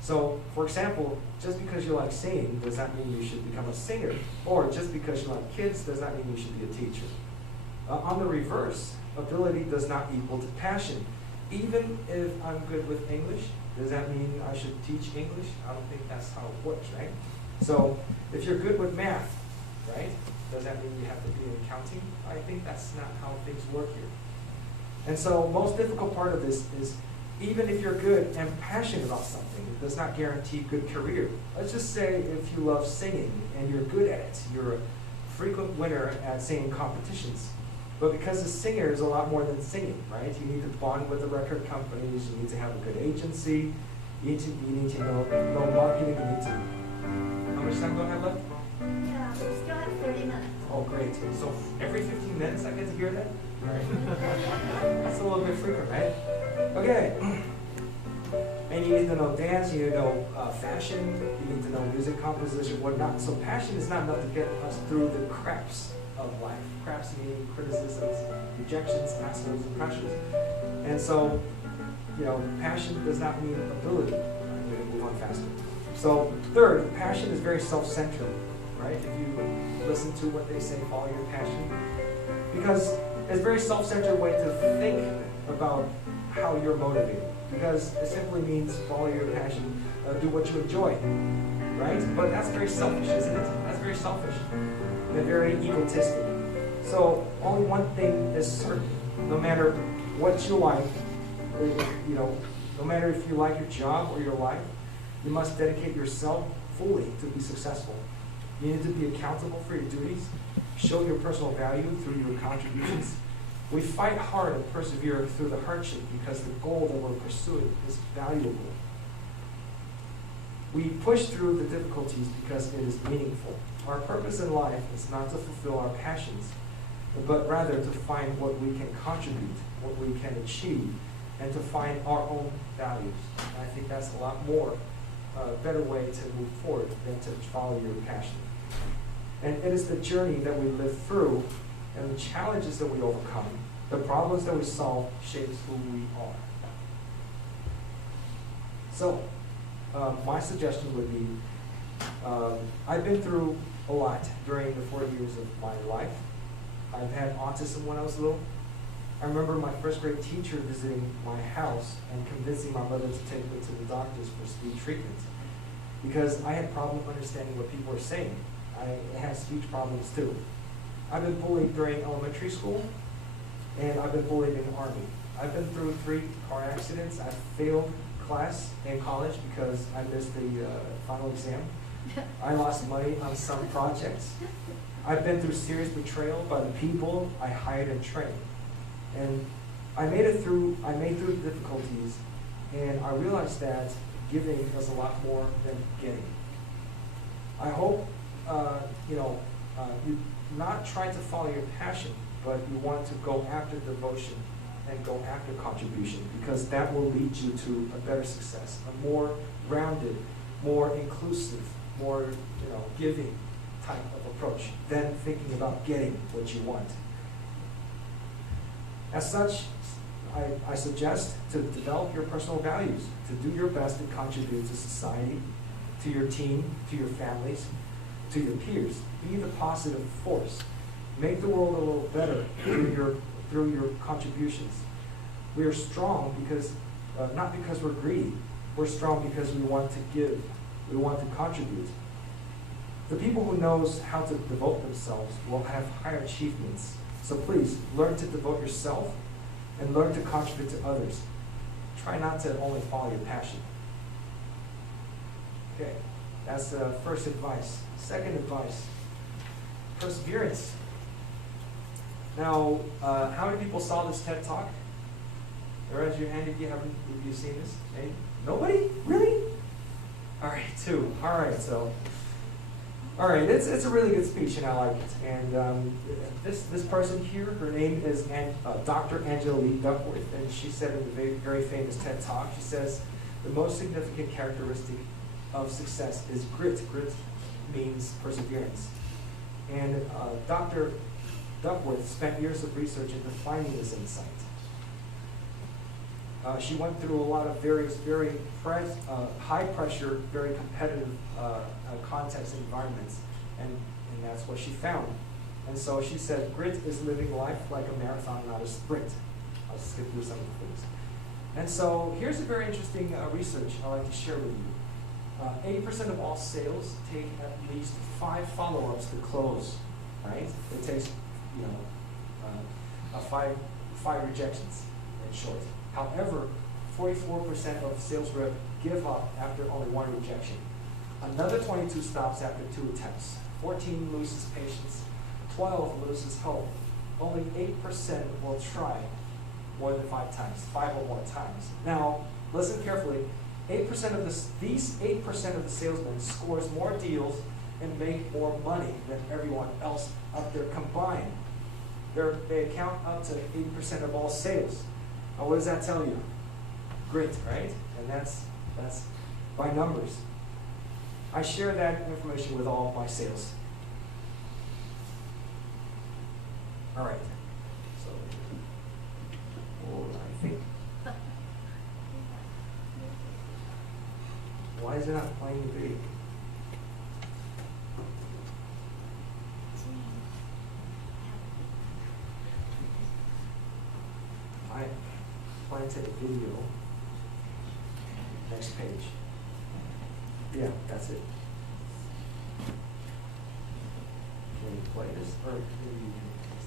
So, for example, just because you like singing does not mean you should become a singer. Or just because you like kids does not mean you should be a teacher. On the reverse, ability does not equal to passion. even if I'm good with English, does that mean I should teach English? I don't think that's how it works, right? So if you're good with math, right, does that mean you have to be in accounting? I think that's not how things work here. And so most difficult part of this is even if you're good and passionate about something, it does not guarantee good career. Let's just say if you love singing and you're good at it, you're a frequent winner at singing competitions. But because a singer is a lot more than singing, right? You need to bond with the record companies, you need to have a good agency, you need to know marketing, you need to... How much time do I have left? Yeah, we still have 30 minutes. Oh, great. So every 15 minutes I get to hear that? All right. That's a little bit frequent, right? Okay. And you need to know dance, you need to know fashion, you need to know music composition, whatnot. So passion is not enough to get us through the craps of life. Craps meaning criticisms, rejections, assholes, and pressures. And so, you know, passion does not mean ability. I'm going to move on faster. So third, passion is very self-centered, right? If you listen to what they say, follow your passion. Because it's a very self-centered way to think about how you're motivated. Because it simply means follow your passion, do what you enjoy, right? But that's very selfish, isn't it? That's very selfish and very egotistic. So only one thing is certain. No matter what you like, you know, no matter if you like your job or your life, you must dedicate yourself fully to be successful. You need to be accountable for your duties, show your personal value through your contributions. We fight hard and persevere through the hardship because the goal that we're pursuing is valuable. We push through the difficulties because it is meaningful. Our purpose in life is not to fulfill our passions, but rather to find what we can contribute, what we can achieve, and to find our own values. And I think that's a lot more better way to move forward than to follow your passion. And it is the journey that we live through and the challenges that we overcome, the problems that we solve shapes who we are. So, my suggestion would be, I've been through a lot during the 4 years of my life. I've had autism when I was little. I remember my first grade teacher visiting my house and convincing my mother to take me to the doctors for speech treatment because I had problems understanding what people were saying. I had speech problems too. I've been bullied during elementary school, and I've been bullied in the Army. I've been through 3 car accidents. I failed class in college because I missed the final exam. I lost money on some projects. I've been through serious betrayal by the people I hired and trained. And I made through the difficulties, and I realized that giving is a lot more than getting. I hope you not try to follow your passion, but you want to go after devotion and go after contribution, because that will lead you to a better success, a more rounded, more inclusive, more giving type of approach than thinking about getting what you want. As such, I suggest to develop your personal values, to do your best to contribute to society, to your team, to your families, to your peers. Be the positive force. Make the world a little better through your contributions. We are strong because, not because we're greedy. We're strong because we want to give. We want to contribute. The people who knows how to devote themselves will have higher achievements. So please, learn to devote yourself and learn to contribute to others. Try not to only follow your passion. Okay, that's the first advice. Second advice, perseverance. Now, how many people saw this TED Talk? Raise your hand if you haven't, if you've seen this. Maybe? Nobody? Really? All right, 2. All right, so. All right, it's a really good speech, and I like it. And this person here, her name is Dr. Angela Lee Duckworth, and she said in the very famous TED Talk, she says, the most significant characteristic of success is grit. Grit means perseverance. And Dr. Duckworth spent years of research into finding this insight. She went through a lot of various, very high pressure, very competitive contexts and environments, and that's what she found. And so she said, grit is living life like a marathon, not a sprint. I'll skip through some of the things. And so here's a very interesting research I'd like to share with you. 80% of all sales take at least 5 follow-ups to close, right? It takes, five rejections in short. However, 44% of sales rep give up after only 1 rejection. Another 22 stops after 2 attempts. 14 loses patience. 12 loses hope. Only 8% will try more than 5 times, 5 or more times. Now, listen carefully. 8% of these 8% of the salesmen scores more deals and make more money than everyone else up there combined. They account up to 80% of all sales. Now, what does that tell you? Great, right? And that's by numbers. I share that information with all of my sales. All right. So, I think. Why is it not playing the video? I plan to take a video. Next page. Yeah, that's it. Can we play this? Or maybe you can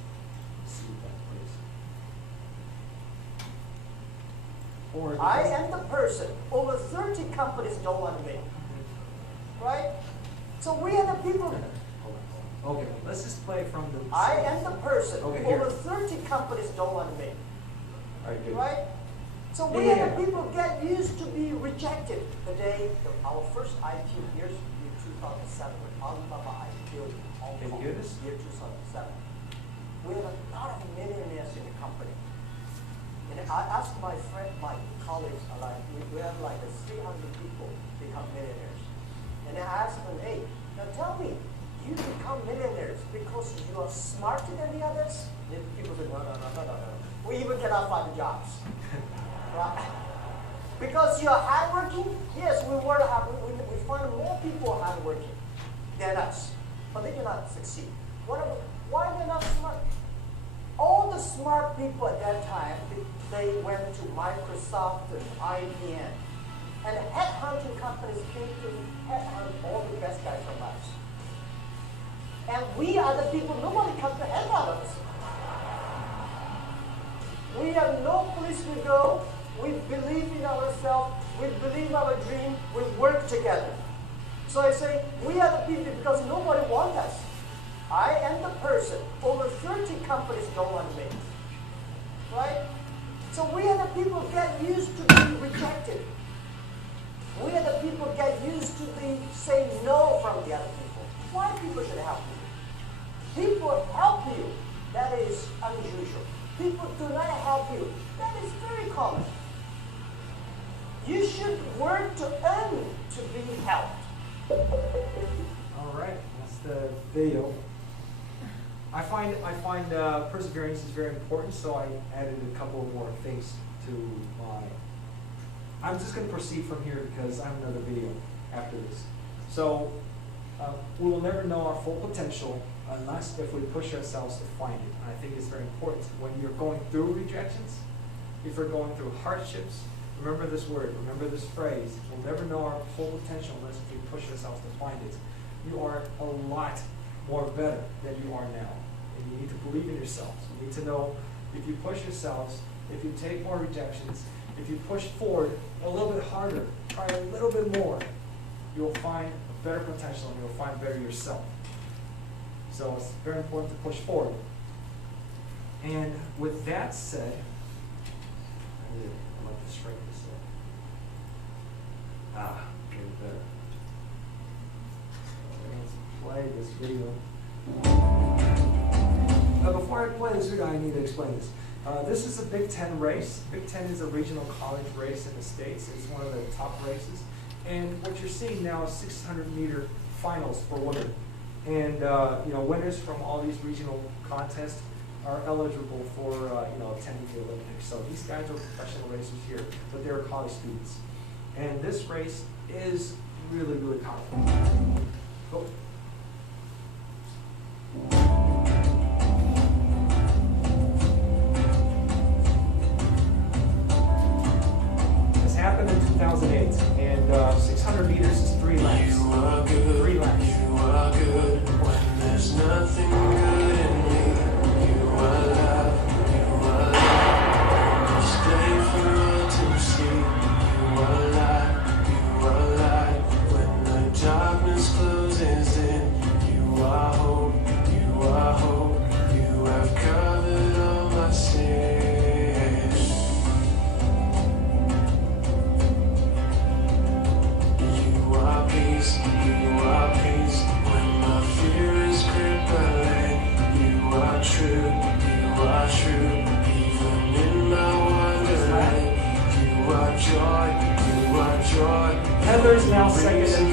see if that plays. Or I am the person. Over 30 companies don't want me. Right? So we are the people. Okay, let's just play from the. I am the person. Okay, over 30 companies don't want me. All right, good. Right? So we are the people get used to be rejected. The day our first IPO, year 2007, when Alibaba IPO in Hong Kong, year 2007. We have a lot of millionaires in the company. And I asked my colleagues, we have like 300 people become millionaires. And I asked them, hey, now tell me, you become millionaires because you are smarter than the others? And people say, no. We even cannot find jobs. Right? Because you are hardworking? Yes, we find more people hardworking than us, but they do not succeed. Why they're not smart? All the smart people at that time, they went to Microsoft and IBM. And headhunting companies came to headhunt all the best guys from us. And we are the people, nobody comes to headhunt us. We have no place to go. We believe in ourselves. We believe our dream. We work together. So I say, we are the people because nobody wants us. I am the person. Over 30 companies don't want me. Right? So we are the people get used to being rejected. We are the people get used to saying no from the other people. Why people should help you? People help you. That is unusual. People do not help you. That is very common. You should work to earn to be helped. All right, that's the video. I find perseverance is very important, so I added a couple more things to my. I'm just going to proceed from here because I have another video after this. So we will never know our full potential unless if we push ourselves to find it. And I think it's very important when you're going through rejections, if you're going through hardships. Remember this word, remember this phrase. We'll never know our full potential unless we push ourselves to find it. You are a lot more better than you are now. And you need to believe in yourselves. You need to know if you push yourselves, if you take more rejections, if you push forward a little bit harder, try a little bit more, you'll find a better potential and you'll find better yourself. So it's very important to push forward. And with that said, I'd like to straighten this up. Get it better. So let's play this video. Before I play this video, I need to explain this. This is a Big Ten race. Big Ten is a regional college race in the States. It's one of the top races. And what you're seeing now is 600-meter finals for women. And winners from all these regional contests are eligible for attending the Olympics. So these guys are professional racers here, but they're college students. And this race is really, really powerful. Go.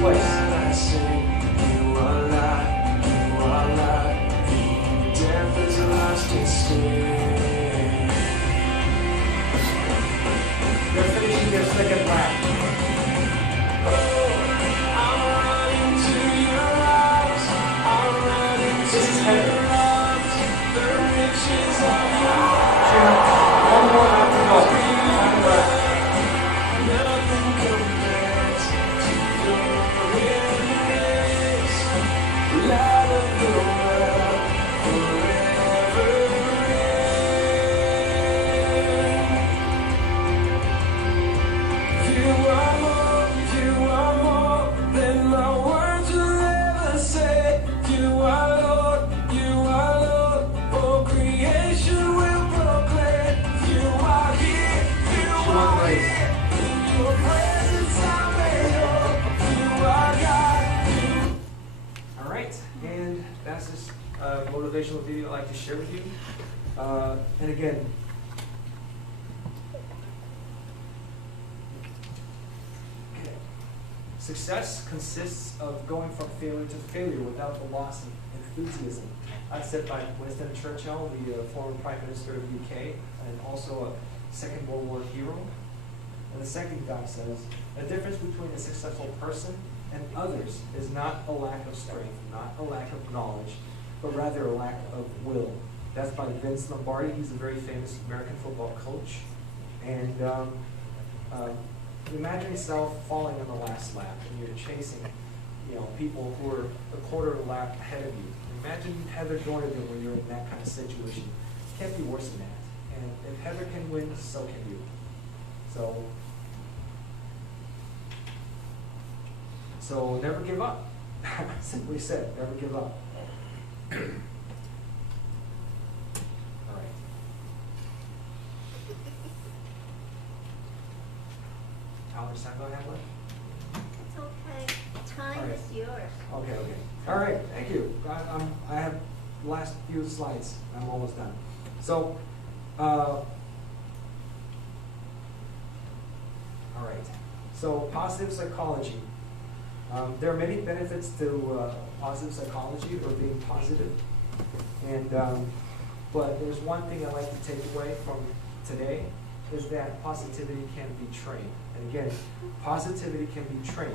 place. They're finishing their second lap. This is Heather. One more lap to go. Final lap. Motivational video I'd like to share with you. And again, success consists of going from failure to failure without the loss of enthusiasm. That's said by Winston Churchill, the former Prime Minister of the UK, and also a Second World War hero. And the second guy says, the difference between a successful person and others is not a lack of strength, not a lack of knowledge, but rather a lack of will. That's by Vince Lombardi. He's a very famous American football coach. And imagine yourself falling on the last lap and you're chasing, people who are a quarter of a lap ahead of you. Imagine Heather Dornigan when you're in that kind of situation. It can't be worse than that. And if Heather can win, so can you. So never give up. Simply said, never give up. All right. Alexander Hamlet? It's okay. Time is yours. Okay. All right, thank you. I have the last few slides. I'm almost done. So, all right. So, positive psychology. There are many benefits to positive psychology or being positive. And, but there's one thing I'd like to take away from today is that positivity can be trained. And again, positivity can be trained.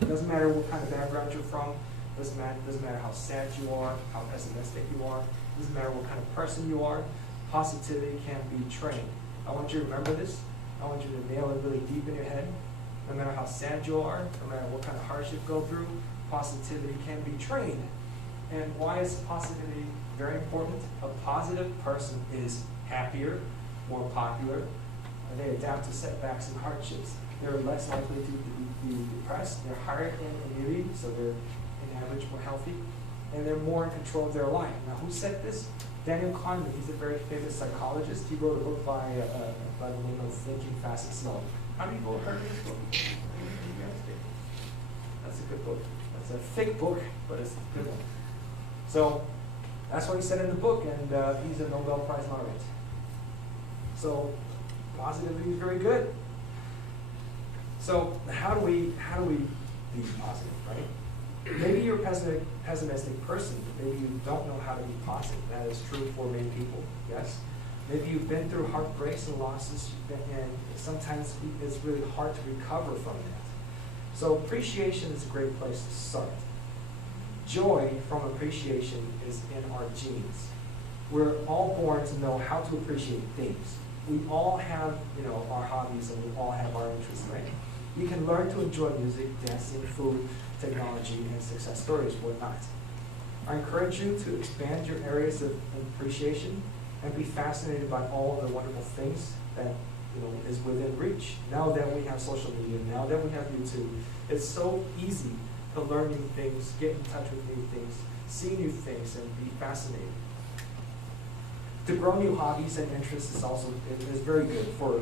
It doesn't matter what kind of background you're from. Doesn't matter how sad you are, how pessimistic you are. Doesn't matter what kind of person you are. Positivity can be trained. I want you to remember this. I want you to nail it really deep in your head. No matter how sad you are, no matter what kind of hardship you go through, positivity can be trained. And why is positivity very important? A positive person is happier, more popular, and they adapt to setbacks and hardships. They're less likely to be depressed. They're higher in immunity, so they're on average more healthy, and they're more in control of their life. Now, who said this? Daniel Kahneman. He's a very famous psychologist. He wrote a book by the name of Thinking Fast and Slow. How many people heard of this book? That's a good book. That's a thick book, but it's a good one. So that's what he said in the book, and he's a Nobel Prize laureate. So positivity is very good. So how do we be positive, right? Maybe you're a pessimistic person, but maybe you don't know how to be positive. That is true for many people, yes? Maybe you've been through heartbreaks and losses, and sometimes it's really hard to recover from that. So appreciation is a great place to start. Joy from appreciation is in our genes. We're all born to know how to appreciate things. We all have, our hobbies, and we all have our interests, right? You can learn to enjoy music, dancing, food, technology, and success stories, whatnot. I encourage you to expand your areas of appreciation and be fascinated by all of the wonderful things that is within reach. Now that we have social media, now that we have YouTube, it's so easy to learn new things, get in touch with new things, see new things, and be fascinated. To grow new hobbies and interests is very good for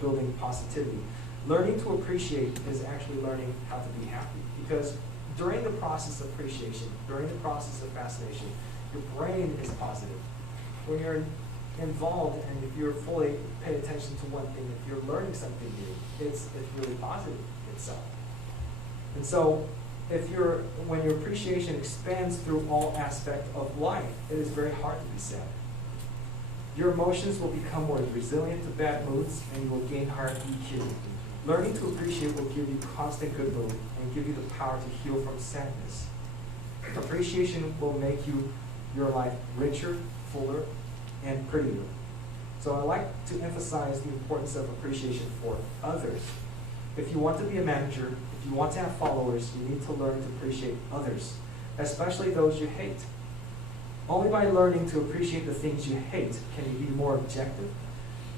building positivity. Learning to appreciate is actually learning how to be happy, because during the process of appreciation, during the process of fascination, your brain is positive. When you're involved and if you're fully pay attention to one thing, if you're learning something new, it's really positive itself. And so when your appreciation expands through all aspects of life, it is very hard to be sad. Your emotions will become more resilient to bad moods, and you will gain higher EQ. Learning to appreciate will give you constant good mood and give you the power to heal from sadness. Appreciation will make your life richer, fuller, and prettier. So I like to emphasize the importance of appreciation for others. If you want to be a manager, if you want to have followers, you need to learn to appreciate others, especially those you hate. Only by learning to appreciate the things you hate can you be more objective,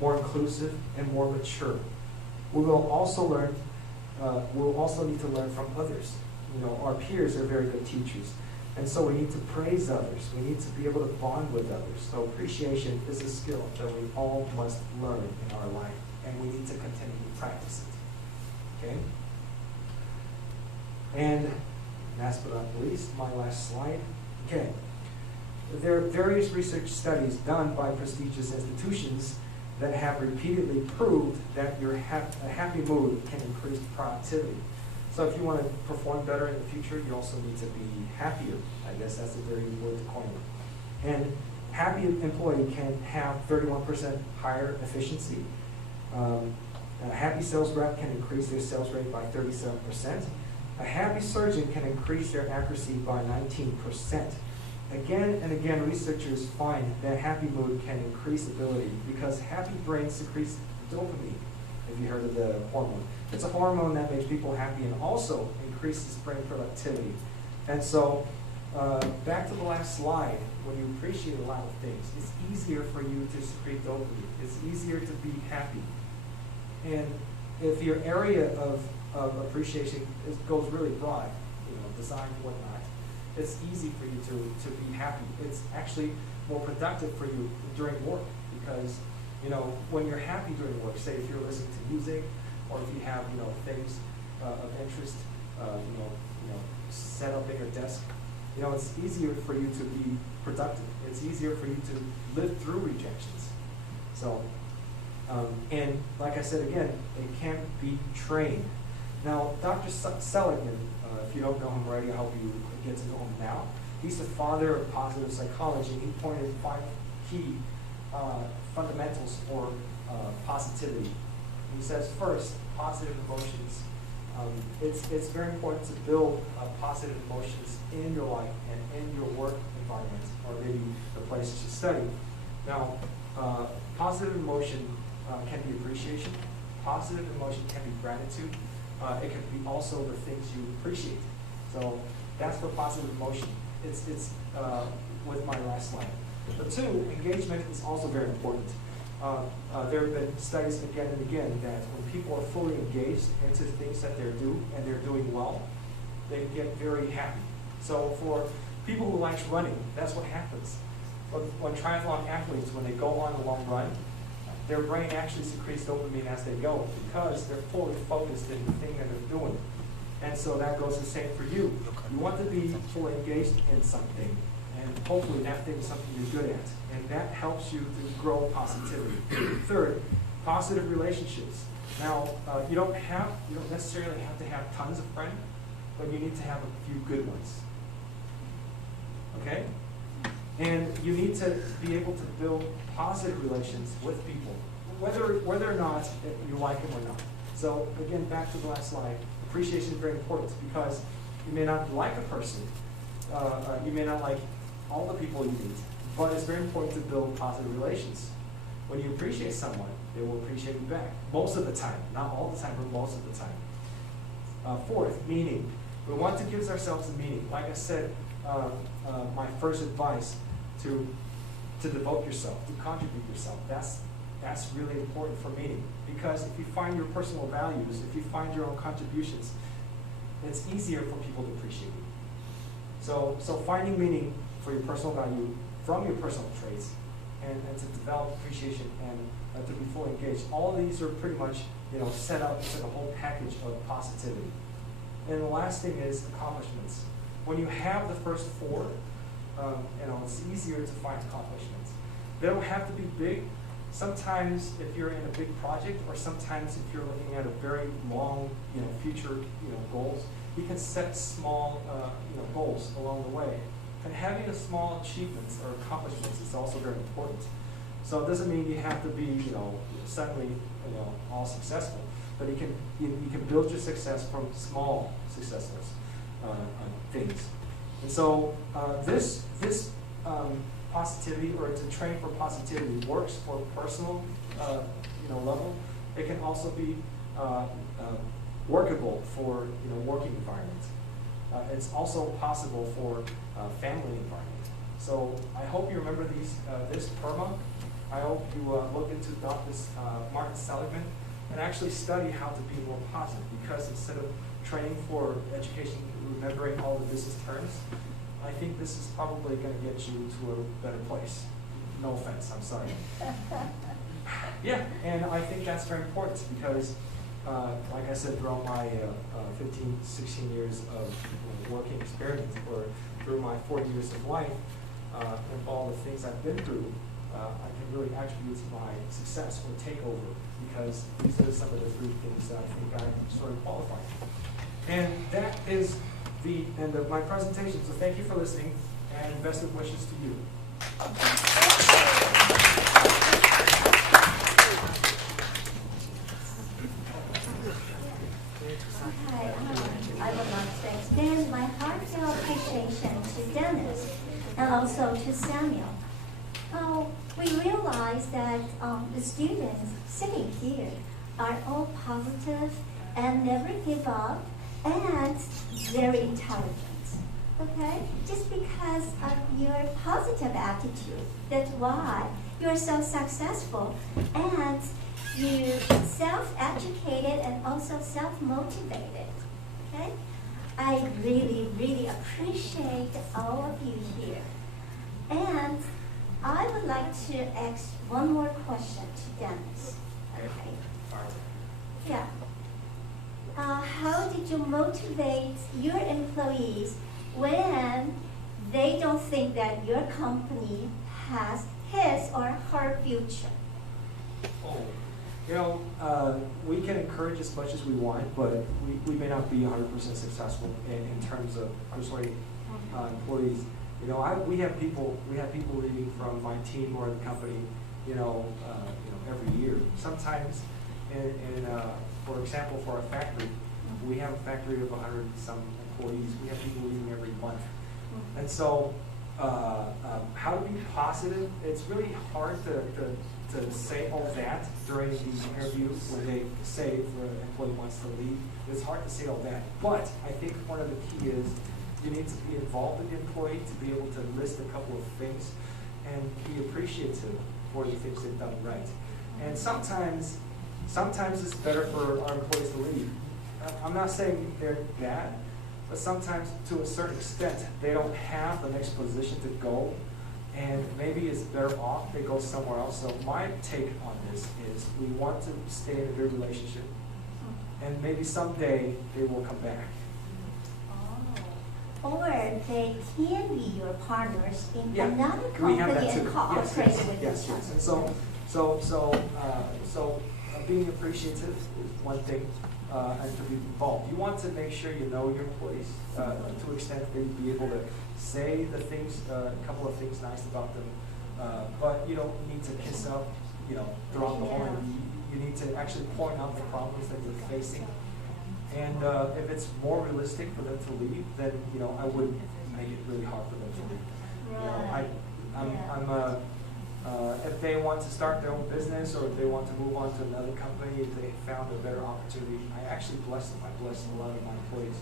more inclusive, and more mature. We will also need to learn from others. Our peers are very good teachers. And so we need to praise others. We need to be able to bond with others. So appreciation is a skill that we all must learn in our life, and we need to continue to practice it. Okay? And last but not least, my last slide. Okay. There are various research studies done by prestigious institutions that have repeatedly proved that a happy mood can increase productivity. So if you want to perform better in the future, you also need to be happier. I guess that's a very good word to coin. And happy employee can have 31% higher efficiency. A happy sales rep can increase their sales rate by 37%. A happy surgeon can increase their accuracy by 19%. Again and again, researchers find that happy mood can increase ability because happy brains secrete dopamine. If you heard of the hormone. It's a hormone that makes people happy and also increases brain productivity. And so, back to the last slide, when you appreciate a lot of things, it's easier for you to secrete dopamine. It's easier to be happy. And if your area of appreciation goes really broad, design and whatnot, it's easy for you to be happy. It's actually more productive for you during work because when you're happy during work, say if you're listening to music, or if you have, things of interest, set up at your desk, it's easier for you to be productive. It's easier for you to live through rejections. So, and like I said again, it can't be trained. Now, Dr. Seligman, if you don't know him already, I hope you get to know him now. He's the father of positive psychology. He pointed 5 key fundamentals for positivity. He says, first, positive emotions. It's very important to build positive emotions in your life and in your work environment, or maybe the places you study. Now, positive emotion can be appreciation. Positive emotion can be gratitude. It can be also the things you appreciate. So that's for positive emotion. It's with my last slide. But 2, engagement is also very important. There have been studies again and again that when people are fully engaged into things that they're doing well, they get very happy. So for people who like running, that's what happens. When triathlon athletes, when they go on a long run, their brain actually secretes dopamine as they go because they're fully focused in the thing that they're doing. And so that goes the same for you. You want to be fully engaged in something, and hopefully that thing is something you're good at. And that helps you to grow positivity. 3rd, positive relationships. Now, you don't necessarily have to have tons of friends, but you need to have a few good ones. Okay? And you need to be able to build positive relations with people, whether or not you like them or not. So again, back to the last slide, appreciation is very important because you may not like a person, you may not like all the people you meet, but it's very important to build positive relations. When you appreciate someone, they will appreciate you back. Most of the time, not all the time, but most of the time. 4th, meaning. We want to give ourselves a meaning. Like I said, my first advice to devote yourself, to contribute yourself. That's really important for meaning. Because if you find your personal values, if you find your own contributions, it's easier for people to appreciate you. So finding meaning for your personal value from your personal traits and to develop appreciation and to be fully engaged. All of these are pretty much set up into the whole package of positivity. And the last thing is accomplishments. When you have the first 4, it's easier to find accomplishments. They don't have to be big. Sometimes if you're in a big project, or sometimes if you're looking at a very long, future, goals, we can set small goals along the way. And having a small achievements or accomplishments is also very important. So it doesn't mean you have to be suddenly all successful, but you can build your success from small successes things. And so this positivity, or to train for positivity, works for personal level. It can also be workable for working environment. It's also possible for family environment. So I hope you remember this PERMA. I hope you look into Dr. Martin Seligman and actually study how to be more positive, because instead of training for education, remembering all the business terms, I think this is probably going to get you to a better place. No offense, I'm sorry. Yeah, and I think that's very important because, like I said, throughout my 15, 16 years of working experience, or through my 40 years of life, and all the things I've been through, I can really attribute to my success or takeover, because these are some of the three things that I think I'm sort of qualified. And that is the end of my presentation. So thank you for listening, and best of wishes to you. Okay, I would like to extend my heartfelt appreciation to Dennis and also to Samuel. We realize that the students sitting here are all positive and never give up and very intelligent. Okay? Just because of your positive attitude, that's why you're so successful, and you self-educated and also self-motivated. Okay? I really, really appreciate all of you here. And I would like to ask one more question to Dennis. Okay. Yeah. How did you motivate your employees when they don't think that your company has his or her future? We can encourage as much as we want, but we may not be 100% successful in terms of persuading employees. We have people leaving from my team or the company, every year. Sometimes, for example, for our factory, we have a factory of 100-some employees. We have people leaving every month, and so how to be positive? It's really hard to say all that during the interview when they say the employee wants to leave. It's hard to say all that, but I think one of the key is you need to be involved in the employee to be able to list a couple of things and be appreciative for the things they've done right. And sometimes it's better for our employees to leave. I'm not saying they're bad, but sometimes to a certain extent they don't have the next position to go, and maybe it's better off they go somewhere else. So my take on this is we want to stay in a good relationship, and maybe someday they will come back. Or they can be your partners in Yeah, another we have company that too. and cooperate with Yes. each other. And so being appreciative is one thing, and to be involved. You want to make sure you know your employees to an extent that you'd be able to say the things, a couple of things nice about them, but you don't need to kiss up, throughout the whole thing. You need to actually point out the problems that you're facing. And if it's more realistic for them to leave, then I wouldn't make it really hard for them to leave. If they want to start their own business, or if they want to move on to another company, if they found a better opportunity, I actually bless them. I bless a lot of my employees.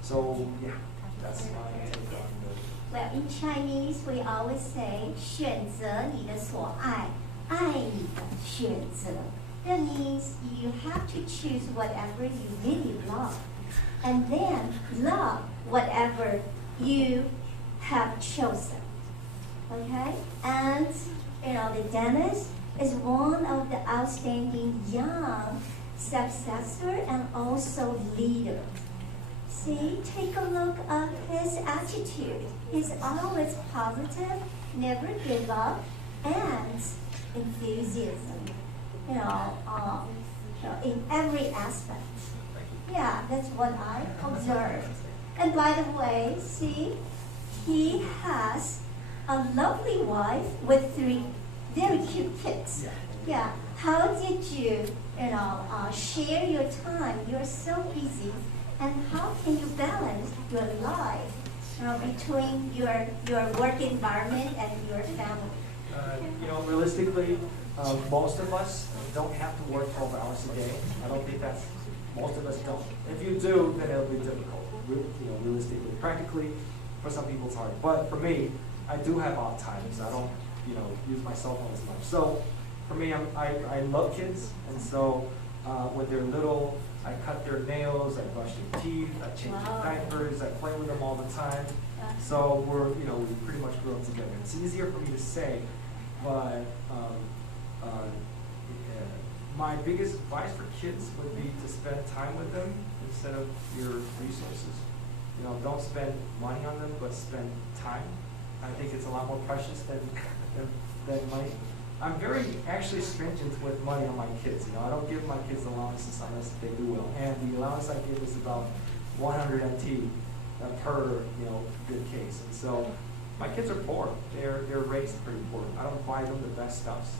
So yeah, that's my take on the. Well, in Chinese, we always say 选择你的所爱，爱你的选择. That means you have to choose whatever you really love, and then love whatever you have chosen. Okay? And the Dennis is one of the outstanding young successor and also leader. See, take a look at his attitude. He's always positive, never give up, and enthusiasm. In every aspect. Yeah, that's what I observed. And by the way, see, he has a lovely wife with 3 very cute kids. Yeah. How did you share your time? You're so busy, and how can you balance your life between your work environment and your family? Realistically, most of us don't have to work 12 hours a day. I don't think most of us don't. If you do, then it'll be difficult. Realistically, practically, for some people it's hard. But for me, I do have off times. I don't, use my cell phone as much. So for me, I love kids, and so when they're little, I cut their nails, I brush their teeth, I change their diapers, I play with them all the time. So we pretty much grew up together. It's easier for me to say, but my biggest advice for kids would be to spend time with them instead of your resources. Don't spend money on them, but spend time. I think it's a lot more precious than money. I'm very actually stringent with money on my kids. I don't give my kids allowances unless they do well. And the allowance I give is about 100 NT per good case. And so my kids are poor. They're raised pretty poor. I don't buy them the best stuffs.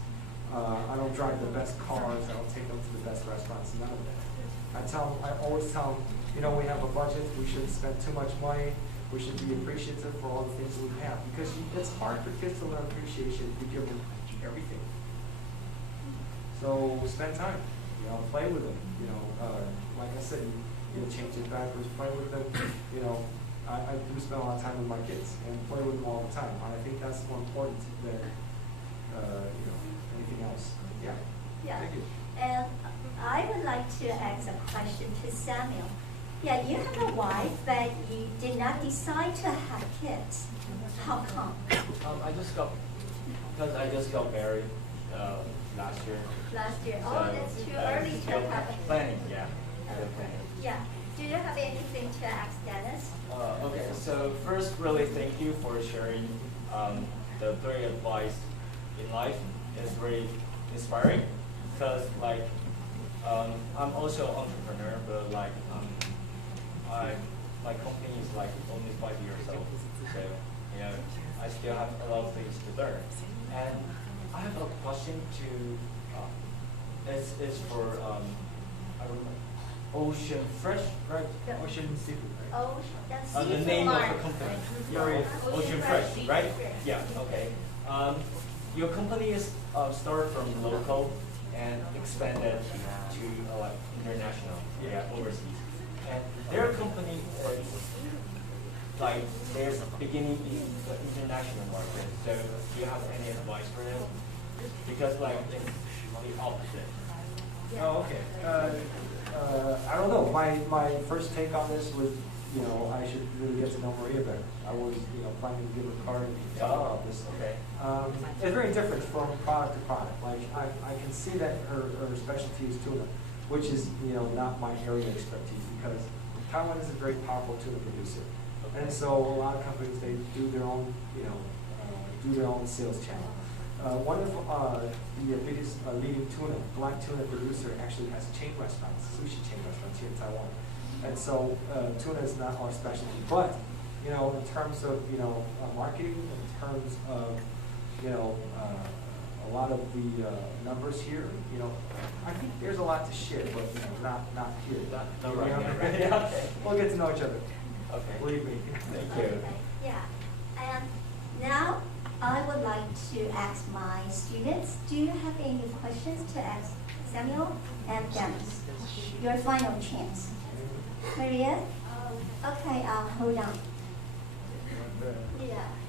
I don't drive the best cars. I don't take them to the best restaurants. None of that. I always tell them, we have a budget. We shouldn't spend too much money. We should be appreciative for all the things that we have, because it's hard for kids to learn appreciation if you give them everything. So spend time, play with them. Like I said, change their diapers, play with them. I do spend a lot of time with my kids and play with them all the time. And I think that's more important than anything else. Yeah. Yeah. Thank you. And I would like to ask a question to Samuel. Yeah, you have a wife, but you did not decide to have kids. How come? I just got married last year. Last year. So, Oh, that's too early to have a planning. Yeah. Yeah. Do you have anything to ask Dennis? Okay. So first, really thank you for sharing the 3 advice in life. It's very inspiring, because I'm also an entrepreneur, but my company is only 5 years old, so I still have a lot of things to learn. And I have a question to. It's for I remember Ocean Fresh, right? Yeah. Ocean Seafood, right? Oh, that's seafood the name mart. of the company. Yeah. Ocean Fresh, right? Yeah. Okay. Your company is started from local and expanded to international, overseas. And their company is they're beginning in the international market. So do you have any advice for them? Because it's the opposite. Oh, okay. I don't know. My first take on this was, I should really get to know Maria better. I was, planning to give her a card and talk about this. Okay. It's very different from product to product. I can see that her specialty is tuna, which is, not my area of expertise, because Taiwan is a very powerful tuna producer. Okay. And so a lot of companies, they do their own, sales channel. One of the biggest leading black tuna producer actually has chain restaurants, sushi chain restaurants here in Taiwan. And so tuna is not our specialty. But, in terms of, marketing, in terms of, a lot of the numbers here, I think there's a lot to share, but, not here. Not right now, right? Yeah. Okay. We'll get to know each other. Okay. Believe me. Thank you. Okay. Yeah. And now I would like to ask my students, do you have any questions to ask Samuel and Dennis? Your final chance. Maria? Okay, hold on.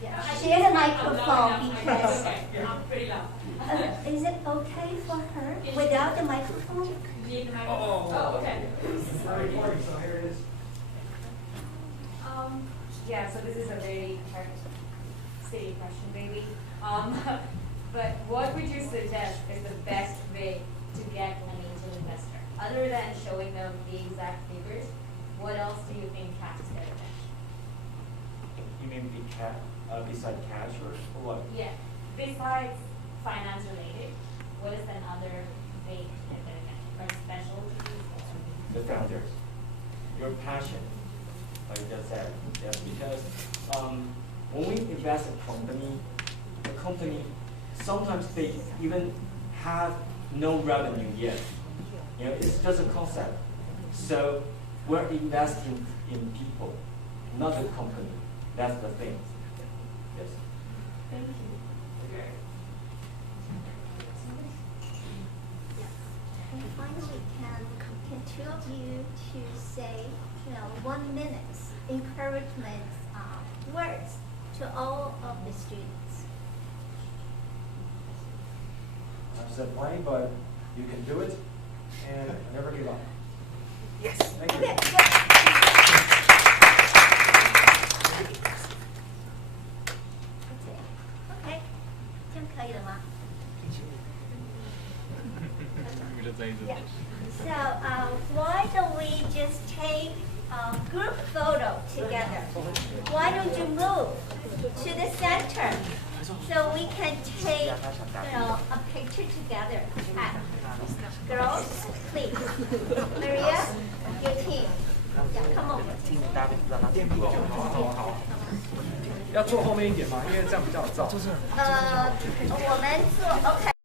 Yeah. Share the microphone because... I'm pretty loud. Is it okay for her without the microphone? Oh, okay. Recording, so here it is. Yeah, so this is a very silly question, maybe. But what would you suggest is the best way to get an angel investor? Other than showing them the exact figures, what else do you think cash is better than? You mean beside cash or what? Yeah. Besides finance related, what is another way to get better cash? Or specialties? The founders. your passion, like you just said. Yes, because when we invest in the company, sometimes they even have no revenue yet. You know, it's just a concept. So we're investing in people, not the company. That's the thing. Yes. Thank you. And finally, can two of you to say, 1 minute encouragement words to all of the students? I've said plenty, but you can do it, and never give up. Yes. Thank you. Okay. 这样可以了吗？ Yeah. So why don't we just take a group photo together? Why don't you move to the center so we can take a picture together? Girls, please. Maria, your team. Yeah, come on. 要坐后面一点嘛，因为这样比较有照。我们坐 OK。